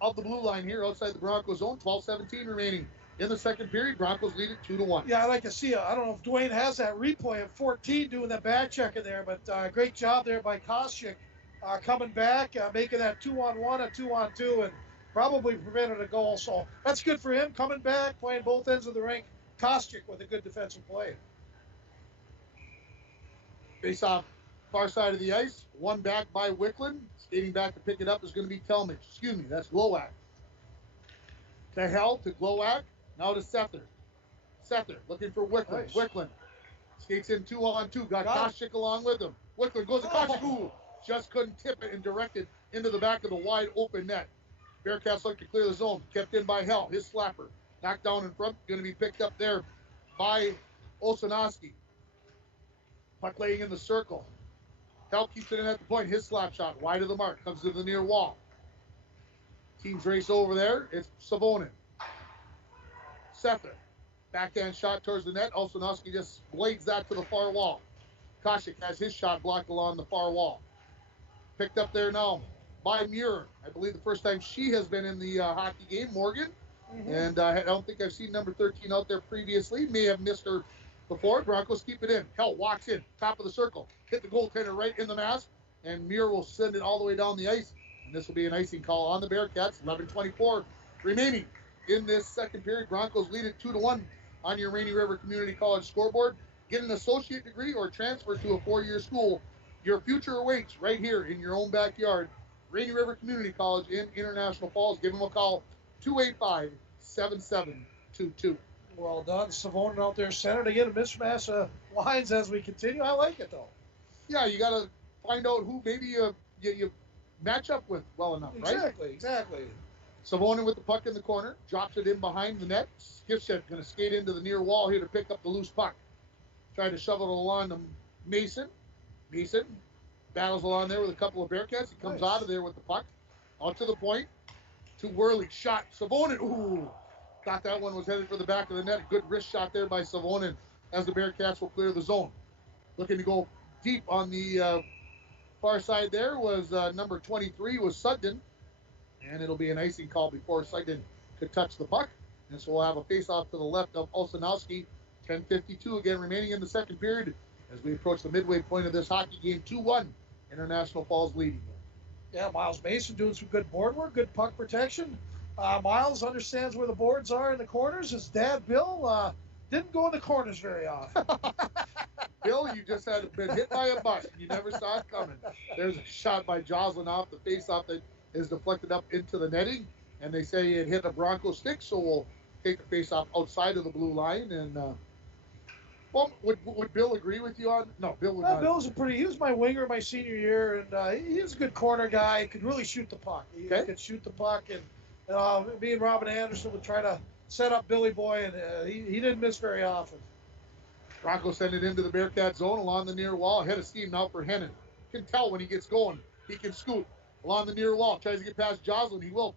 of the blue line here, outside the Broncos zone. 12-17 remaining in the second period. Broncos lead it 2-1. Yeah, I'd like to see it. I don't know if Dwayne has that replay of 14 doing the back checking there, but great job there by Koscheck coming back, making that 2-on-1, a 2-on-2, and probably prevented a goal. So that's good for him coming back, playing both ends of the rink. Koscheck with a good defensive play. Face off far side of the ice. One back by Wickland. Skating back to pick it up is going to be Telmich. Excuse me, that's Glowak. To Hell, to Glowak. Now to Sether. Sether looking for Wickland. Nice. Wickland skates in 2-on-2. Got Koscheck along with him. Wickland goes to Koscheck. Ooh, just couldn't tip it and direct it into the back of the wide open net. Bearcats look to clear the zone. Kept in by Hell. His slapper. Knocked down in front. Going to be picked up there by Olsonowski. Puck laying in the circle. Hell keeps it in at the point. His slap shot wide of the mark. Comes to the near wall. Teams race over there. It's Savonin. Sether. Backhand shot towards the net. Olsonowski just blades that to the far wall. Koscheck has his shot blocked along the far wall. Picked up there now by Muir. I believe the first time she has been in the hockey game, Morgan. And I don't think I've seen number 13 out there previously. May have missed her before. Broncos keep it in. Hell walks in. Top of the circle. Hit the goaltender right in the mask. And Muir will send it all the way down the ice. And this will be an icing call on the Bearcats. 11:24 remaining in this second period. Broncos lead it 2-1 on your Rainy River Community College scoreboard. Get an associate degree or transfer to a 4-year school. Your future awaits right here in your own backyard. Rainy River Community College in International Falls. Give them a call, 285-7722. Well done. Savonin out there center to get a mismatch of lines as we continue. I like it, though. Yeah, you got to find out who maybe you match up with well enough, right? Exactly. Savonin with the puck in the corner. Drops it in behind the net. Kittson going to skate into the near wall here to pick up the loose puck. Tried to shovel it along to Mason. Mason battles along there with a couple of Bearcats. He comes out of there with the puck. Out to the point. To Worley. Shot. Savonin. Ooh. Thought that one was headed for the back of the net. A good wrist shot there by Savonin as the Bearcats will clear the zone. Looking to go deep on the far side there was number 23 was Sugden. And it'll be an icing call before Sugden could touch the puck. And so we'll have a face-off to the left of Olsonowski. 10:52 again remaining in the second period as we approach the midway point of this hockey game. 2-1. International Falls leading. Yeah, Miles Mason doing some good board work, good puck protection. Miles understands where the boards are in the corners. His dad, Bill, didn't go in the corners very often. Bill, you just had been hit by a bus. You never saw it coming. There's a shot by Jocelyn off the face-off that is deflected up into the netting. And they say it hit a Bronco stick, so we'll take the face-off outside of the blue line. And, well, would Bill agree with you on? No, Bill would not. He was my winger my senior year, and he was a good corner guy. He could really shoot the puck. He could shoot the puck, and me and Robin Anderson would try to set up Billy Boy, and he didn't miss very often. Broncos send it into the Bearcat zone along the near wall. Head of steam now for Hennon. Can tell when he gets going. He can scoot along the near wall. Tries to get past Jocelyn. He will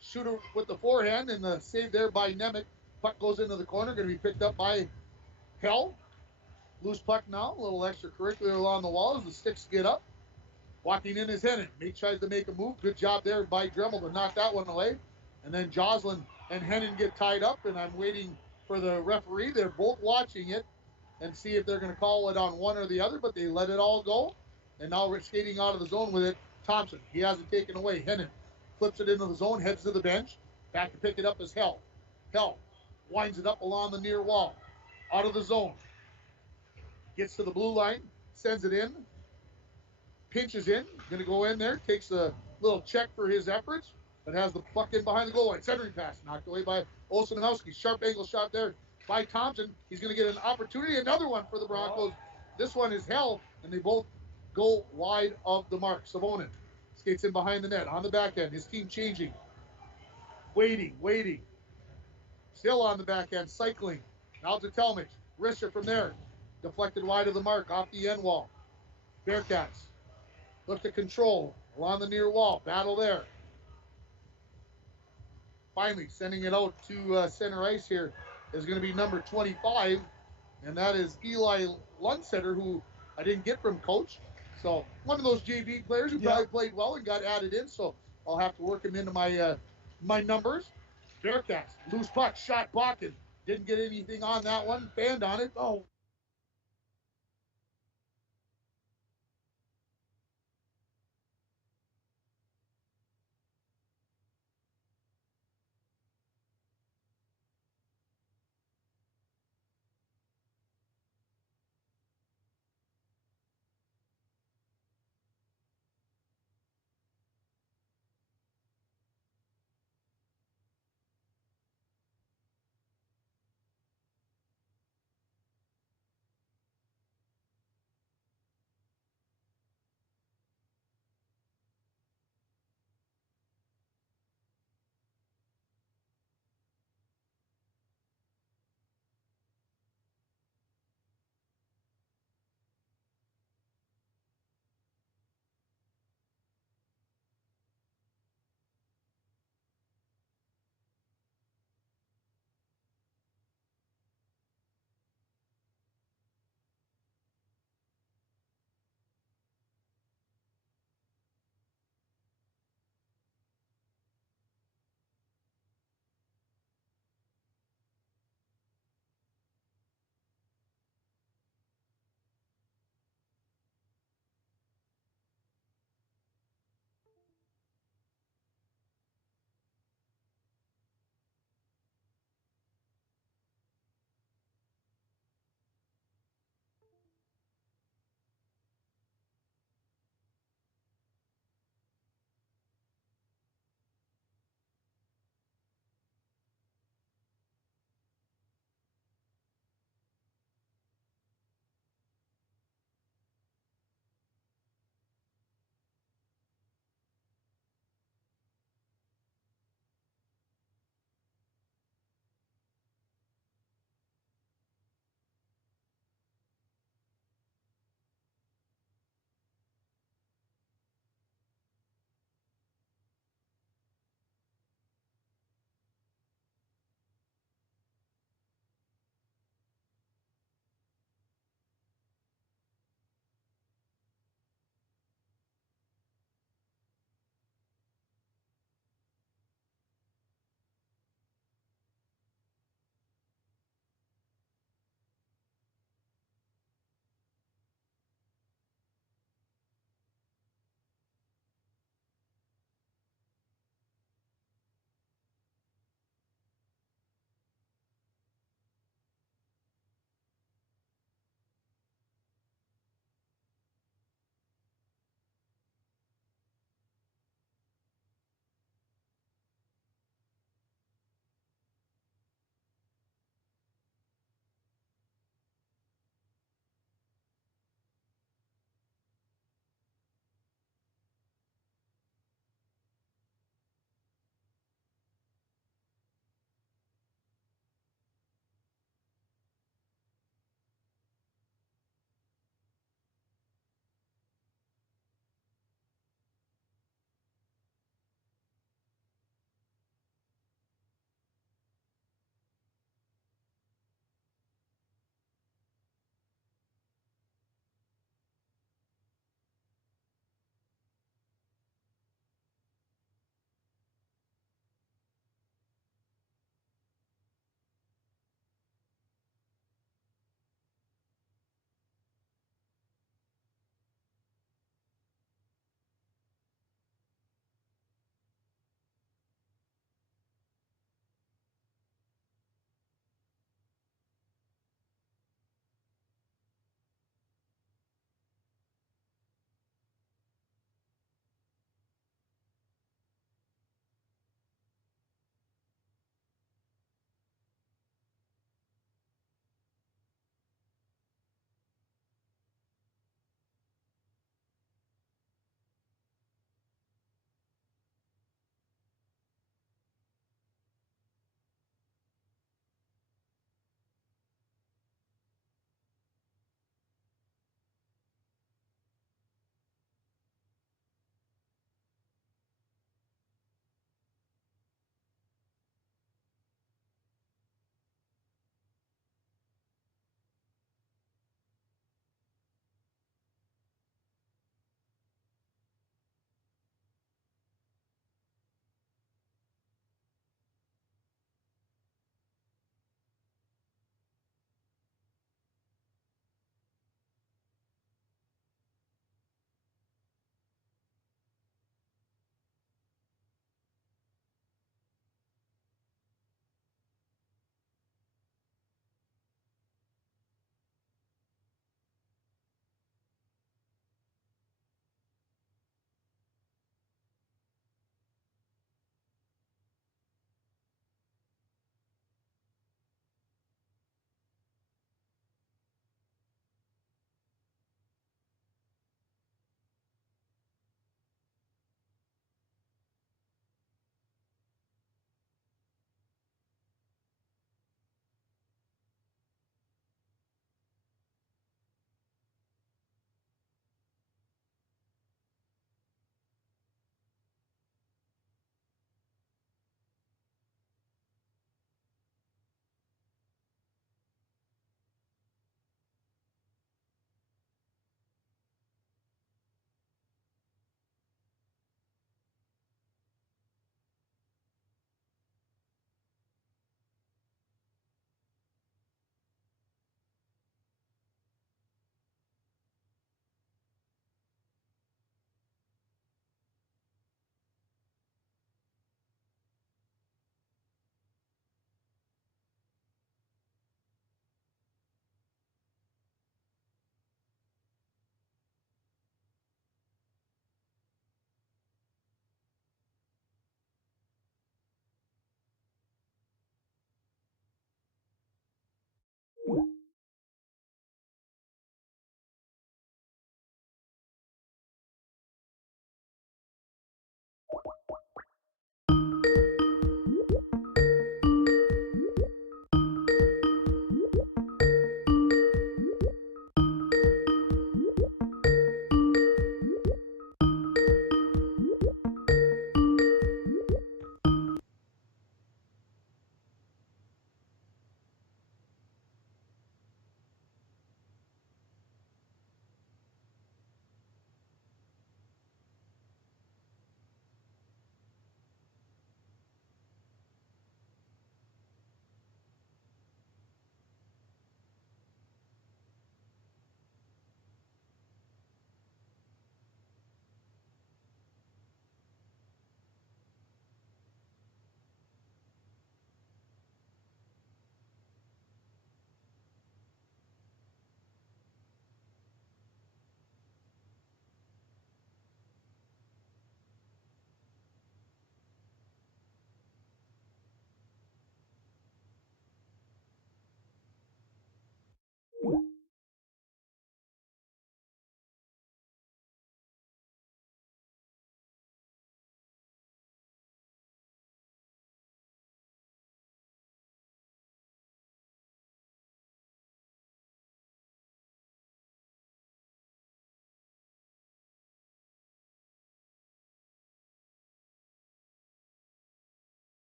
shoot her with the forehand, and the save there by Nemec. Puck goes into the corner. Going to be picked up by Hell. Loose puck now. A little extracurricular along the wall as the sticks get up. Walking in is Hennon. He tries to make a move. Good job there by Dremel to knock that one away. And then Jocelyn and Hennon get tied up, and I'm waiting for the referee. They're both watching it and see if they're going to call it on one or the other, but they let it all go. And now we're skating out of the zone with it. Thompson, he has it taken away. Hennon flips it into the zone, heads to the bench. Back to pick it up is Hell. Hell winds it up along the near wall. Out of the zone. Gets to the blue line, sends it in. Pinches in, going to go in there, takes a little check for his efforts, but has the puck in behind the goal line. Centering pass knocked away by Olsonowski. Sharp angle shot there by Thompson. He's going to get an opportunity. Another one for the Broncos. This one is Hell, and they both go wide of the mark. Savonin skates in behind the net on the back end. His team changing. Waiting. Still on the back end, cycling. Now to Telmich. Risser from there. Deflected wide of the mark, off the end wall. Bearcats look to control along the near wall. Battle there. Finally, sending it out to center ice here is going to be number 25, and that is Eli Lundsetter, who I didn't get from coach. So one of those JV players who probably played well and got added in. So I'll have to work him into my my numbers. Bearcats loose puck, shot pocket. Didn't get anything on that one. Banned on it. Oh.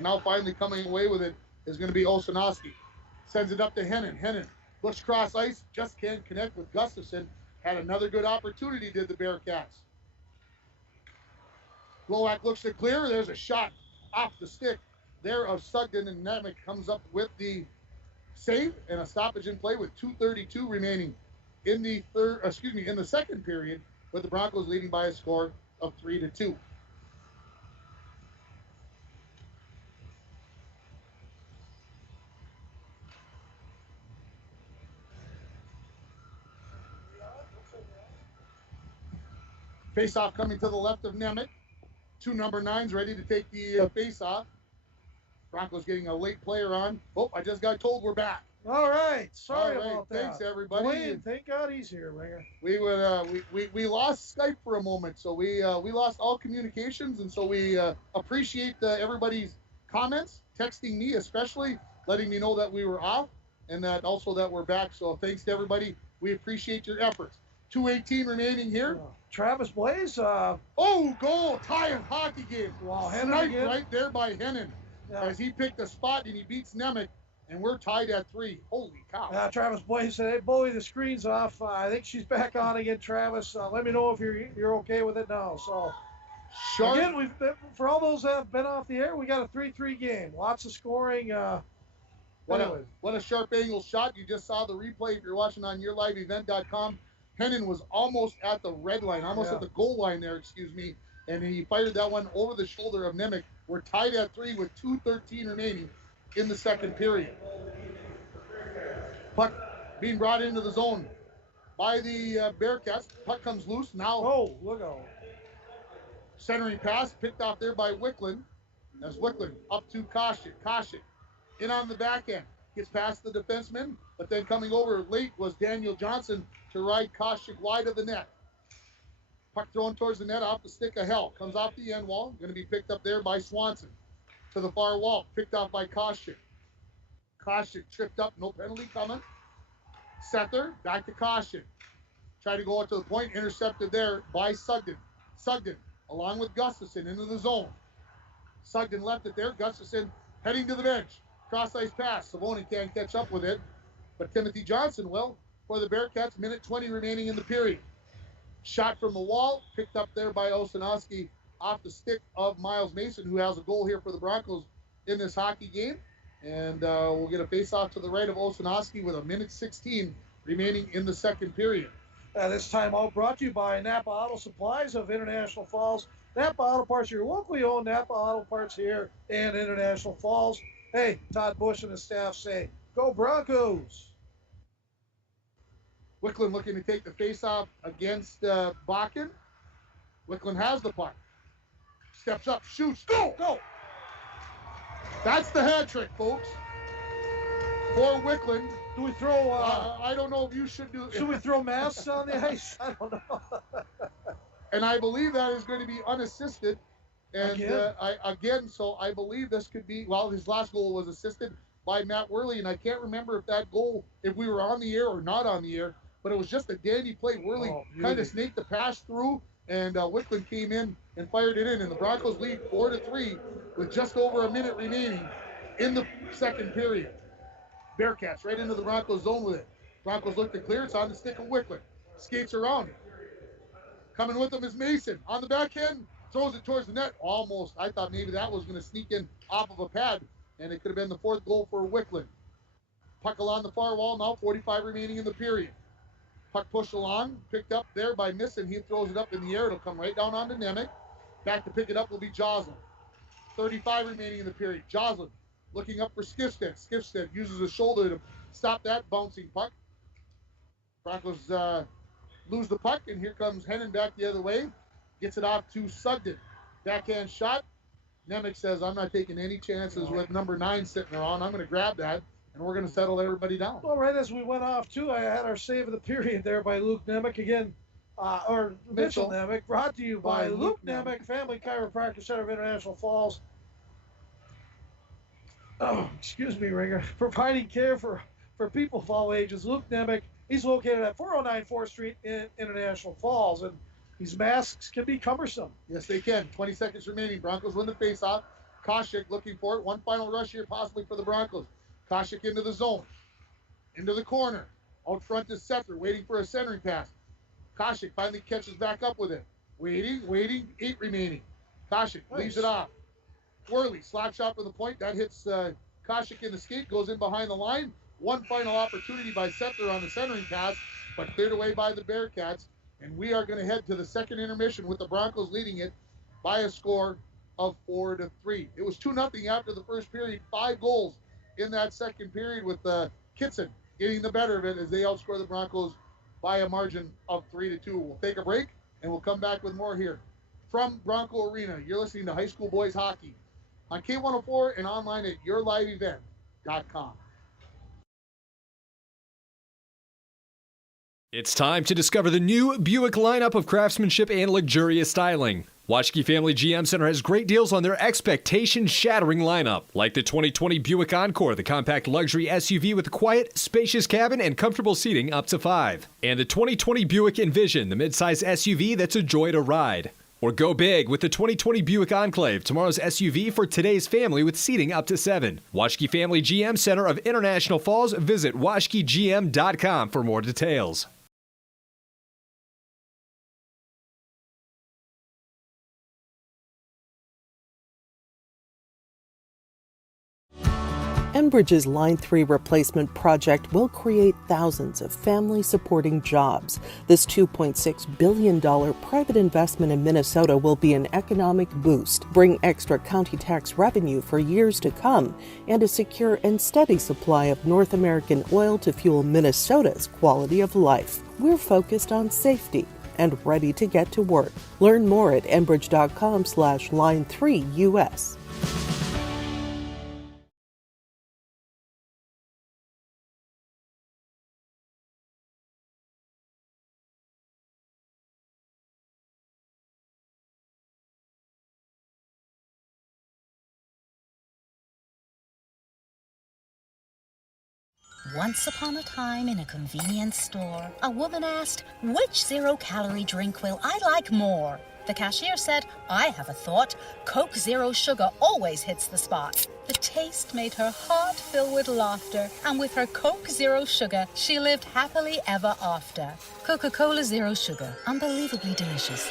And now finally coming away with it is going to be Osanowski. Sends it up to Hennon. Hennon looks cross ice, just can't connect with Gustafson. Had another good opportunity, did the Bearcats. Glowacz looks to clear. There's a shot off the stick there of Sugden, and Nemec comes up with the save and a stoppage in play with 2:32 remaining in the second period, with the Broncos leading by a score of 3-2. Face-off coming to the left of Nemec. Two number 9s ready to take the face-off. Broncos getting a late player on. Oh, I just got told we're back. All right. Sorry about that. Thanks, everybody. Wayne, thank God he's here, Ringer. We lost Skype for a moment, so we lost all communications, and so we appreciate everybody's comments, texting me especially, letting me know that we were off, and that also that we're back. So thanks to everybody. We appreciate your efforts. 2:18 remaining here. Travis Blaze. Goal! Tie of hockey game. Wow, Sniped right there by Hennon as he picked a spot and he beats Nemec, and we're tied at 3. Holy cow! Travis Blaze said, "Hey, Bowie, the screen's off. I think she's back on again, Travis. Let me know if you're okay with it now." So, again, we've been, for all those that have been off the air, we got a 3-3 game. Lots of scoring. What a sharp angle shot! You just saw the replay if you're watching on yourliveevent.com. Hennon was almost at the red line, almost at the goal line there, and he fired that one over the shoulder of Nemec. We're tied at 3 with 2:13 remaining in the second period. Puck being brought into the zone by the Bearcats. Puck comes loose now. Oh, look out. Centering pass picked off there by Wicklund. As Wicklund up to Koshik. Koshik in on the back end. Gets past the defenseman, but then coming over late was Daniel Johnson to ride Koshik wide of the net. Puck thrown towards the net off the stick of Hell. Comes off the end wall. Going to be picked up there by Swanson. To the far wall. Picked off by Koshik. Koshik tripped up. No penalty coming. Sether. Back to Koshik. Tried to go out to the point. Intercepted there by Sugden. Sugden along with Gustafson into the zone. Sugden left it there. Gustafson heading to the bench. Cross ice pass. Savoni can't catch up with it. But Timothy Johnson will for the Bearcats. Minute 20 remaining in the period. Shot from the wall. Picked up there by Osanowski off the stick of Miles Mason, who has a goal here for the Broncos in this hockey game. And we'll get a face-off to the right of Osanowski with a minute 16 remaining in the second period. This time out brought to you by Napa Auto Supplies of International Falls. Napa Auto Parts, your locally owned Napa Auto Parts here in International Falls. Hey, Todd Bush and his staff say, go Broncos! Wicklund looking to take the face-off against Bakken. Wicklund has the puck. Steps up, shoots, go! Go! That's the hat trick, folks. For Wicklund. Do we throw... I don't know if you should do... Should we throw masks on the ice? I don't know. And I believe that is going to be unassisted. And again, so I believe this could be, well, his last goal was assisted by Matt Worley, and I can't remember if that goal, if we were on the air or not on the air, but it was just a dandy play. Worley kind of snaked the pass through, and Wicklund came in and fired it in, and the Broncos lead 4-3 with just over a minute remaining in the second period. Bearcats right into the Broncos zone with it. Broncos look to clear. It's on the stick of Wicklund. Skates around it. Coming with them is Mason. On the backhand, throws it towards the net. Almost. I thought maybe that was going to sneak in off of a pad, and it could have been the fourth goal for Wicklund. Puck along the far wall now, 45 remaining in the period. Puck pushed along, picked up there by Misson. He throws it up in the air. It'll come right down onto Nemec. Back to pick it up will be Joslin. 35 remaining in the period. Joslin looking up for Skifstead. Skifstead uses his shoulder to stop that bouncing puck. Broncos lose the puck, and here comes Hennon back the other way. Gets it off to Sugden. Backhand shot. Nemec says, I'm not taking any chances with number 9 sitting around. I'm going to grab that, and we're going to settle everybody down. Well, right as we went off, too, I had our save of the period there by Luke Nemec again. Or Mitchell Nemec, brought to you by Luke Nemec, Family Chiropractic Center of International Falls. Oh, excuse me, Ringer. Providing care for people of all ages. Luke Nemec, he's located at 409 4th Street in International Falls, and these masks can be cumbersome. Yes, they can. 20 seconds remaining. Broncos win the faceoff. Koshik looking for it. One final rush here possibly for the Broncos. Koshik into the zone. Into the corner. Out front is Setzer waiting for a centering pass. Koshik finally catches back up with it. Waiting. 8 remaining. Koshik leaves it off. Worley, slap shot for the point. That hits Koshik in the skate, goes in behind the line. One final opportunity by Setzer on the centering pass, but cleared away by the Bearcats. And we are going to head to the second intermission with the Broncos leading it by a score of 4-3. It was 2-0 after the first period. 5 goals in that second period with Kittson getting the better of it as they outscore the Broncos by a margin of 3-2. We'll take a break and we'll come back with more here from Bronco Arena. You're listening to High School Boys Hockey on K104 and online at yourliveevent.com. It's time to discover the new Buick lineup of craftsmanship and luxurious styling. Washke Family GM Center has great deals on their expectation-shattering lineup, like the 2020 Buick Encore, the compact luxury SUV with a quiet, spacious cabin and comfortable seating up to 5. And the 2020 Buick Envision, the midsize SUV that's a joy to ride. Or go big with the 2020 Buick Enclave, tomorrow's SUV for today's family with seating up to 7. Washke Family GM Center of International Falls. Visit washkegm.com for more details. Enbridge's Line 3 replacement project will create thousands of family-supporting jobs. This $2.6 billion private investment in Minnesota will be an economic boost, bring extra county tax revenue for years to come, and a secure and steady supply of North American oil to fuel Minnesota's quality of life. We're focused on safety and ready to get to work. Learn more at enbridge.com/line3US. Once upon a time in a convenience store, a woman asked, which zero-calorie drink will I like more? The cashier said, I have a thought. Coke Zero Sugar always hits the spot. The taste made her heart fill with laughter, and with her Coke Zero Sugar, she lived happily ever after. Coca-Cola Zero Sugar, unbelievably delicious.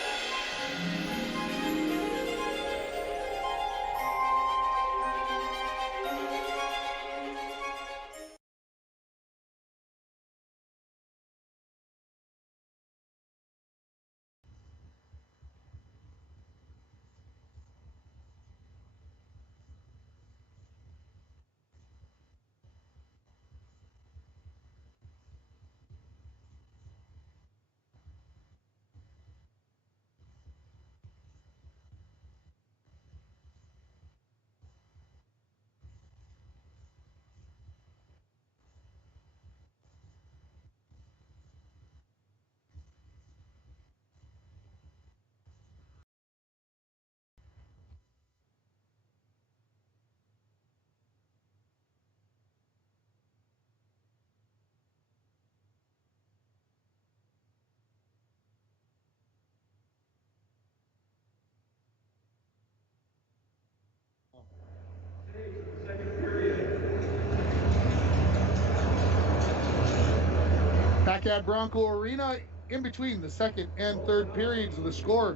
Back at Bronco Arena, in between the second and third periods of the score,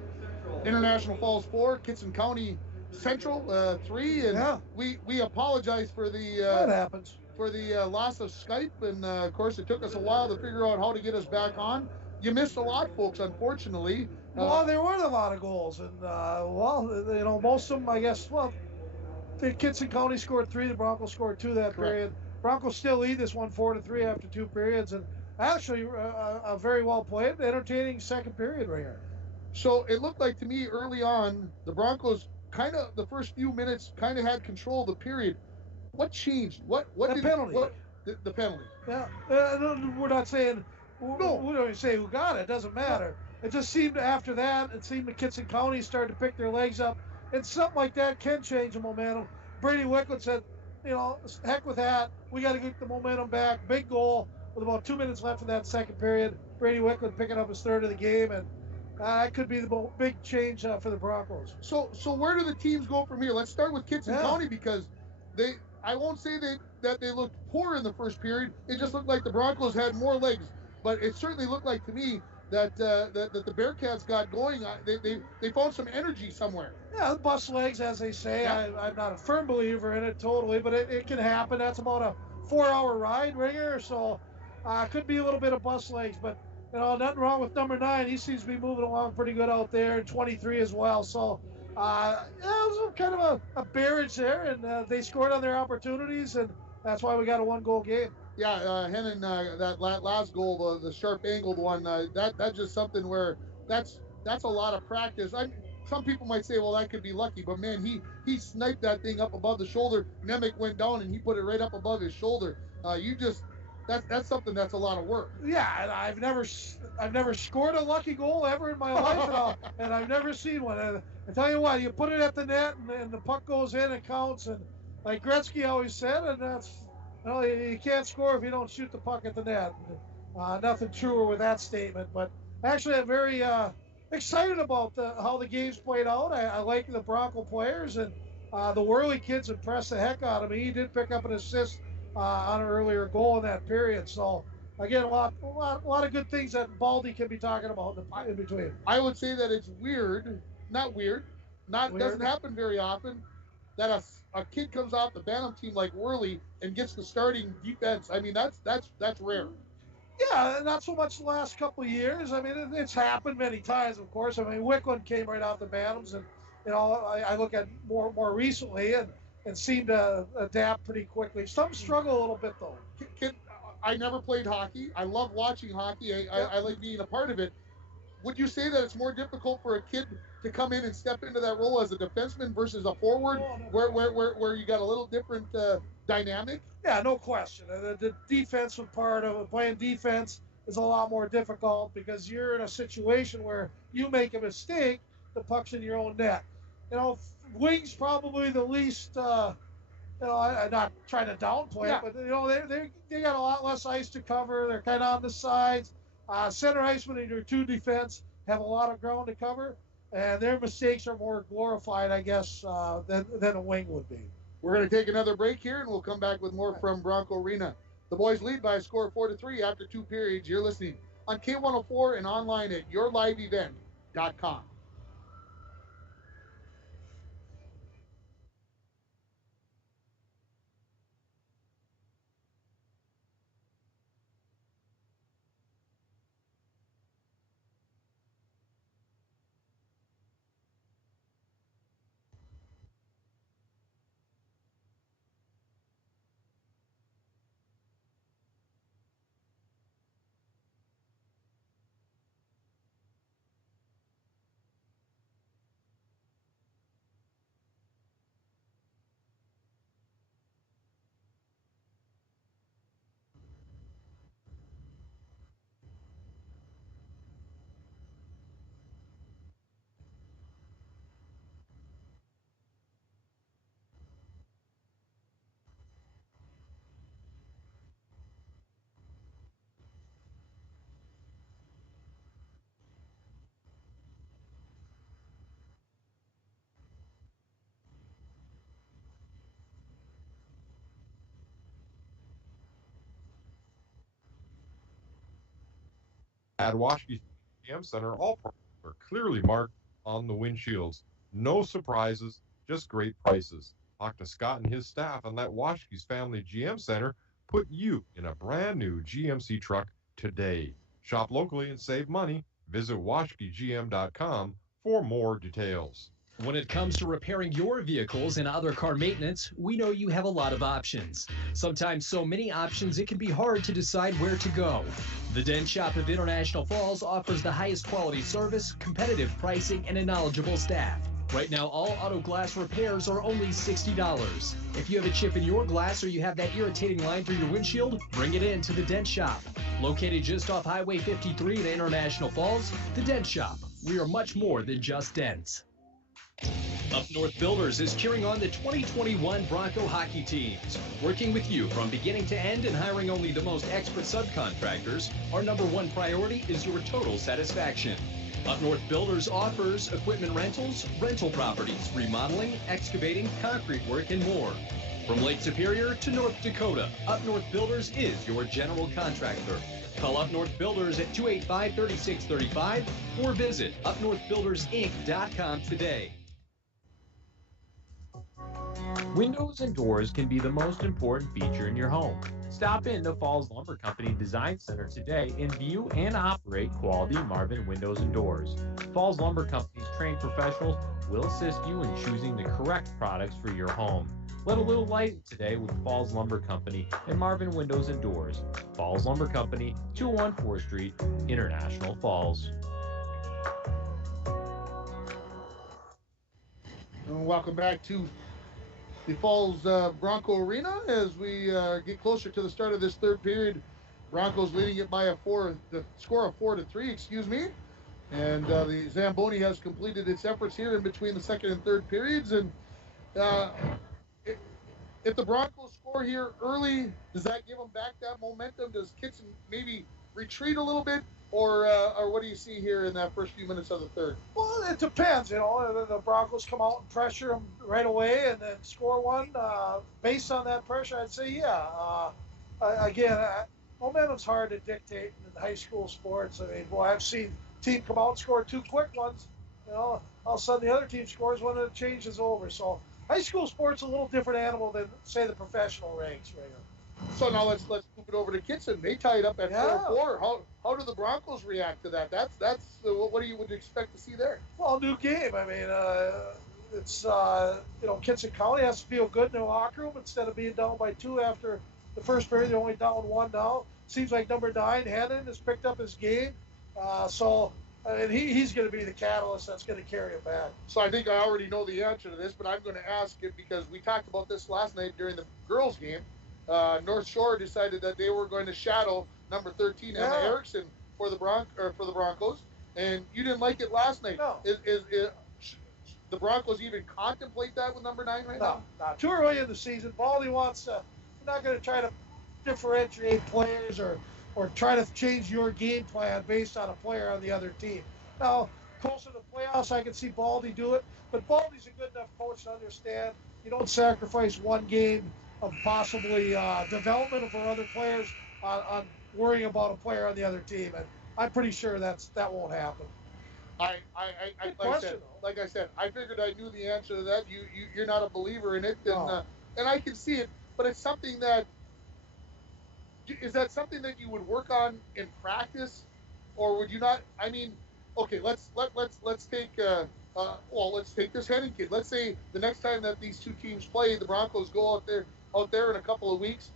International Falls 4, Kittson County Central 3, and we apologize for the that happens. For the loss of Skype, and of course it took us a while to figure out how to get us back on. You missed a lot, folks, unfortunately. Well, there weren't a lot of goals, and most of them, I guess. Well, the Kittson County scored 3, the Broncos scored 2 that period. Broncos still lead this one 4-3 after 2 periods, and actually a very well played, entertaining second period right here. So it looked like to me early on, the Broncos kind of, the first few minutes, kind of had control of the period. What changed? What the did penalty? The penalty. Yeah, we're not saying. No, we don't even say who got it. It doesn't matter. No. It just seemed after that, it seemed the Kittson County started to pick their legs up, and something like that can change the momentum. Brady Wickland said, heck with that. We got to get the momentum back. Big goal with about 2 minutes left in that second period. Brady Wickland picking up his third of the game, and It could be the big change for the Broncos. So where do the teams go from here? Let's start with Kittson County, because I won't say that they looked poor in the first period. It just looked like the Broncos had more legs, but it certainly looked like to me that that the Bearcats got going. They found some energy somewhere. Yeah, the bus legs, as they say. Yeah. I'm not a firm believer in it totally, but it can happen. That's about a 4-hour ride, Ringer, so could be a little bit of bus legs, but nothing wrong with number 9. He seems to be moving along pretty good out there, and 23 as well. So it was kind of a barrage there, and they scored on their opportunities, and that's why we got a 1-goal game. Yeah, Hennon, that last goal, the sharp angled one, that's just something where that's a lot of practice. Some people might say, well, that could be lucky, but man, he sniped that thing up above the shoulder. Nemec went down and he put it right up above his shoulder. That's something that's a lot of work. Yeah, and I've never scored a lucky goal ever in my life, and I've never seen one. And I tell you what, you put it at the net and the puck goes in, it counts. And like Gretzky always said, and that's you can't score if you don't shoot the puck at the net. Nothing truer with that statement. But actually, I'm very excited about how the game's played out. I like the Bronco players, and the Worley kids impressed the heck out of me. He did pick up an assist on an earlier goal in that period. So again, a lot of good things that Baldy can be talking about in between. I would say that it's not weird, doesn't happen very often, that a kid comes off the Bantam team like Worley and gets the starting defense. I mean, that's rare. Yeah, not so much the last couple of years. I mean, it's happened many times, of course. I mean, Wickland came right off the Bantams, and I look at more recently and seem to adapt pretty quickly. Some struggle a little bit, though. I never played hockey. I love watching hockey. I like being a part of it. Would you say that it's more difficult for a kid to come in and step into that role as a defenseman versus a forward, where you got a little different dynamic? Yeah, no question. The defensive part of playing defense is a lot more difficult because you're in a situation where you make a mistake, the puck's in your own net. Wing's probably the least. I'm not trying to downplay it, but they got a lot less ice to cover. They're kind of on the sides. Center icemen in your 2 defense have a lot of ground to cover, and their mistakes are more glorified, I guess, than a wing would be. We're going to take another break here, and we'll come back with more from Bronco Arena. The boys lead by a score of 4-3 after 2 periods. You're listening on K104 and online at yourliveevent.com. At Washki GM Center, all products are clearly marked on the windshields. No surprises, just great prices. Talk to Scott and his staff and let Washki's Family GM Center put you in a brand new GMC truck today. Shop locally and save money. Visit washkigm.com for more details. When it comes to repairing your vehicles and other car maintenance, we know you have a lot of options. Sometimes so many options it can be hard to decide where to go. The Dent Shop of International Falls offers the highest quality service, competitive pricing, and a knowledgeable staff. Right now, all auto glass repairs are only $60. If you have a chip in your glass or you have that irritating line through your windshield, bring it in to the Dent Shop. Located just off Highway 53 in International Falls, the Dent Shop. We are much more than just dents. Up North Builders is cheering on the 2021 Bronco hockey teams. Working with you from beginning to end and hiring only the most expert subcontractors, our #1 priority is your total satisfaction. Up North Builders offers equipment rentals, rental properties, remodeling, excavating, concrete work, and more. From Lake Superior to North Dakota, Up North Builders is your general contractor. Call Up North Builders at 285-3635 or visit upnorthbuildersinc.com today. Windows and doors can be the most important feature in your home. Stop in to Falls Lumber Company Design Center today and view and operate quality Marvin windows and doors. Falls Lumber Company's trained professionals will assist you in choosing the correct products for your home. Let a little light today with Falls Lumber Company and Marvin Windows and Doors. Falls Lumber Company, 214 4th Street, International Falls. And welcome back to the Falls Bronco Arena as we get closer to the start of this third period. Broncos leading it by the score of 4-3, excuse me. And the Zamboni has completed its efforts here in between the second and third periods. And if the Broncos score here early, does that give them back that momentum? Does Kittson maybe retreat a little bit? Or what do you see here in that first few minutes of the third? Well, it depends. The Broncos come out and pressure them right away and then score one. Based on that pressure, I'd say, yeah. Again, momentum's hard to dictate in high school sports. I mean, boy, I've seen team come out and score two quick ones. All of a sudden the other team scores one and the change is over. So high school sports a little different animal than, say, the professional ranks right now. So now let's move it over to Kittson. They tied up at 4-4. How do the Broncos react to that? That's what do you would expect to see there? Well, new game. I mean, it's Kittson County has to feel good in their locker room instead of being down by 2 after the first period. They're only down 1 now. Seems like number 9 Hennon has picked up his game. And he's going to be the catalyst that's going to carry him back. So I think I already know the answer to this, but I'm going to ask it because we talked about this last night during the girls' game. North Shore decided that they were going to shadow number 13 Emma Erickson for the Broncos, and you didn't like it last night. No. Is the Broncos even contemplate that with number 9 right now? No, too early in the season. Baldy wants to. You're not going to try to differentiate players or try to change your game plan based on a player on the other team. Now, closer to the playoffs, I can see Baldy do it, but Baldy's a good enough coach to understand you don't sacrifice one game of possibly development of our other players on worrying about a player on the other team, and I'm pretty sure that won't happen. Like I said, I figured I knew the answer to that. You're not a believer in it, and I can see it, but it's something that. Is that something that you would work on in practice, or would you not? I mean, okay, let's take let's take this Henning kid. Let's say the next time that these two teams play, the Broncos go out there in a couple of weeks,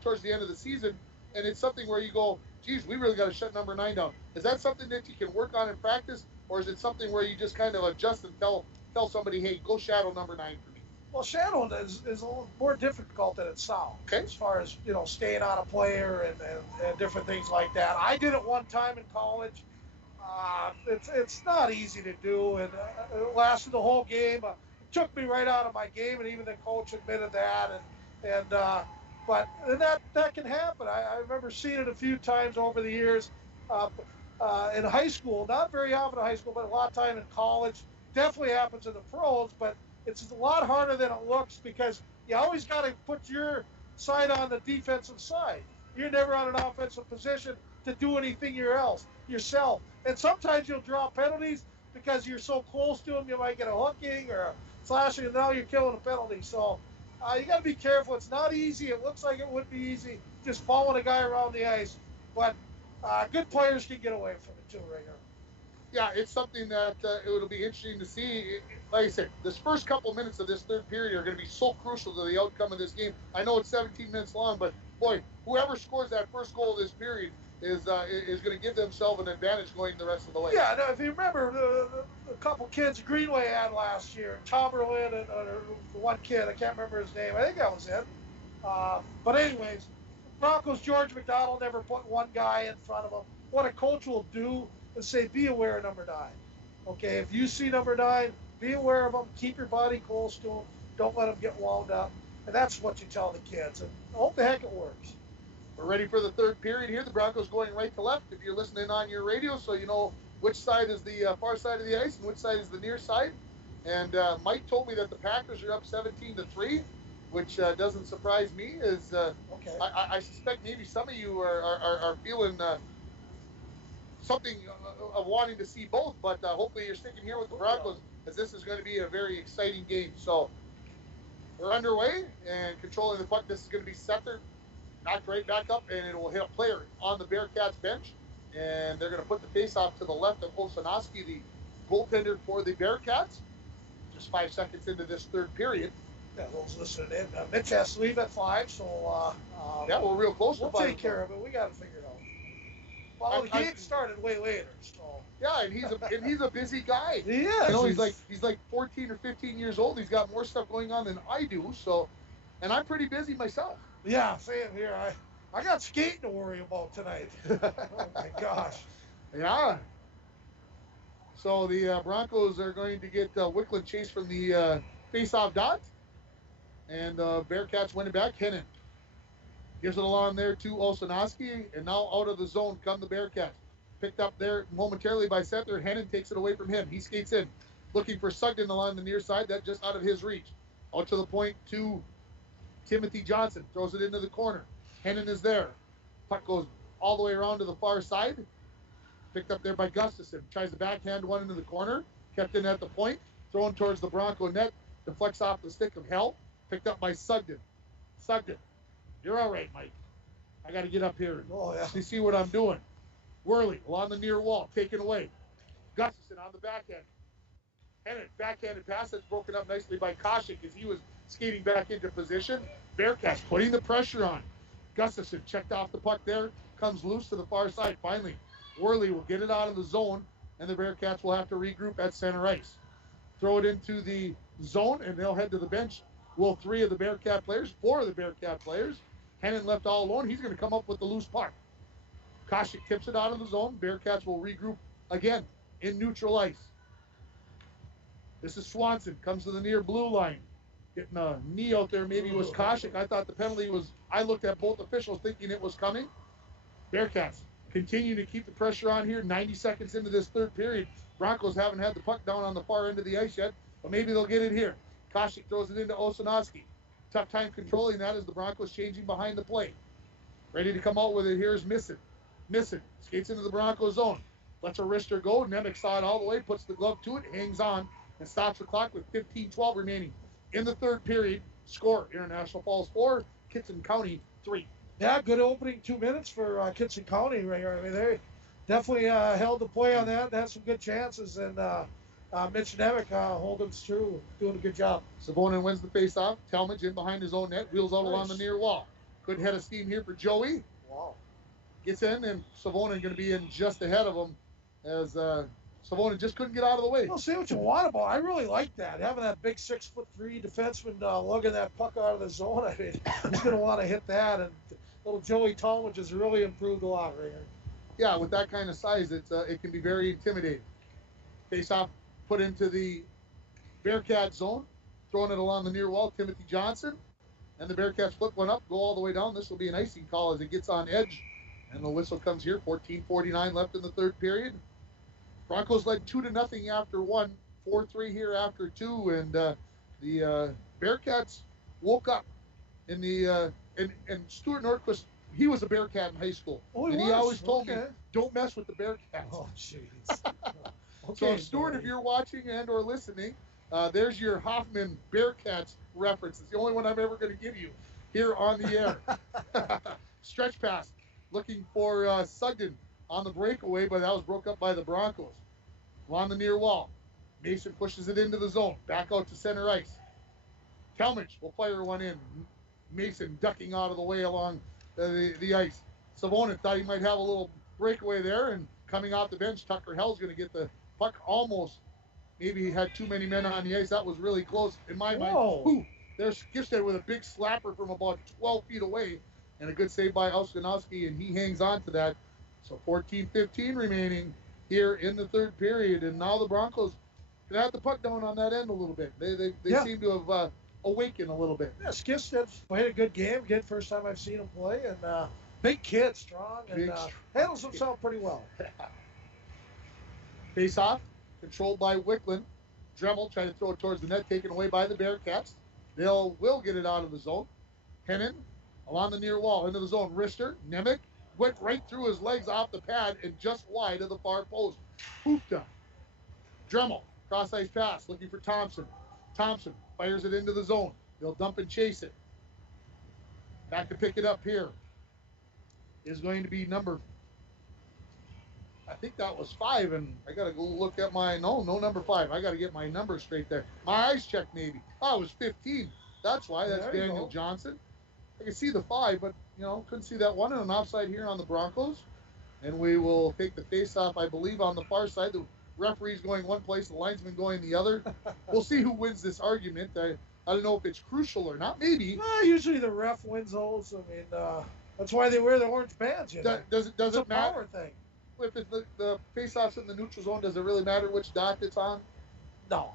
towards the end of the season, and it's something where you go, geez, we really got to shut number 9 down. Is that something that you can work on in practice, or is it something where you just kind of adjust and tell somebody, hey, go shadow number 9 for me? Well, shadowing is a little more difficult than it sounds. Okay. As far as staying on a player and different things like that. I did it one time in college. It's not easy to do, and it lasted the whole game. It took me right out of my game, and even the coach admitted that. But that can happen. I remember seeing it a few times over the years in high school. Not very often in high school, but a lot of time in college. Definitely happens in the pros, but it's a lot harder than it looks because you always got to put your side on the defensive side. You're never on an offensive position to do anything yourself. And sometimes you'll draw penalties because you're so close to them. You might get a hooking or a slashing, and now you're killing a penalty. So you got to be careful. It's not easy. It looks like it would be easy just following a guy around the ice. But good players can get away from it too, right here. Yeah, it's something that it'll be interesting to see. Like I said, this first couple minutes of this third period are going to be so crucial to the outcome of this game. I know it's 17 minutes long, but boy, whoever scores that first goal of this period is going to give themselves an advantage going the rest of the way. Yeah, no, if you remember the couple kids Greenway had last year, Tomberlin and one kid, I can't remember his name. I think that was it. But anyways, Broncos George McDonald never put one guy in front of him. What a coach will do is say, be aware of number 9. Okay, if you see number 9, be aware of him. Keep your body close to him. Don't let him get wound up. And that's what you tell the kids. And I hope the heck it works. We're ready for the third period here. The Broncos going right to left if you're listening on your radio, so you know which side is the far side of the ice and which side is the near side. And Mike told me that the Packers are up 17-3, which doesn't surprise me. I suspect maybe some of you are feeling something of wanting to see both, but hopefully you're sticking here with the Broncos, as this is going to be a very exciting game. So we're underway and controlling the puck. This is going to be Sether, knocked right back up, and it will hit a player on the Bearcats bench. And they're going to put the face-off to the left of Osanoski, the goaltender for the Bearcats. Just 5 seconds into this third period. Yeah, those listening in. Mitch has to leave at 5, so yeah, we're real close to 5. We'll take care of it. We got to figure it out. Well, the game started way later, so. Yeah, and he's a busy guy. He is. You know, he's like 14 or 15 years old. He's got more stuff going on than I do. So, and I'm pretty busy myself. Yeah, same here. I got skating to worry about tonight. Oh my gosh. Yeah. So the Broncos are going to get Wickland chased from the face-off dot, and Bearcats win it back. Hennon gives it along there to Osanoski, and now out of the zone come the Bearcats. Picked up there momentarily by Sether. Hennon takes it away from him. He skates in, looking for Sugden along the near side. That's just out of his reach. Out to the point to Timothy Johnson. Throws it into the corner. Hennon is there. Puck goes all the way around to the far side. Picked up there by Gustafson. Tries to backhand one into the corner. Kept in at the point. Thrown towards the Bronco net. Deflects off the stick of Hell. Picked up by Sugden. Sugden. You're all right, Mike. I got to get up here and see what I'm doing. Worley along the near wall. Taken away. Gustafson on the backhand. Hennon. Backhanded pass that's broken up nicely by Koshik as he was skating back into position. Bearcats putting the pressure on. Gustafson checked off the puck there. Comes loose to the far side. Finally, Worley will get it out of the zone, and the Bearcats will have to regroup at center ice. Throw it into the zone, and they'll head to the bench. Will 4 of the Bearcat players. Hennon left all alone. He's going to come up with the loose puck. Koshik tips it out of the zone. Bearcats will regroup again in neutral ice. This is Swanson. Comes to the near blue line. Getting a knee out there. Maybe it was Koshik. I thought the penalty was... I looked at both officials thinking it was coming. Bearcats continue to keep the pressure on here. 90 seconds into this third period. Broncos haven't had the puck down on the far end of the ice yet, but maybe they'll get it here. Koshik throws it into Osanoski. Tough time controlling that as the Broncos changing behind the plate. Ready to come out with it. Here's Misson. Skates into the Broncos zone. Lets a wrister go. Nemec saw it all the way. Puts the glove to it. Hangs on and stops the clock with 15-12 remaining in the third period. Score, International Falls 4, Kittson County 3. Yeah, good opening 2 minutes for Kittson County right here. I mean, they definitely held the play on that. They had some good chances, and Mitch Nemec holding true, doing a good job. Savonin wins the face-off. Talmadge in behind his own net, wheels out along the near wall. Good head of steam here for Joey. Wow. Gets in, and Savonin going to be in just ahead of him as Savonin just couldn't get out of the way. Well, say what you want about it. I really like that. Having that big 6'3" defenseman lugging that puck out of the zone. I mean, he's going to want to hit that, and little Joey Talmadge has really improved a lot right here. Yeah, with that kind of size, it can be very intimidating. Face-off put into the Bearcat zone, throwing it along the near wall, Timothy Johnson. And the Bearcats flip one up, go all the way down. This will be an icing call as it gets on edge. And the whistle comes here, 14:49 left in the third period. Broncos led 2-0 after 1, 4-3 here after 2. And the Bearcats woke up in the and Stuart Nordquist, he was a Bearcat in high school. And he always told me, don't mess with the Bearcats. Oh, jeez. So, Stuart, if you're watching and or listening, there's your Hoffman Bearcats reference. It's the only one I'm ever going to give you here on the air. Stretch pass, looking for Sugden on the breakaway, but that was broke up by the Broncos. On the near wall, Mason pushes it into the zone. Back out to center ice. Talmadge will fire one in. Mason ducking out of the way along the ice. Savonin thought he might have a little breakaway there, and coming off the bench, Tucker Hell's going to get the puck almost. Maybe he had too many men on the ice. That was really close in my mind. Ooh, there's Gifstead with a big slapper from about 12 feet away, and a good save by Oskanowski, and he hangs on to that. So 14-15 remaining here in the third period, and now the Broncos can have the puck down on that end a little bit. They seem to have awakened a little bit. Yeah, Gifstead played a good game. Again, first time I've seen him play, and big kid, strong, and handles himself pretty well. Face off, controlled by Wickland. Dremel trying to throw it towards the net, taken away by the Bearcats. Will get it out of the zone. Hennon along the near wall into the zone. Richter, Nemec went right through his legs off the pad and just wide of the far post. Hoopta. Dremel, cross ice pass, looking for Thompson. Thompson fires it into the zone. They'll dump and chase it. Back to pick it up here is going to be number, I think that was 5, and I got to go look at my, no number 5. I got to get my number straight there. My eyes checked maybe. Oh, it was 15. That's why. That's Daniel Johnson. I can see the 5, but, couldn't see that one. And an offside here on the Broncos. And we will take the face-off, I believe, on the far side. The referee's going one place, the linesman going the other. We'll see who wins this argument. I don't know if it's crucial or not. Maybe. Usually the ref wins those. I mean, that's why they wear the orange badge. Does it it's a matter? Power thing. If it's the face-off's in the neutral zone, does it really matter which dot it's on? No.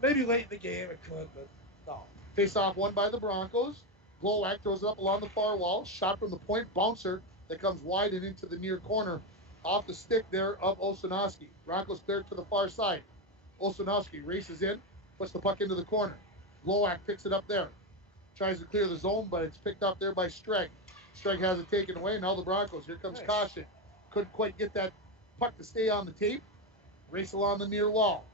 Maybe late in the game it could, but no. Face-off won by the Broncos. Glowacz throws it up along the far wall. Shot from the point. Bouncer that comes wide and into the near corner. Off the stick there of Osanowski. Broncos clear to the far side. Osanowski races in. Puts the puck into the corner. Glowacz picks it up there. Tries to clear the zone, but it's picked up there by Streg. Streg has it taken away. Now the Broncos. Here comes Koshik. Couldn't quite get that puck to stay on the tape. Race along the near wall.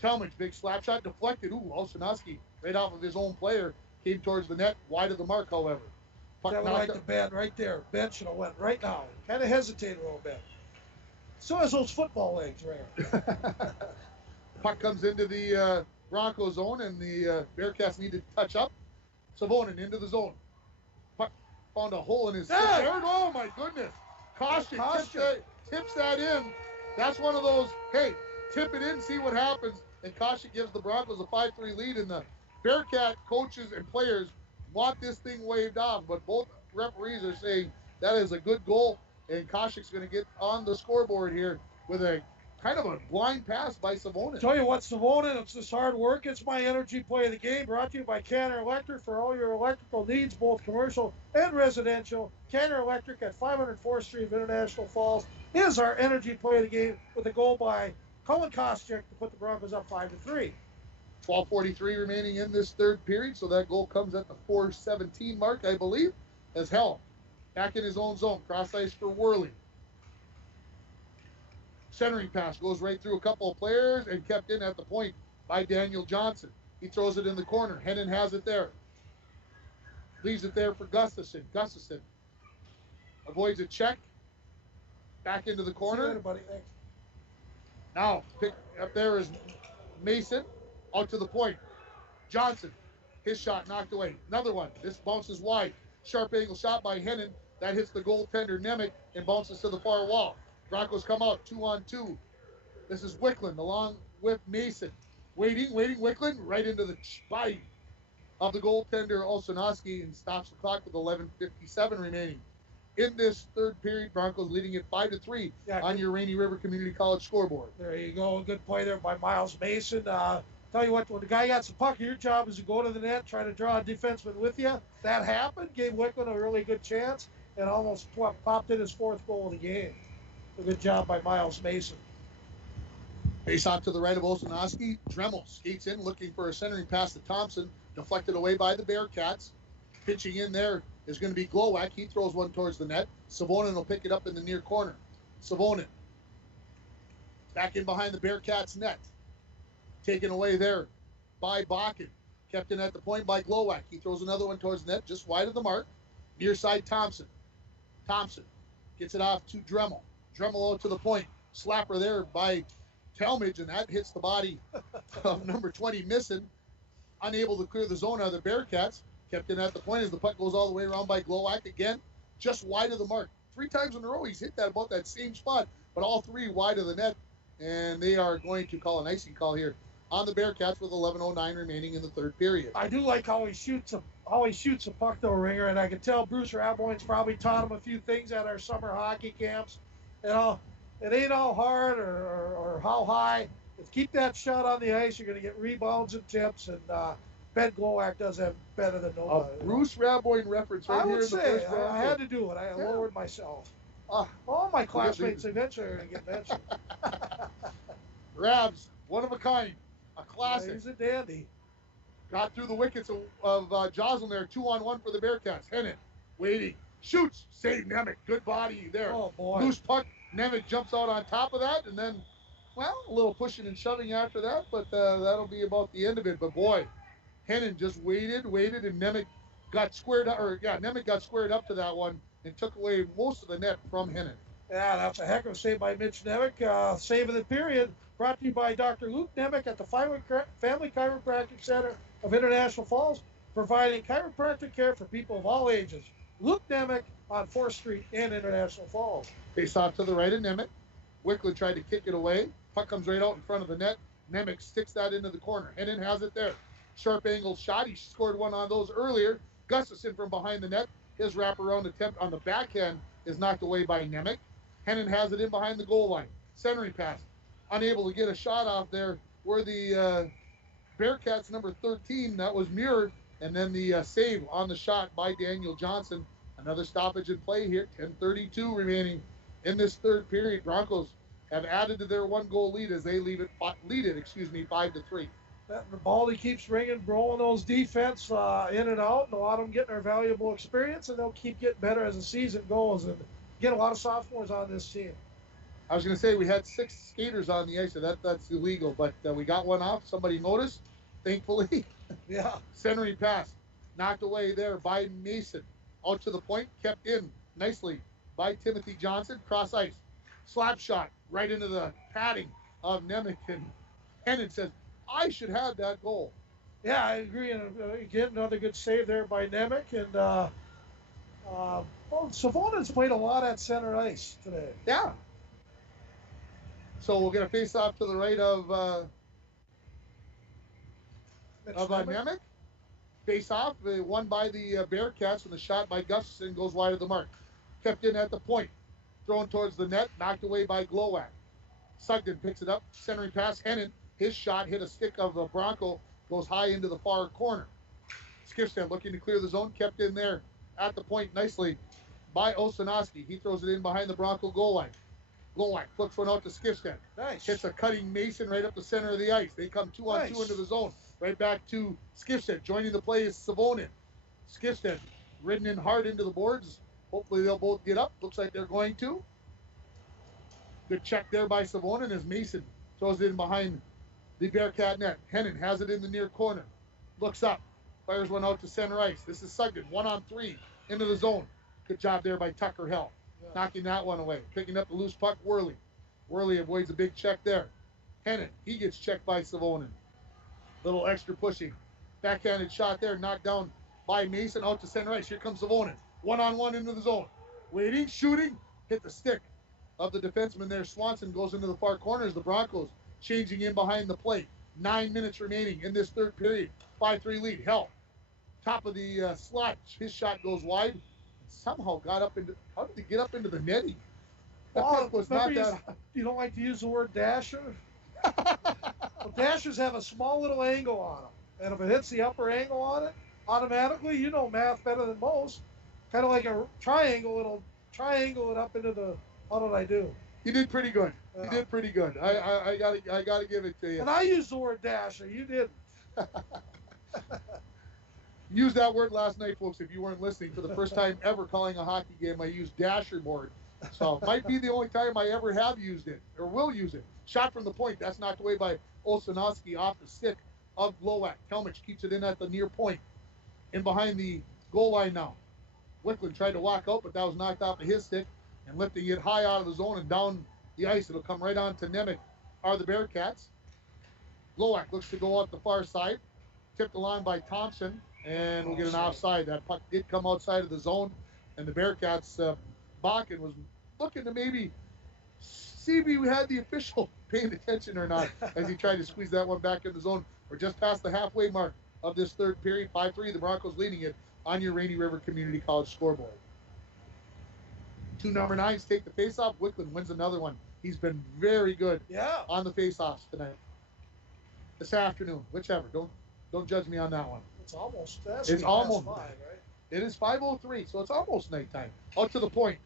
Talmadge, big slap shot, deflected. Ooh, Osanowski, right off of his own player, came towards the net, wide of the mark, however. Puck that would like the band right there. Ben should have went right now. Kind of hesitated a little bit. So has those football legs, right? Puck comes into the Bronco zone, and the Bearcats need to touch up. Savonin into the zone. Puck found a hole in his stick there. Oh, my goodness. Caution. Tips that in. That's one of those, hey, tip it in, see what happens. And Caution gives the Broncos a 5-3 lead, and the Bearcat coaches and players want this thing waved off, but both referees are saying that is a good goal, and Koshik's going to get on the scoreboard here with a kind of a blind pass by Savonin. Tell you what, Savonin, it's this hard work. It's my energy play of the game, brought to you by Canner Electric for all your electrical needs, both commercial and residential. Canner Electric at 504th Street of International Falls is our energy play of the game with a goal by Colin Koscheck to put the Broncos up 5-3. 12:43 remaining in this third period, so that goal comes at the 4:17 mark, I believe, as Hell back in his own zone. Cross ice for Worley. Centering pass goes right through a couple of players and kept in at the point by Daniel Johnson. He throws it in the corner. Hennon has it there. Leaves it there for Gustafson. Gustafson avoids a check. Back into the corner. See you later, buddy. Thanks. Now, pick up there is Mason. Out to the point. Johnson. His shot knocked away. Another one. This bounces wide. Sharp angle shot by Hennon. That hits the goaltender Nemec and bounces to the far wall. Broncos come out 2-on-2. This is Wickland along with Mason. Waiting. Wickland right into the body of the goaltender Osanowski and stops the clock with 11:57 remaining. In this third period, Broncos leading it 5-3 on your Rainy River Community College scoreboard. There you go. Good play there by Miles Mason. Tell you what, when the guy got the puck, your job is to go to the net, try to draw a defenseman with you. That happened. Gave Wickland a really good chance and almost popped in his 4th goal of the game. A good job by Miles Mason. Face off to the right of Osanowski. Dremel skates in looking for a centering pass to Thompson. Deflected away by the Bearcats. Pitching in there is going to be Glowacz. He throws one towards the net. Savonin will pick it up in the near corner. Savonin. Back in behind the Bearcats net. Taken away there by Bakken. Kept in at the point by Glowacz. He throws another one towards the net, just wide of the mark. Near side Thompson. Thompson gets it off to Dremel. Dremel out to the point. Slapper there by Talmadge, and that hits the body of number 20, Misson. Unable to clear the zone out of the Bearcats. Kept in at the point as the puck goes all the way around by Glowacz again, just wide of the mark. 3 times in a row he's hit that about that same spot, but all 3 wide of the net, and they are going to call an icing call here on the Bearcats with 11:09 remaining in the third period. I do like how he shoots a puck though, Ringer, and I can tell Bruce Raboyne's probably taught him a few things at our summer hockey camps. You know, it ain't all hard or how high. If keep that shot on the ice, you're going to get rebounds and tips, and Ben Glowacz does that better than nobody. A Bruce Raboyne reference right here in the first round. I had to do it. I lowered myself. All my classmates eventually are going to get mentioned. grabs one of a kind, a classic. He's a dandy. Got through the wickets of Joslin there. 2-on-1 for the Bearcats. Hennon waiting. Shoots. Save Nemec. Good body there. Oh, boy. Loose puck. Nemec jumps out on top of that. And then, well, a little pushing and shoving after that. But that'll be about the end of it. But, boy, Hennon just waited, and Nemec got squared up. Nemec got squared up to that one and took away most of the net from Hennon. Yeah, that's a heck of a save by Mitch Nemec. Save of the period. Brought to you by Dr. Luke Nemec at the Family Chiropractic Center of International Falls, providing chiropractic care for people of all ages. Luke Nemec on 4th Street in International Falls. Face off to the right of Nemec. Wickler tried to kick it away. Puck comes right out in front of the net. Nemec sticks that into the corner. Hennon has it there. Sharp angle shot. He scored one on those earlier. Gustafson from behind the net. His wraparound attempt on the backhand is knocked away by Nemec. Hennon has it in behind the goal line. Centering pass. Unable to get a shot off there where the Bearcats number 13, that was mirrored, and then the save on the shot by Daniel Johnson. Another stoppage in play here. 10:32 remaining in this third period. Broncos have added to their one-goal lead as they lead it 5-3. The ball, he keeps ringing, rolling those defense in and out, and a lot of them getting their valuable experience, and they'll keep getting better as the season goes, and get a lot of sophomores on this team. I was going to say we had 6 skaters on the ice, so that's illegal, but we got one off. Somebody noticed, thankfully. Yeah. Centering pass, knocked away there by Mason. Out to the point, kept in nicely by Timothy Johnson. Cross ice, slap shot right into the padding of Nemec, and Hennon says, I should have that goal. Yeah, I agree. And again, another good save there by Nemec. And Savonen's played a lot at center ice today. Yeah. So we'll get a face-off to the right of Nemec. Face-off, won by the Bearcats, and the shot by Gustafson goes wide of the mark. Kept in at the point. Thrown towards the net, knocked away by Glowak. Sugden picks it up, centering pass. Hennon, his shot hit a stick of the Bronco, goes high into the far corner. Skifstad looking to clear the zone, kept in there at the point nicely by Osanowski. He throws it in behind the Bronco goal line. Glowak flips one out to Skifstad. Nice. Hits a cutting Mason right up the center of the ice. They come 2-on-2 into the zone. Right back to Skifstad. Joining the play is Savonin. Skifstad ridden in hard into the boards. Hopefully they'll both get up. Looks like they're going to. Good check there by Savonin as Mason throws it in behind the Bearcat net. Hennon has it in the near corner. Looks up. Fires one out to center ice. This is Sugden. 1-on-3 into the zone. Good job there by Tucker Hell. Yeah. Knocking that one away. Picking up the loose puck, Worley. Worley avoids a big check there. Hennon, he gets checked by Savonin. Little extra pushing. Backhanded shot there, knocked down by Mason out to center ice. Here comes Savonin. 1-on-1 into the zone. Waiting, shooting, hit the stick of the defenseman there. Swanson goes into the far corners. The Broncos changing in behind the plate. 9 minutes remaining in this third period. 5-3 lead. Hell, top of the slot. His shot goes wide. Somehow got up into. How did he get up into the netting? That puck was not that. You don't like to use the word dasher? Well, dashers have a small little angle on them, and if it hits the upper angle on it, automatically, you know math better than most. Kind of like a triangle, it'll triangle it up into the. How did I do? You did pretty good. Yeah. You did pretty good. I gotta give it to you. And I used the word dasher. You didn't. Used that word last night, folks. If you weren't listening, for the first time ever calling a hockey game, I used dasher board. So might be the only time I ever have used it or will use it. Shot from the point. That's knocked away by Osanowski off the stick of Glowak. Kelmich keeps it in at the near point. In behind the goal line now. Wickland tried to walk out, but that was knocked off of his stick. And lifting it high out of the zone and down the ice. It'll come right on to Nemec, are the Bearcats. Glowak looks to go out the far side. Tipped along by Thompson. And we'll get an offside. That puck did come outside of the zone. And the Bearcats, Bakken was looking to maybe see if we had the official paying attention or not as he tried to squeeze that one back in the zone. We're just past the halfway mark of this third period. 5-3, the Broncos leading it on your Rainy River Community College scoreboard. 2 number 9s take the faceoff. Wickland wins another one. He's been very good on the faceoffs tonight. This afternoon, whichever. Don't judge me on that one. It's almost. It's almost 5, right? It is 5:03, so it's almost nighttime. Out to the point.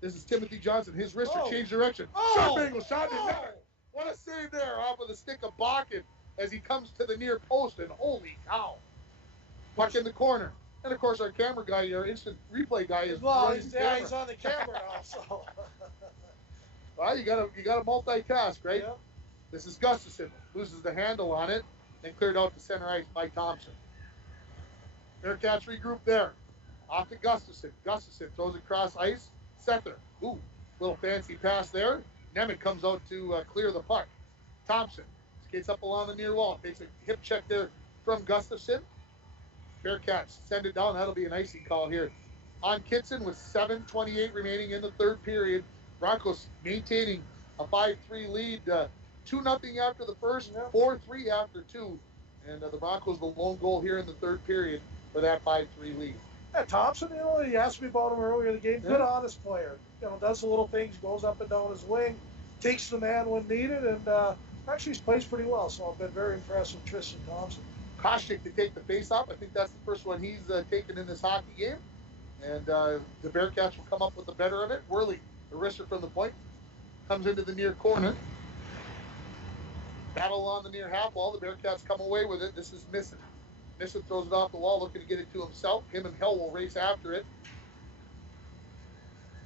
This is Timothy Johnson. His wrister changed direction. Sharp angle shot in there. What a save there off of the stick of Bakken as he comes to the near post, and holy cow. Puck in the corner. And of course, our camera guy, our instant replay guy, is Well, running he's the camera. he's on the camera now, so. Well, you gotta multitask, right? Yeah. This is Gustafson. Loses the handle on it and cleared out to center ice by Thompson. Bearcats regroup there. Off to Gustafson. Gustafson throws it across ice. Sether. Ooh, little fancy pass there. Nemec comes out to clear the puck. Thompson skates up along the near wall. Takes a hip check there from Gustafson. Bearcats send it down. That'll be an icing call here on Kittson with 7:28 remaining in the third period. Broncos maintaining a 5-3 lead. 2-0 after the first, 4-3 after two. And the Broncos the lone goal here in the third period for that 5-3 lead. Yeah, Thompson, he asked me about him earlier in the game. Good, honest player. Does the little things, goes up and down his wing, takes the man when needed, and actually plays pretty well. So I've been very impressed with Tristan Thompson. Kostick to take the face-off. I think that's the first one he's taken in this hockey game. And the Bearcats will come up with the better of it. Worley, the wrister from the point, comes into the near corner. Battle on the near half wall. The Bearcats come away with it. This is Misson. Misson throws it off the wall, looking to get it to himself. Him and Hell will race after it.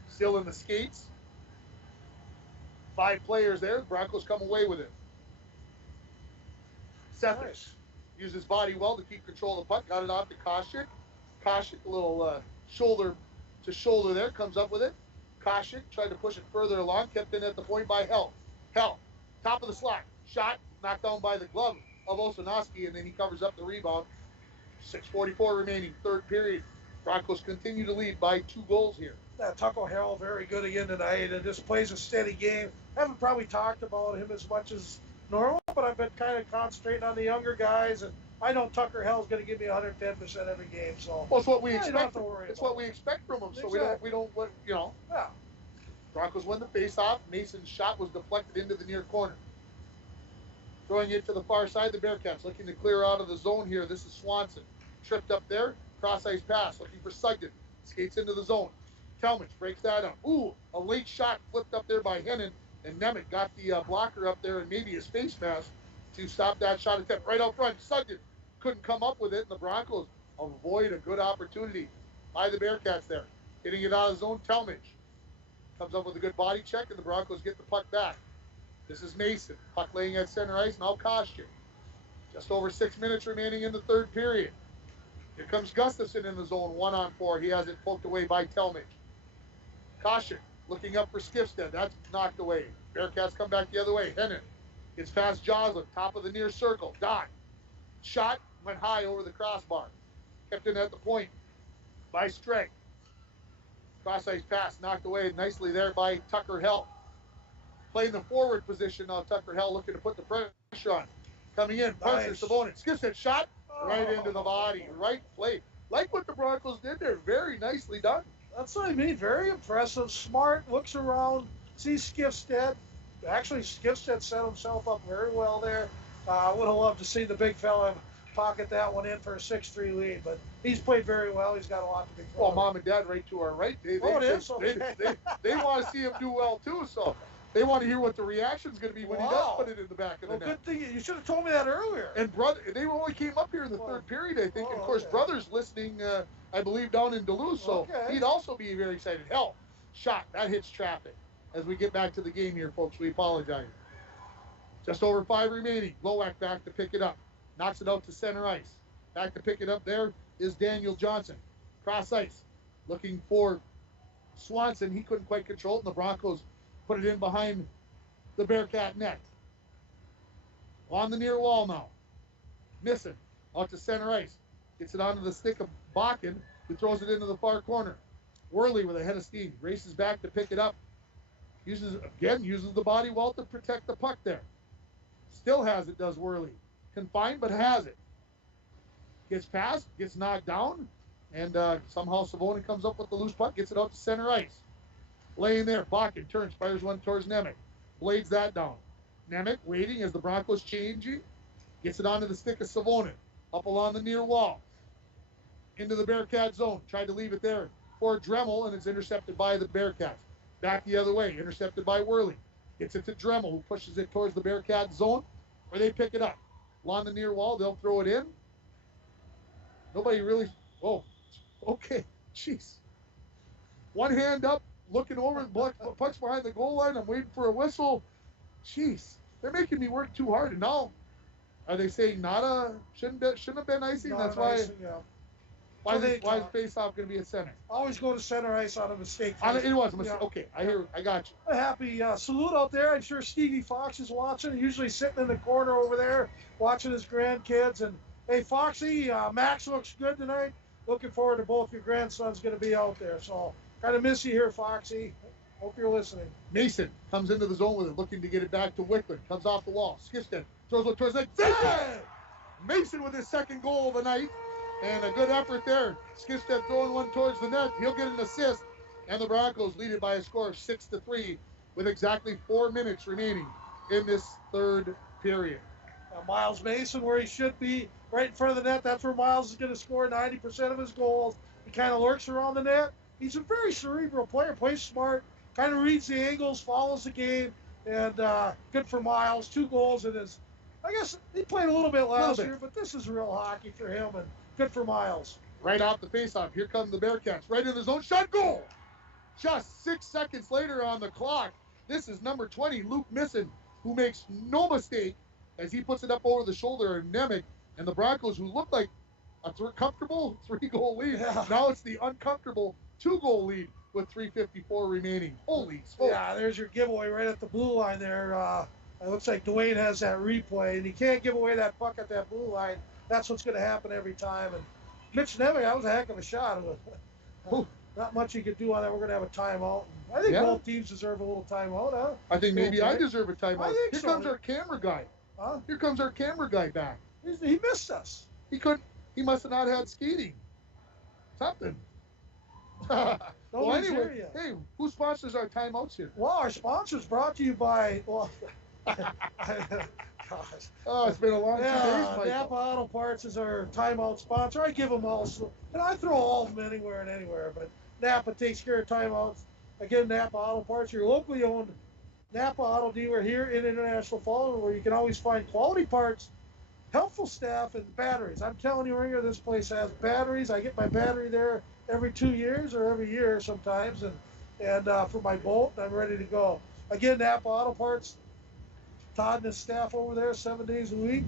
Still in the skates. 5 players there. The Broncos come away with it. Sethers. Nice. Used his body well to keep control of the puck. Got it off to Kostick. Kostick, a little shoulder to shoulder there. Comes up with it. Kostick tried to push it further along. Kept in at the point by Hell. Hell. Top of the slot. Shot. Knocked down by the glove of Osanowski. And then he covers up the rebound. 6:44 remaining. Third period. Broncos continue to lead by 2 goals here. Yeah, Tucko Harrell very good again tonight and just plays a steady game. Haven't probably talked about him as much as normal, but I've been kind of concentrating on the younger guys, and I know Tucker Hell's going to give me 110% every game. So well, it's what we expect. You don't have to worry it's about what we expect from him. So exactly. we don't Yeah. Broncos win the face-off. Mason's shot was deflected into the near corner. Throwing it to the far side, the Bearcats looking to clear out of the zone here. This is Swanson. Tripped up there. Cross-ice pass. Looking for Sugden. Skates into the zone. Talmadge breaks that up. Ooh, a late shot flipped up there by Hennon. And Nemec got the blocker up there and maybe his face mask to stop that shot attempt. Right out front. Sugden couldn't come up with it. And the Broncos avoid a good opportunity by the Bearcats there. Getting it out of zone. Talmadge comes up with a good body check. And the Broncos get the puck back. This is Mason. Puck laying at center ice. Now Kostick. Just over 6 minutes remaining in the third period. Here comes Gustafson in the zone, 1-on-4. He has it poked away by Talmadge. Kostick looking up for Skifstead. That's knocked away. Bearcats come back the other way. Hennon gets past Joslin, top of the near circle. Dot. Shot went high over the crossbar. Kept in at the point by Streg. Cross-ice pass knocked away nicely there by Tucker Hell. Playing the forward position now. Tucker Hell looking to put the pressure on. Coming in, pressure, Nice. Sabonis. Skifstead shot right into the body. Right play. Like what the Broncos did there. Very nicely done. That's what I mean. Very impressive. Smart. Looks around. Sees Skifstead. Actually, Skifstead set himself up very well there. I would have loved to see the big fella pocket that one in for a 6-3 lead, but he's played very well. He's got a lot to be proud Well, of. Mom and Dad right to our right. They want to see him do well too, so they want to hear what the reaction's going to be when he does put it in the back of the net. Good thing you should have told me that earlier. And brother, they only came up here in the third period, I think. And of course, brother's listening, I believe, down in Duluth, so he'd also be very excited. Hell, shot that hits traffic. As we get back to the game here, folks, we apologize. Just over 5 remaining. Lowak back to pick it up. Knocks it out to center ice. Back to pick it up there is Daniel Johnson. Cross ice. Looking for Swanson. He couldn't quite control it, and the Broncos put it in behind the Bearcat net. On the near wall now. Missing. Out to center ice. Gets it onto the stick of Bakken, who throws it into the far corner. Worley with a head of steam. Races back to pick it up. Uses the body well to protect the puck there. Still has it, does Worley. Confined, but has it. Gets past, gets knocked down, and somehow Savonin comes up with the loose puck, gets it out to center ice. Laying there, Bakken turns, fires one towards Nemec. Blades that down. Nemec waiting as the Broncos changing. Gets it onto the stick of Savonin. Up along the near wall. Into the Bearcat zone. Tried to leave it there for Dremel, and it's intercepted by the Bearcats. Back the other way, intercepted by Worley. Gets it to Dremel, who pushes it towards the Bearcat zone, where they pick it up. Along the near wall, they'll throw it in. Nobody really. Oh, okay. Jeez. One hand up, looking over, punch behind the goal line. I'm waiting for a whistle. Jeez, they're making me work too hard. And now, are they saying nada? Shouldn't have been icing? Not That's an why. icing, yeah. Why So is face-off going to be at center? Always go to center ice on a mistake. It was a mistake. Yeah. Okay, I got you. A happy salute out there. I'm sure Stevie Fox is watching. Usually sitting in the corner over there watching his grandkids. And hey, Foxy, Max looks good tonight. Looking forward to both your grandsons going to be out there. So kind of miss you here, Foxy. Hope you're listening. Mason comes into the zone with it, looking to get it back to Wickland. Comes off the wall. Skifsted throws it towards the Mason with his second goal of the night. And a good effort there. Skifsted throwing one towards the net. He'll get an assist. And the Broncos lead it by a score of 6-3 with exactly 4 minutes remaining in this third period. Miles Mason, where he should be, right in front of the net. That's where Miles is going to score 90% of his goals. He kind of lurks around the net. He's a very cerebral player, plays smart, kind of reads the angles, follows the game, and good for Miles. 2 goals in his. I guess he played a little bit last year, but this is real hockey for him, and good for Miles. Right off the faceoff, here come the Bearcats. Right in the zone, shot, goal! Just 6 seconds later on the clock, this is number 20, Luke Misson, who makes no mistake as he puts it up over the shoulder of Nemec, and the Broncos, who look like a comfortable 3-goal lead. Yeah. Now it's the uncomfortable 2-goal lead with 3:54 remaining. Holy smokes. Yeah, there's your giveaway right at the blue line there. It looks like Dwayne has that replay, and he can't give away that puck at that blue line. That's what's going to happen every time. And Mitch Nemec, that was a heck of a shot. Not much he could do on that. We're going to have a timeout. I think both teams deserve a little timeout, huh? I think maybe I deserve a timeout. I think Here comes our camera guy. Huh? Here comes our camera guy back. He missed us. He couldn't. He must have not had skating. Something. Well, anyway, hey, who sponsors our timeouts here? Well, our sponsor's brought to you by, well, oh, it's been a long 2 days, Michael. Napa Auto Parts is our timeout sponsor. I give them all, and I throw all of them anywhere and anywhere, but Napa takes care of timeouts. Again, Napa Auto Parts, your locally owned Napa Auto dealer here in International Falls, where you can always find quality parts, helpful staff, and batteries. I'm telling you, Ringer, this place has batteries. I get my battery there every 2 years or every year sometimes, and for my boat, I'm ready to go. Again, Napa Auto Parts, Todd and his staff over there 7 days a week.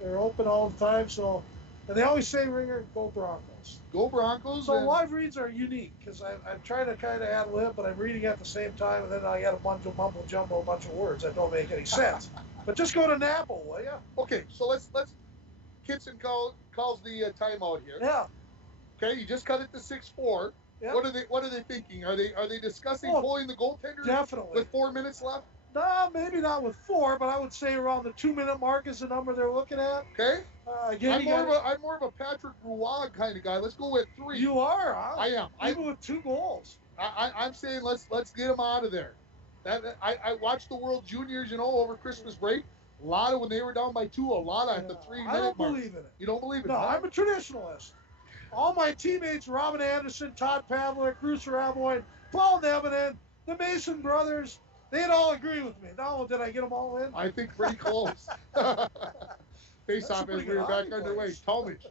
They're open all the time, so, and they always say, Ringer, go Broncos. Go Broncos. So live reads are unique, because I'm trying to kind of ad lib, but I'm reading at the same time, and then I got a bunch of mumble jumbo, a bunch of words that don't make any sense. But just go to Napa, will ya? Okay, so let's Kittson calls the timeout here. Yeah. Okay, you just cut it to 6-4. Yep. What are they thinking? Are they discussing pulling the goaltender? Definitely. With 4 minutes left? No, maybe not with 4, but I would say around the 2-minute mark is the number they're looking at. Okay. Again, I'm more of a Patrick Roy kind of guy. Let's go with 3. You are, huh? I am. Even with 2 goals. I'm saying let's get him out of there. I watched the World Juniors, over Christmas break. A lot of when they were down by 2, a lot at the 3-minute mark. I don't believe in it. You don't believe it? No, I'm a traditionalist. All my teammates, Robin Anderson, Todd Pavlik, Bruce Raboy, Paul Nevenin, the Mason brothers, they'd all agree with me. Now, did I get them all in? I think pretty close. Face off as we were back underway. Talmadge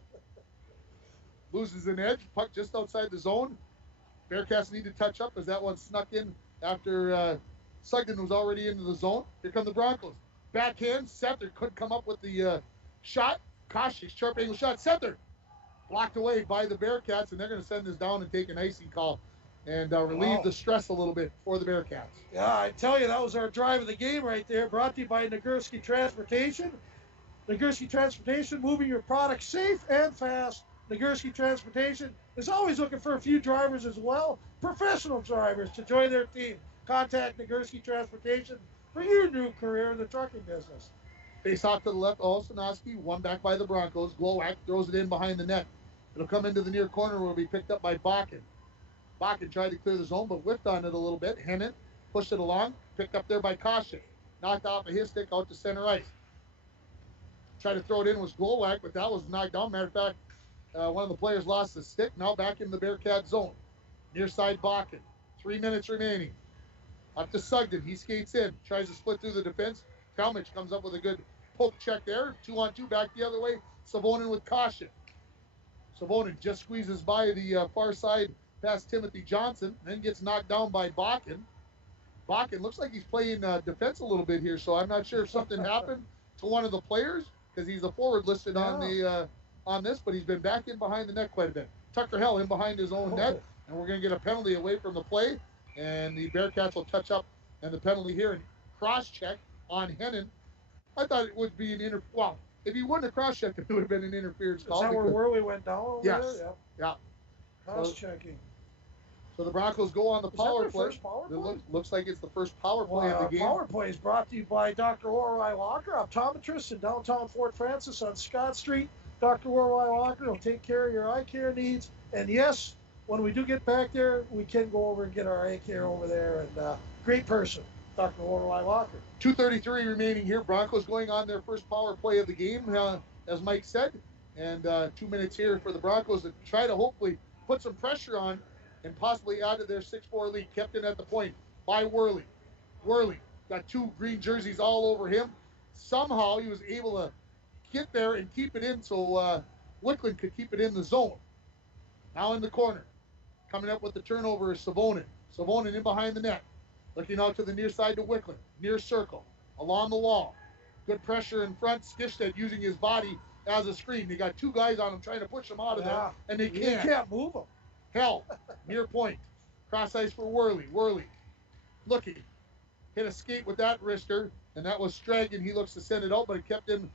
loses an edge. Puck just outside the zone. Bearcats need to touch up as that one snuck in after Sugden was already into the zone. Here come the Broncos. Backhand. Sether couldn't come up with the shot. Cautious, sharp angle shot. Sether blocked away by the Bearcats, and they're going to send this down and take an icing call and relieve the stress a little bit for the Bearcats. Yeah, I tell you, that was our drive of the game right there, brought to you by Nagurski Transportation. Nagurski Transportation, moving your product safe and fast. Nagurski Transportation is always looking for a few drivers as well, professional drivers, to join their team. Contact Nagurski Transportation for your new career in the trucking business. Face off to the left, Olsonowski, one back by the Broncos. Glowak throws it in behind the net. It'll come into the near corner where it'll be picked up by Bakken. Bakken tried to clear the zone, but whiffed on it a little bit. Hennon pushed it along, picked up there by Koshin. Knocked off of his stick out to center ice. Tried to throw it in was Glowak, but that was knocked down. Matter of fact, one of the players lost the stick. Now back in the Bearcat zone. Near side Bakken. 3 minutes remaining. Up to Sugden. He skates in. Tries to split through the defense. Talmadge comes up with a good poke check there. 2-on-2 back the other way. Savonin with caution. Savonin just squeezes by the far side past Timothy Johnson. Then gets knocked down by Bakken. Bakken looks like he's playing defense a little bit here, so I'm not sure if something happened to one of the players because he's a forward listed on this, but he's been back in behind the net quite a bit. Tucker Hell in behind his own net, and we're going to get a penalty away from the play, and the Bearcats will touch up and the penalty here and cross-check on Hennon. I thought it would be an well, if he wouldn't have cross-checked it, it would have been an interference call. Is that where Worley went down over yes. there? Yep. Yeah. Cross-checking. So the Broncos go on the power play. First power play? Looks like it's the first power play of the game. Power play is brought to you by Dr. Orwell Walker, optometrist in downtown Fort Francis on Scott Street. Dr. Orwell Walker will take care of your eye care needs. And yes, when we do get back there, we can go over and get our eye care over there. And great person, Dr. Orwell Walker. 2:33 remaining here. Broncos going on their first power play of the game, as Mike said. And 2 minutes here for the Broncos to try to hopefully put some pressure on and possibly add to their 6-4 lead. Kept in at the point by Worley. Worley got 2 green jerseys all over him. Somehow he was able to get there and keep it in so Wickland could keep it in the zone. Now in the corner. Coming up with the turnover is Savonin. Savonin in behind the net. Looking out to the near side to Wickland. Near circle. Along the wall. Good pressure in front. Skifstead using his body as a screen. They got 2 guys on him trying to push him out of there, and they can't. You can't move him. Hell, near point. Cross ice for Worley. Worley looking. Hit a skate with that wrister, and that was Stragan. He looks to send it out, but it kept in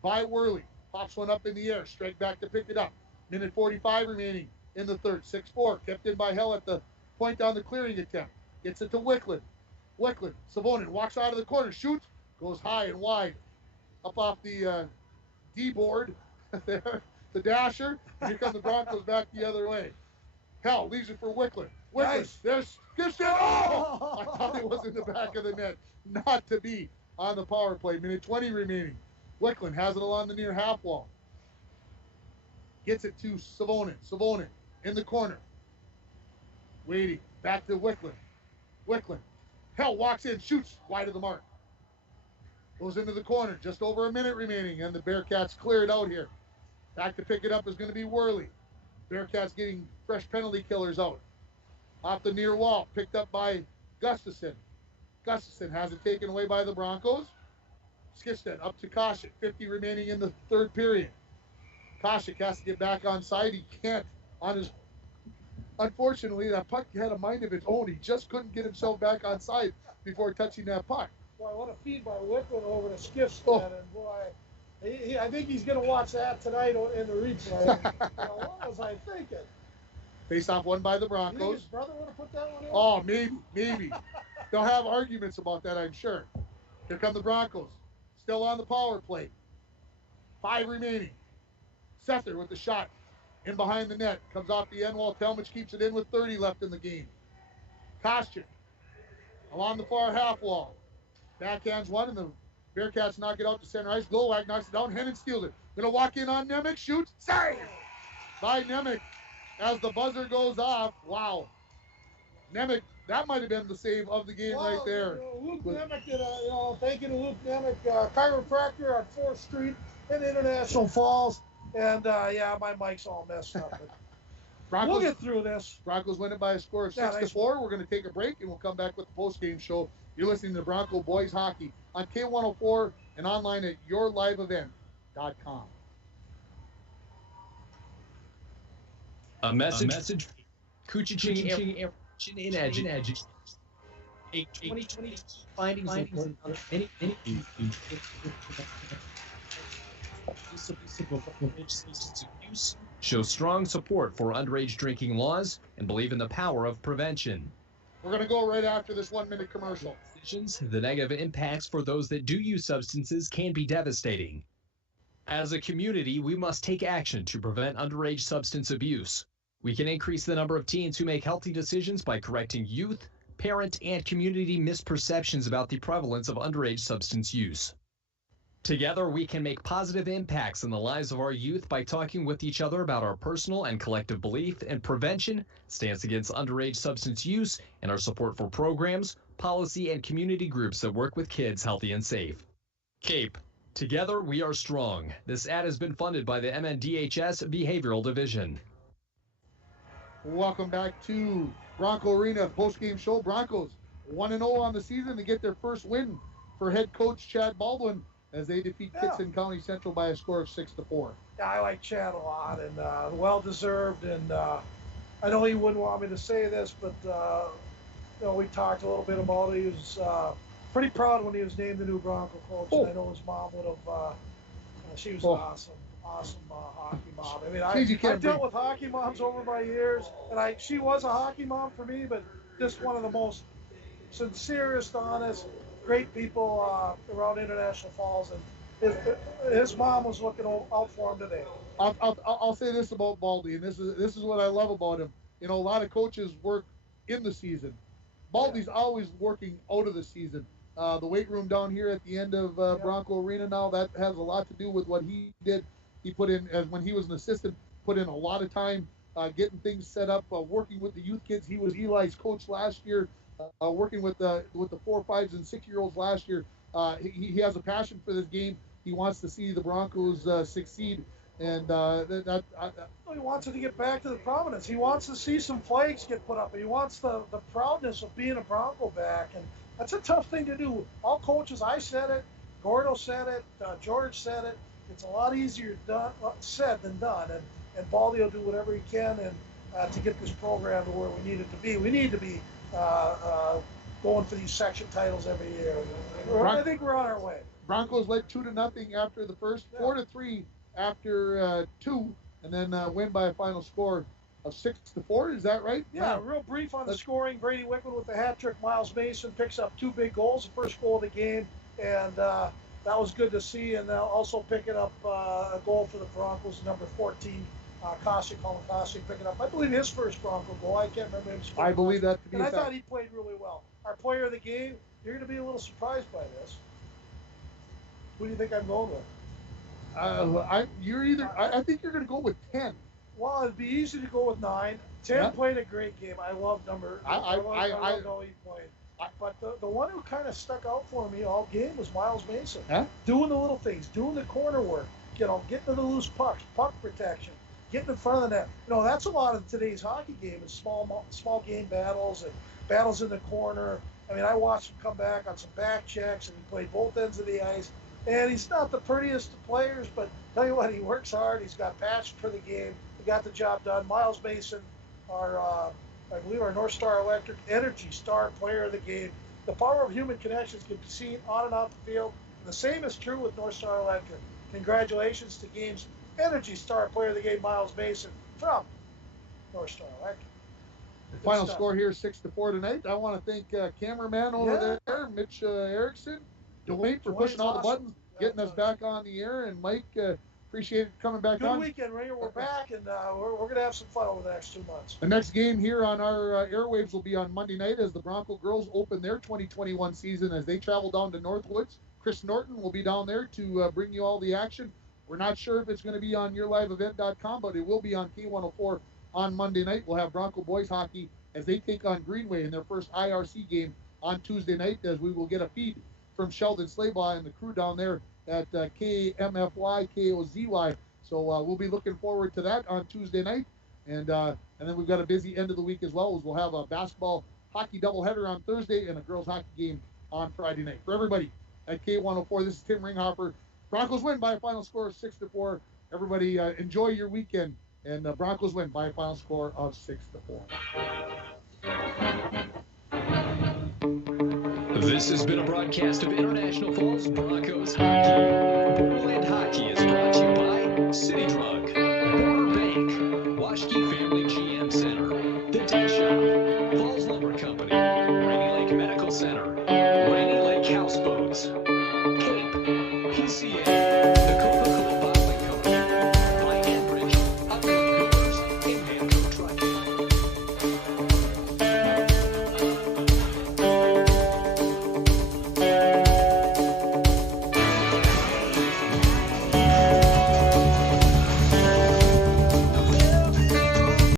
by Worley. Pops one up in the air. Straight back to pick it up. Minute 45 remaining in the third. 6-4. Kept in by Hell at the point on the clearing attempt. Gets it to Wickland. Wickland. Savonin walks out of the corner. Shoots. Goes high and wide. Up off the D-board. There. The dasher. And here come the Broncos back the other way. Hell leaves it for Wickland. Wickland. Nice. There's Gibson. Oh! I thought it was in the back of the net. Not to be on the power play. Minute 20 remaining. Wickland has it along the near half wall. Gets it to Savonin. Savonin in the corner. Waiting. Back to Wickland. Wickland. Hell walks in. Shoots wide of the mark. Goes into the corner. Just over a minute remaining. And the Bearcats clear it out here. Back to pick it up is going to be Worley. Bearcats getting fresh penalty killers out. Off the near wall. Picked up by Gustafson. Gustafson has it taken away by the Broncos. Skifstead up to Koshik. 50 remaining in the third period. Koshik has to get back on side. He can't on his... Unfortunately, that puck had a mind of its own. He just couldn't get himself back on side before touching that puck. Boy, what a feed by Wickland over to Skifstead. And boy, I think he's going to watch that tonight in the replay. What was I thinking? Face off won by the You Broncos. think his brother would have put that one in? Oh, maybe. They'll have arguments about that, I'm sure. Here come the Broncos. Still on the power play. 5 remaining. Sether with the shot. In behind the net. Comes off the end wall. Talmadge keeps it in with 30 left in the game. Kostyuk. Along the far half wall. Backhands one, and the Bearcats knock it out to center ice. Glowak knocks it down. Hennon steals it. Gonna walk in on Nemec. Shoots. Save! By Nemec. As the buzzer goes off. Wow. Nemec, that might have been the save of the game right there. Luke Nemec did thank you to Luke Nemec, chiropractor on 4th Street in International Falls. And my mic's all messed up. But we'll get through this. Broncos win it by a score of 6-4. We're going to take a break and we'll come back with the post-game show. You're listening to Bronco Boys Hockey on K104 and online at yourliveevent.com. A message. Kuchiching in Edge. A 2020 findings of any abuse, show strong support for underage drinking laws, and believe in the power of prevention. We're going to go right after this 1-minute commercial. The negative impacts for those that do use substances can be devastating. As a community, we must take action to prevent underage substance abuse. We can increase the number of teens who make healthy decisions by correcting youth, parent, and community misperceptions about the prevalence of underage substance use. Together, we can make positive impacts in the lives of our youth by talking with each other about our personal and collective belief in prevention, stance against underage substance use, and our support for programs, policy, and community groups that work with kids healthy and safe. CAPE. Together we are strong. This ad has been funded by the MNDHS Behavioral Division. Welcome back to Bronco Arena post-game show. Broncos 1-0 on the season to get their first win for head coach Chad Baldwin as they defeat Kittson County Central by a score of 6-4. Yeah, I like Chad a lot, and well-deserved. And I know he wouldn't want me to say this, but we talked a little bit about it. He was pretty proud when he was named the new Bronco coach. And I know his mom would have. She was an awesome hockey mom. I mean, I dealt with hockey moms over my years, and she was a hockey mom for me, but just one of the most sincerest, honest, great people around International Falls, and his mom was looking out for him today. I'll say this about Baldy, and this is what I love about him. A lot of coaches work in the season. Baldy's always working out of the season. The weight room down here at the end of Bronco Arena now, that has a lot to do with what he did. He put in, as when he was an assistant, put in a lot of time getting things set up, working with the youth kids. He was Eli's coach last year, working with the 4, 5, and 6-year-olds last year. He has a passion for this game. He wants to see the Broncos succeed, and he wants it to get back to the prominence. He wants to see some flags get put up. He wants the proudness of being a Bronco back, and that's a tough thing to do. All coaches, I said it, Gordo said it, George said it. It's a lot easier said than done, and Baldy will do whatever he can and to get this program to where we need it to be. We need to be going for these section titles every year. I think we're on our way. Broncos led 2-0 after the first, 4-3 after 2, and then win by a final score of 6-4. Is that right? Yeah, real brief on the scoring. Brady Wickman with the hat trick. Miles Mason picks up 2 big goals, the first goal of the game, and that was good to see. And also picking up a goal for the Broncos, number 14, Kolakasi picking up, I believe, his first Bronco goal. I can't remember him. I believe that to be. And I thought he played really well. Our player of the game. You're going to be a little surprised by this. Who do you think I'm going with? I think you're going to go with 10. Well, it'd be easy to go with 9. 10 played a great game. I love number. I love how he played. But the one who kind of stuck out for me all game was Miles Mason. Doing the little things, doing the corner work, getting to the loose pucks, puck protection, getting in front of the net. That's a lot of today's hockey game is small game battles and battles in the corner. I mean, I watched him come back on some back checks, and he played both ends of the ice. And he's not the prettiest of players, but tell you what, he works hard. He's got passion for the game. He got the job done. Miles Mason, I believe our North Star Electric Energy Star player of the game. The power of human connections can be seen on and off the field. The same is true with North Star Electric. Congratulations to Game's Energy Star player of the game, Miles Mason, from North Star Electric. The final score here, 6-4 tonight. I want to thank cameraman over there, Mitch Erickson, Dwayne for pushing all the buttons, getting us back on the air, and Mike, appreciate it coming back on. Good weekend, Ray. We're back, and we're going to have some fun over the next 2 months. The next game here on our airwaves will be on Monday night as the Bronco girls open their 2021 season as they travel down to Northwoods. Chris Norton will be down there to bring you all the action. We're not sure if it's going to be on yourliveevent.com, but it will be on K104 on Monday night. We'll have Bronco boys hockey as they take on Greenway in their first IRC game on Tuesday night, as we will get a feed from Sheldon Slaybaugh and the crew down there at KMFY, KOZY. So we'll be looking forward to that on Tuesday night. And then we've got a busy end of the week as well, as we'll have a basketball hockey doubleheader on Thursday and a girls hockey game on Friday night. For everybody at K104, this is Tim Ringhoffer. Broncos win by a final score of 6-4. Everybody enjoy your weekend, and Broncos win by a final score of 6-4. This has been a broadcast of International Falls Broncos hockey.